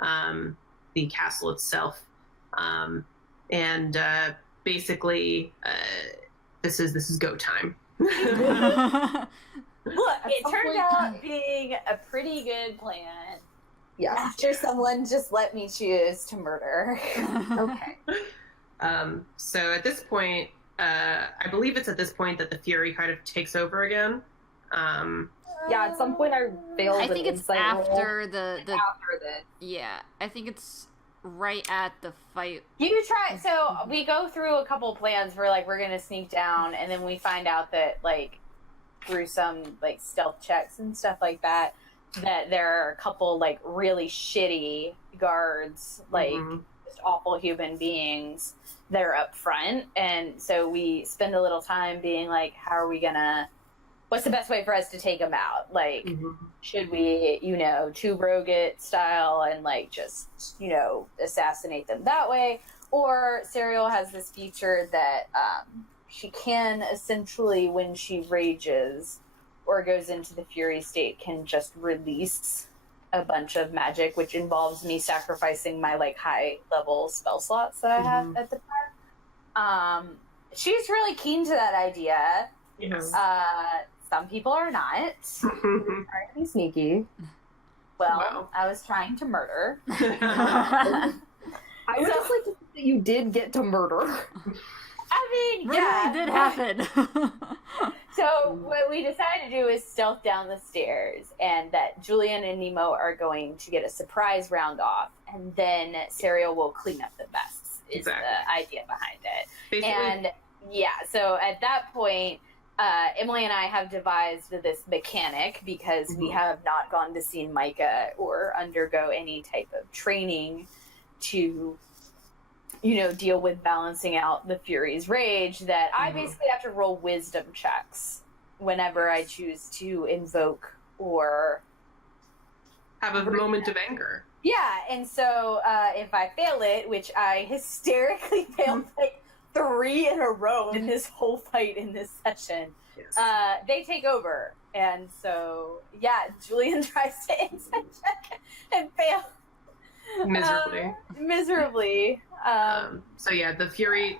the castle itself. And basically, this is go time. Look, it turned out being a pretty good plan. Yeah. After someone just let me choose to murder. Okay. So at this point, I believe it's at this point that the Fury kind of takes over again. Yeah, at some point I failed. I think an it's insight after roll. the After this. yeah. I think it's right at the fight. You try. So we go through a couple plans where like we're gonna sneak down, and then we find out that like through some like stealth checks and stuff like that, that there are a couple like really shitty guards, like just awful human beings that are up front, and so we spend a little time being like, how are we gonna? What's the best way for us to take them out? Like, should we, Two Rogue It style and, like, just, assassinate them that way? Or Serial has this feature that she can essentially, when she rages or goes into the Fury state, can just release a bunch of magic, which involves me sacrificing my, like, high-level spell slots that I have at the time. She's really keen to that idea. Yes. Some people are not. Trying to be sneaky. Well, Wow. I was trying to murder. I would just like to think that you did get to murder. I mean, Murder yeah. did happen. So what we decided to do is stealth down the stairs, and that Julian and Nemo are going to get a surprise round off, and then Serial will clean up the mess. Is Exactly. the idea behind it. Basically, And yeah, so at that point, Emily and I have devised this mechanic because we have not gone to see Micah or undergo any type of training to, deal with balancing out the Fury's rage, that I basically have to roll wisdom checks whenever I choose to invoke or... have a moment of anger. Yeah, and so if I fail it, which I hysterically failed like 3 in a row in this whole fight in this session, Yes. they take over. And so, yeah, Julian tries to insight check and fail. Miserably. Miserably. So yeah, the Fury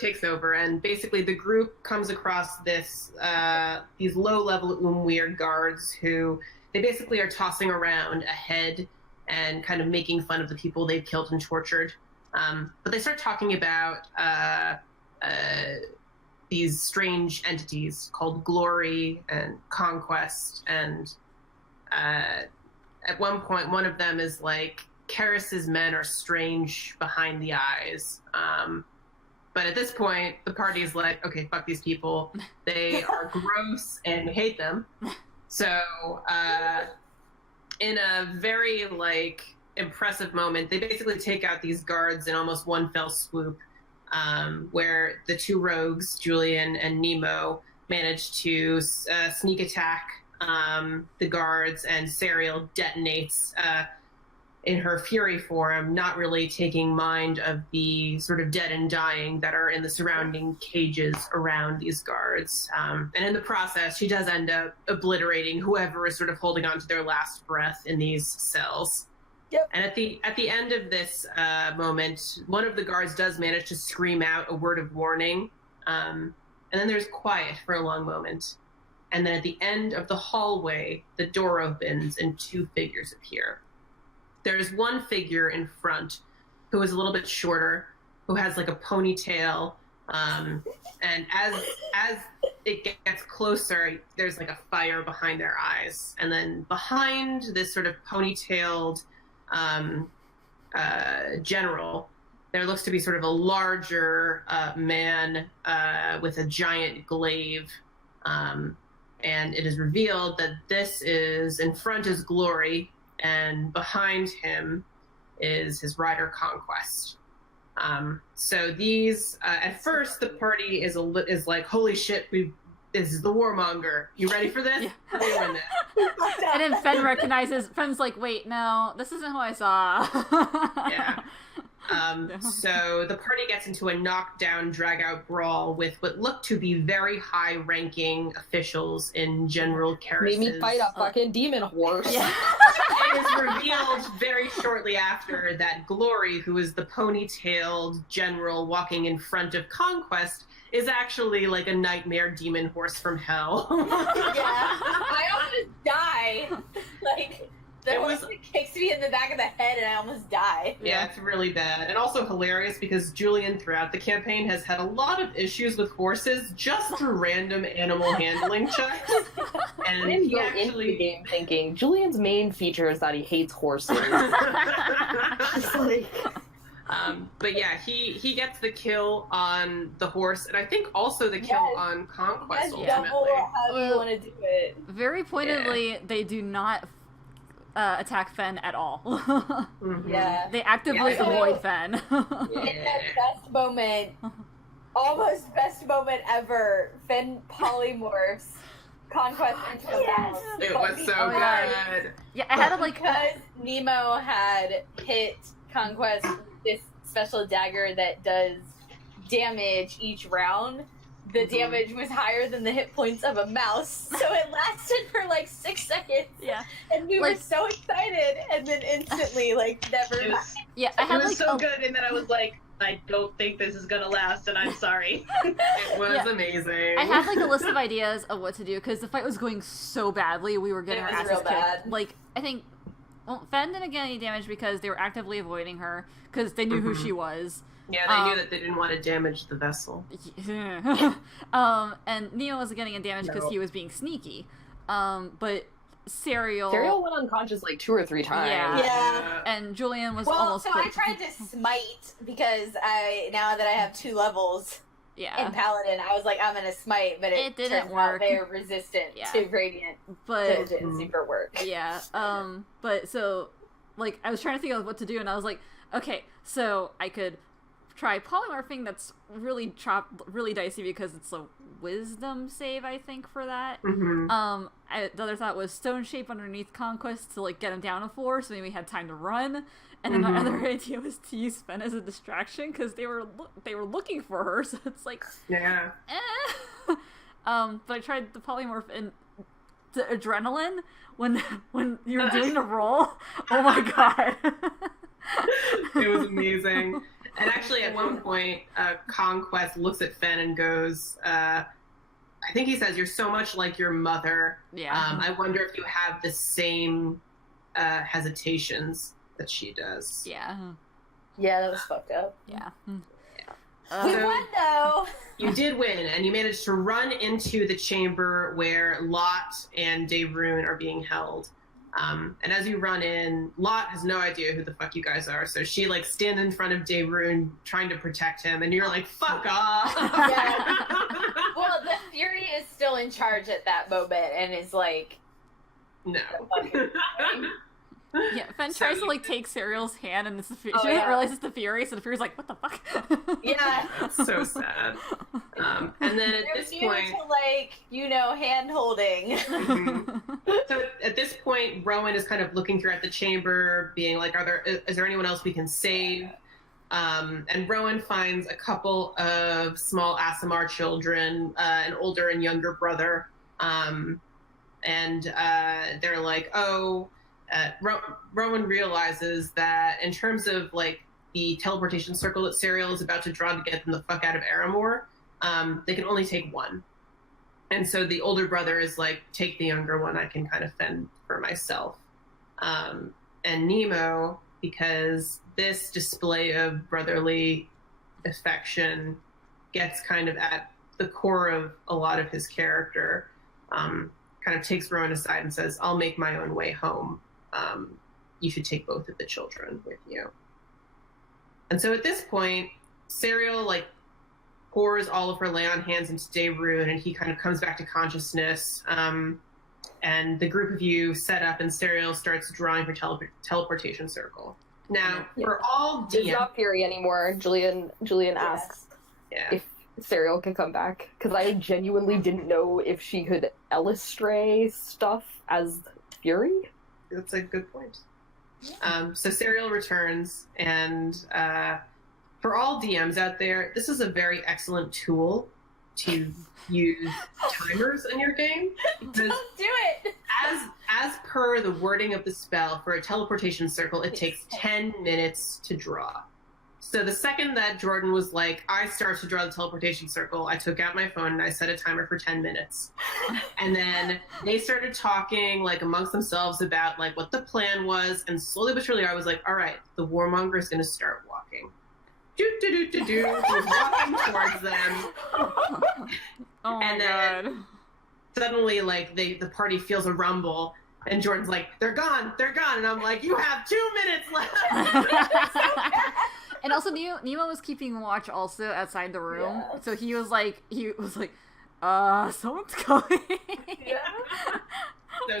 takes over, and basically the group comes across these low-level Umweird guards who they basically are tossing around a head and kind of making fun of the people they've killed and tortured. But they start talking about these strange entities called Glory and Conquest, and at one point, one of them is like, Karis's men are strange behind the eyes. But at this point, the party's like, okay, fuck these people. They are gross and we hate them. So, in a very, impressive moment, they basically take out these guards in almost one fell swoop, where the two rogues, Julian and Nemo, manage to sneak attack the guards, and Serial detonates in her Fury form, not really taking mind of the sort of dead and dying that are in the surrounding cages around these guards. And in the process, she does end up obliterating whoever is sort of holding on to their last breath in these cells. Yep. And at the end of this moment, one of the guards does manage to scream out a word of warning, and then there's quiet for a long moment. And then at the end of the hallway, the door opens and 2 figures appear. There's one figure in front who is a little bit shorter, who has like a ponytail, and as it gets closer, there's like a fire behind their eyes. And then behind this sort of ponytailed general, there looks to be sort of a larger man with a giant glaive, and it is revealed that this is, in front is Glory, and behind him is his rider Conquest. So these, at first, the party is like, holy shit, this is the warmonger. You ready for this? Yeah. We're in this. And then Fen recognizes, Fen's like, wait, no, this isn't who I saw. Yeah. So the party gets into a knockdown, drag-out brawl with what looked to be very high-ranking officials in General Karras's... Made me fight a fucking demon horse. Yeah. It is revealed very shortly after that Glory, who is the ponytailed general walking in front of Conquest, is actually like a nightmare demon horse from hell. I almost die. Like, the horse kicks me in the back of the head and I almost die. Yeah, it's really bad. And also hilarious because Julian, throughout the campaign, has had a lot of issues with horses just through random animal handling checks. And I didn't he go into the actually... game thinking Julian's main feature is that he hates horses. Just like... But yeah, he gets the kill on the horse, and I think also the kill on Conquest ultimately. How do you want to do it? Very pointedly, they do not attack Fen at all. Yeah. They actively avoid Fen. In that best moment, almost best moment ever, Fen polymorphs Conquest into a mouse. It was so good. Yeah, I had to because Nemo had hit Conquest with this special dagger that does damage each round. The damage was higher than the hit points of a mouse, so it lasted for like 6 seconds. Yeah, and we were so excited, and then instantly, never. Yeah, I had it was so good, and then I was like, I don't think this is gonna last, and I'm sorry. It was amazing. I had a list of ideas of what to do because the fight was going so badly. We were getting our asses kicked. I think, Fen didn't get any damage because they were actively avoiding her because they knew who she was. Yeah, they knew that they didn't want to damage the vessel. And Neo wasn't getting a damage because he was being sneaky. But Serial went unconscious 2 or 3 times. Yeah. And Julian was almost. So I tried to smite because now that I have 2 levels in Paladin, I was like, I'm gonna smite, but it didn't work. They're resistant to Radiant, but so it didn't super work. Yeah. But so, I was trying to think of what to do, and I was like, okay, so I could try polymorphing. That's really dicey because it's a wisdom save, I think, for that. The other thought was stone shape underneath Conquest to get him down a floor, so maybe we had time to run. And then my other idea was to use Fen as a distraction because they were looking for her, so it's yeah. But I tried the polymorph and the adrenaline when you were doing the roll. Oh my god. It was amazing. And actually, at one point, Conquest looks at Fen and goes, I think he says, "You're so much like your mother. Yeah. Mm-hmm. I wonder if you have the same hesitations that she does." Yeah. Yeah, that was fucked up. Yeah. We won, though! You did win, and you managed to run into the chamber where Lot and Davrun are being held. And as you run in, Lot has no idea who the fuck you guys are, so she stands in front of Davrun trying to protect him, and you're like, fuck off! Yeah. Well, the Fury is still in charge at that moment, and is like... No. Yeah, Fen tries to take Serial's hand, and she doesn't realize it's the Fury, so the Fury's like, what the fuck? Yeah. It's so sad. And then at this point... to, hand-holding. So at this point, Rowan is kind of looking throughout the chamber, being like, is there anyone else we can save? And Rowan finds a couple of small Aasimar children, an older and younger brother. And they're like, Rowan realizes that in terms of the teleportation circle that Serial is about to draw to get them the fuck out of Aramor, they can only take one. And so the older brother is like, take the younger one, I can kind of fend for myself. And Nemo, because this display of brotherly affection gets kind of at the core of a lot of his character, kind of takes Rowan aside and says, I'll make my own way home. You should take both of the children with you. And so at this point, Serial pours all of her lay on hands into Davrun, and he kind of comes back to consciousness. And the group of you set up, and Serial starts drawing her teleportation circle. Now, for all DM... It's not Fury anymore. Julian asks if Serial can come back, because I genuinely didn't know if she could Elistray stuff as Fury. That's a good point. So Serial returns, and for all DMs out there, this is a very excellent tool to use timers in your game. Because Don't do it! as per the wording of the spell, for a teleportation circle, it takes 10 minutes to draw. So the second that Jordan was like, I start to draw the teleportation circle, I took out my phone and I set a timer for 10 minutes. And then they started talking like amongst themselves about like what the plan was. And slowly but surely I was like, all right, the warmonger is going to start walking. He's walking towards them. Oh my And then god. suddenly like the party feels a rumble. And Jordan's like, they're gone. And I'm like, you have 2 minutes left. And also Nemo was keeping watch also outside the room. Yeah. So he was like, someone's coming. Yeah. So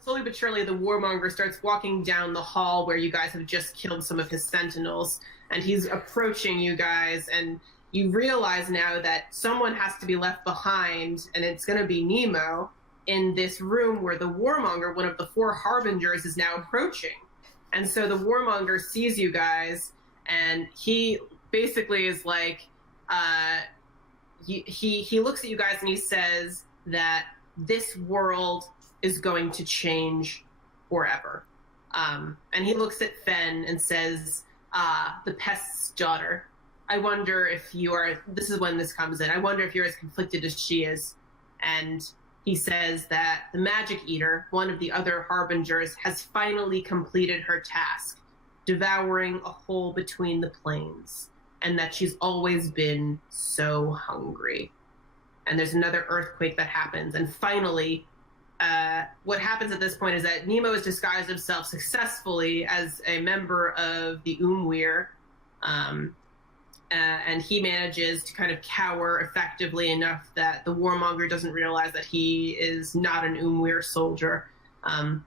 slowly but surely, the warmonger starts walking down the hall where you guys have just killed some of his sentinels, and he's approaching you guys, and you realize now that someone has to be left behind, and it's going to be Nemo in this room where the warmonger, one of the 4 harbingers, is now approaching. And so the warmonger sees you guys, and he basically is like, he looks at you guys and he says that this world is going to change forever. And he looks at Fen and says, the pest's daughter, I wonder if you are, this is when this comes in, I wonder if you're as conflicted as she is. And he says that the Magic Eater, one of the other harbingers, has finally completed her task, devouring a hole between the planes, and that she's always been so hungry. And there's another earthquake that happens, and finally, what happens at this point is that Nemo has disguised himself successfully as a member of the Umwir, and he manages to kind of cower effectively enough that the warmonger doesn't realize that he is not an Umwir soldier.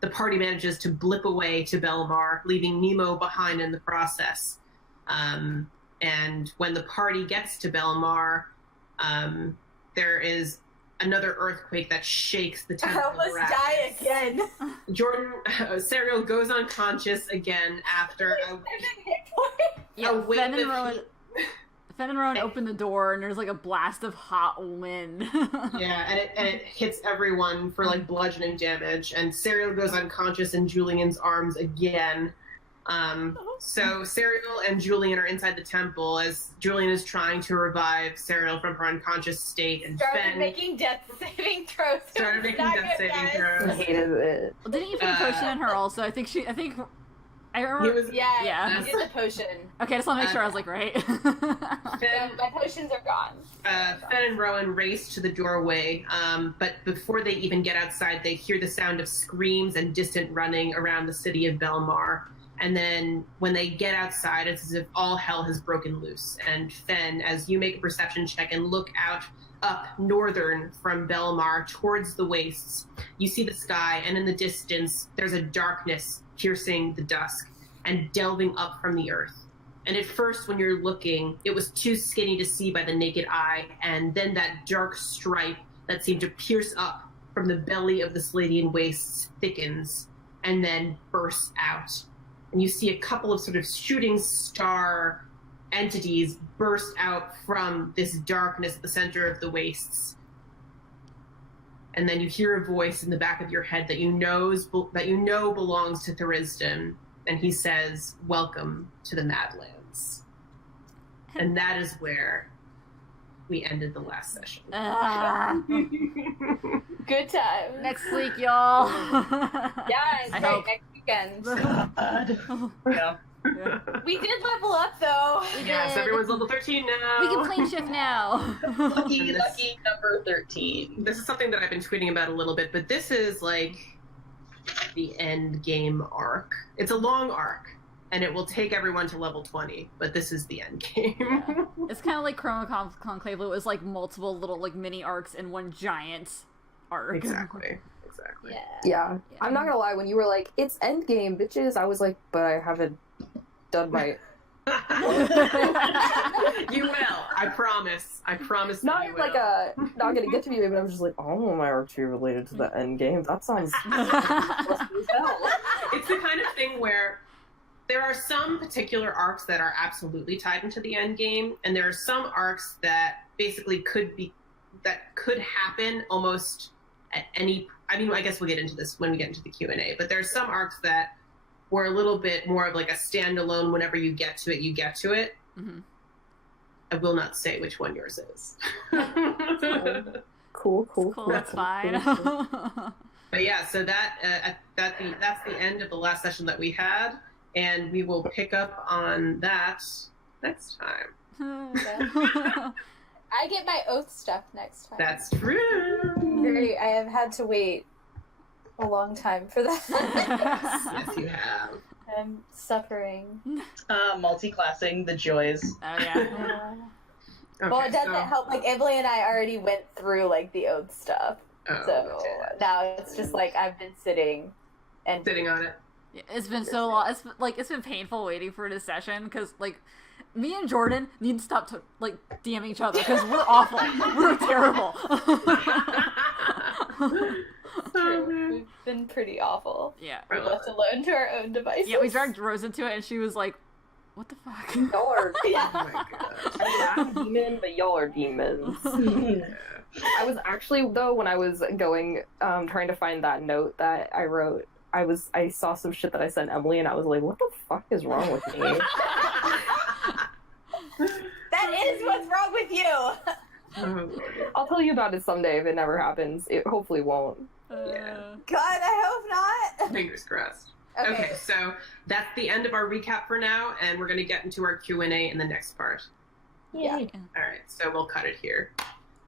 The party manages to blip away to Belmar, leaving Nemo behind in the process. And when the party gets to Belmar, there is another earthquake that shakes the temple. I almost of Arrakis. die again. Jordan, Serial goes unconscious again after a wave Fen and of Rowan, heat. Fen and Rowan open the door, and there's like a blast of hot wind. Yeah, and it hits everyone for like bludgeoning damage, and Serial goes unconscious in Julian's arms again. So Serial and Julian are inside the temple as Julian is trying to revive Serial from her unconscious state, and Started Fen making death saving throws. started making Not death good, saving guys. I throws. hated it. Well, didn't you put a potion in her also? I think I He remember. was Yeah, Yeah. you did the potion. Okay, I just want to make sure I was like right. Yeah, my potions are gone. Fen and Rowan race to the doorway, but before they even get outside, they hear the sound of screams and distant running around the city of Belmar. And then when they get outside, it's as if all hell has broken loose. And Fen, as you make a perception check and look out up northern from Belmar towards the wastes, you see the sky, and in the distance, there's a darkness piercing the dusk and delving up from the earth. And at first, when you're looking, it was too skinny to see by the naked eye, and then that dark stripe that seemed to pierce up from the belly of the Sladian wastes thickens and then bursts out. And you see a couple of sort of shooting star entities burst out from this darkness at the center of the wastes. And then you hear a voice in the back of your head that you know belongs to Thuristan, and he says, "Welcome to the Madlands." And that is where we ended the last session. Good time. Next week, y'all. Yeah, it's I right hope. next weekend. God. Yeah. Yeah. We did level up though. Yes, everyone's level 13 now. We can plane shift now. Lucky, And this- lucky number 13. This is something that I've been tweeting about a little bit, but this is like the end game arc. It's a long arc, and it will take everyone to level 20, but this is the end game. Yeah. It's kind of like Chroma Conclave. It was like multiple little like mini arcs in one giant arc. Exactly. Yeah. I'm not gonna lie, when you were like, it's endgame, bitches, I was like, but I haven't done my... You will. I promise. I promise. Not that you in like will. a, not gonna get to me, but I'm just like, I don't want my arc to be related to the endgame. That sounds... It's the kind of thing where there are some particular arcs that are absolutely tied into the end game, and there are some arcs that basically could happen almost at any. I mean, I guess we'll get into this when we get into the Q&A. But there are some arcs that were a little bit more of like a standalone. Whenever you get to it, you get to it. Mm-hmm. I will not say which one yours is. Cool. That's fine. But yeah, so that's the end of the last session that we had, and we will pick up on that next time. I get my oath stuff next time. That's true. I have had to wait a long time for that. Yes, you have. I'm suffering. Multi-classing, the joys. Oh yeah. Okay, Well, it doesn't so- help. Like, Emily and I already went through, like, the oath stuff. Oh, So okay. now it's just, like, I've been sitting and... Sitting on it. Yeah, it's been so long. It's been painful waiting for this session because like me and Jordan need to stop DM each other because we're awful. We're terrible. True. We've been pretty awful. Yeah. We're left alone to our own devices. Yeah, we dragged Rose into it and she was like, "What the fuck?" Y'all are. Yeah. Oh my god. I mean, I'm a demon, but y'all are demons. I was actually, though, when I was going, trying to find that note that I wrote, I saw some shit that I sent Emily, and I was like, what the fuck is wrong with me? That is what's wrong with you! Oh, I'll tell you about it someday if it never happens. It hopefully won't. Yeah. God, I hope not! fingers crossed. Okay, so that's the end of our recap for now, and we're going to get into our Q&A in the next part. Yeah. All right, so we'll cut it here.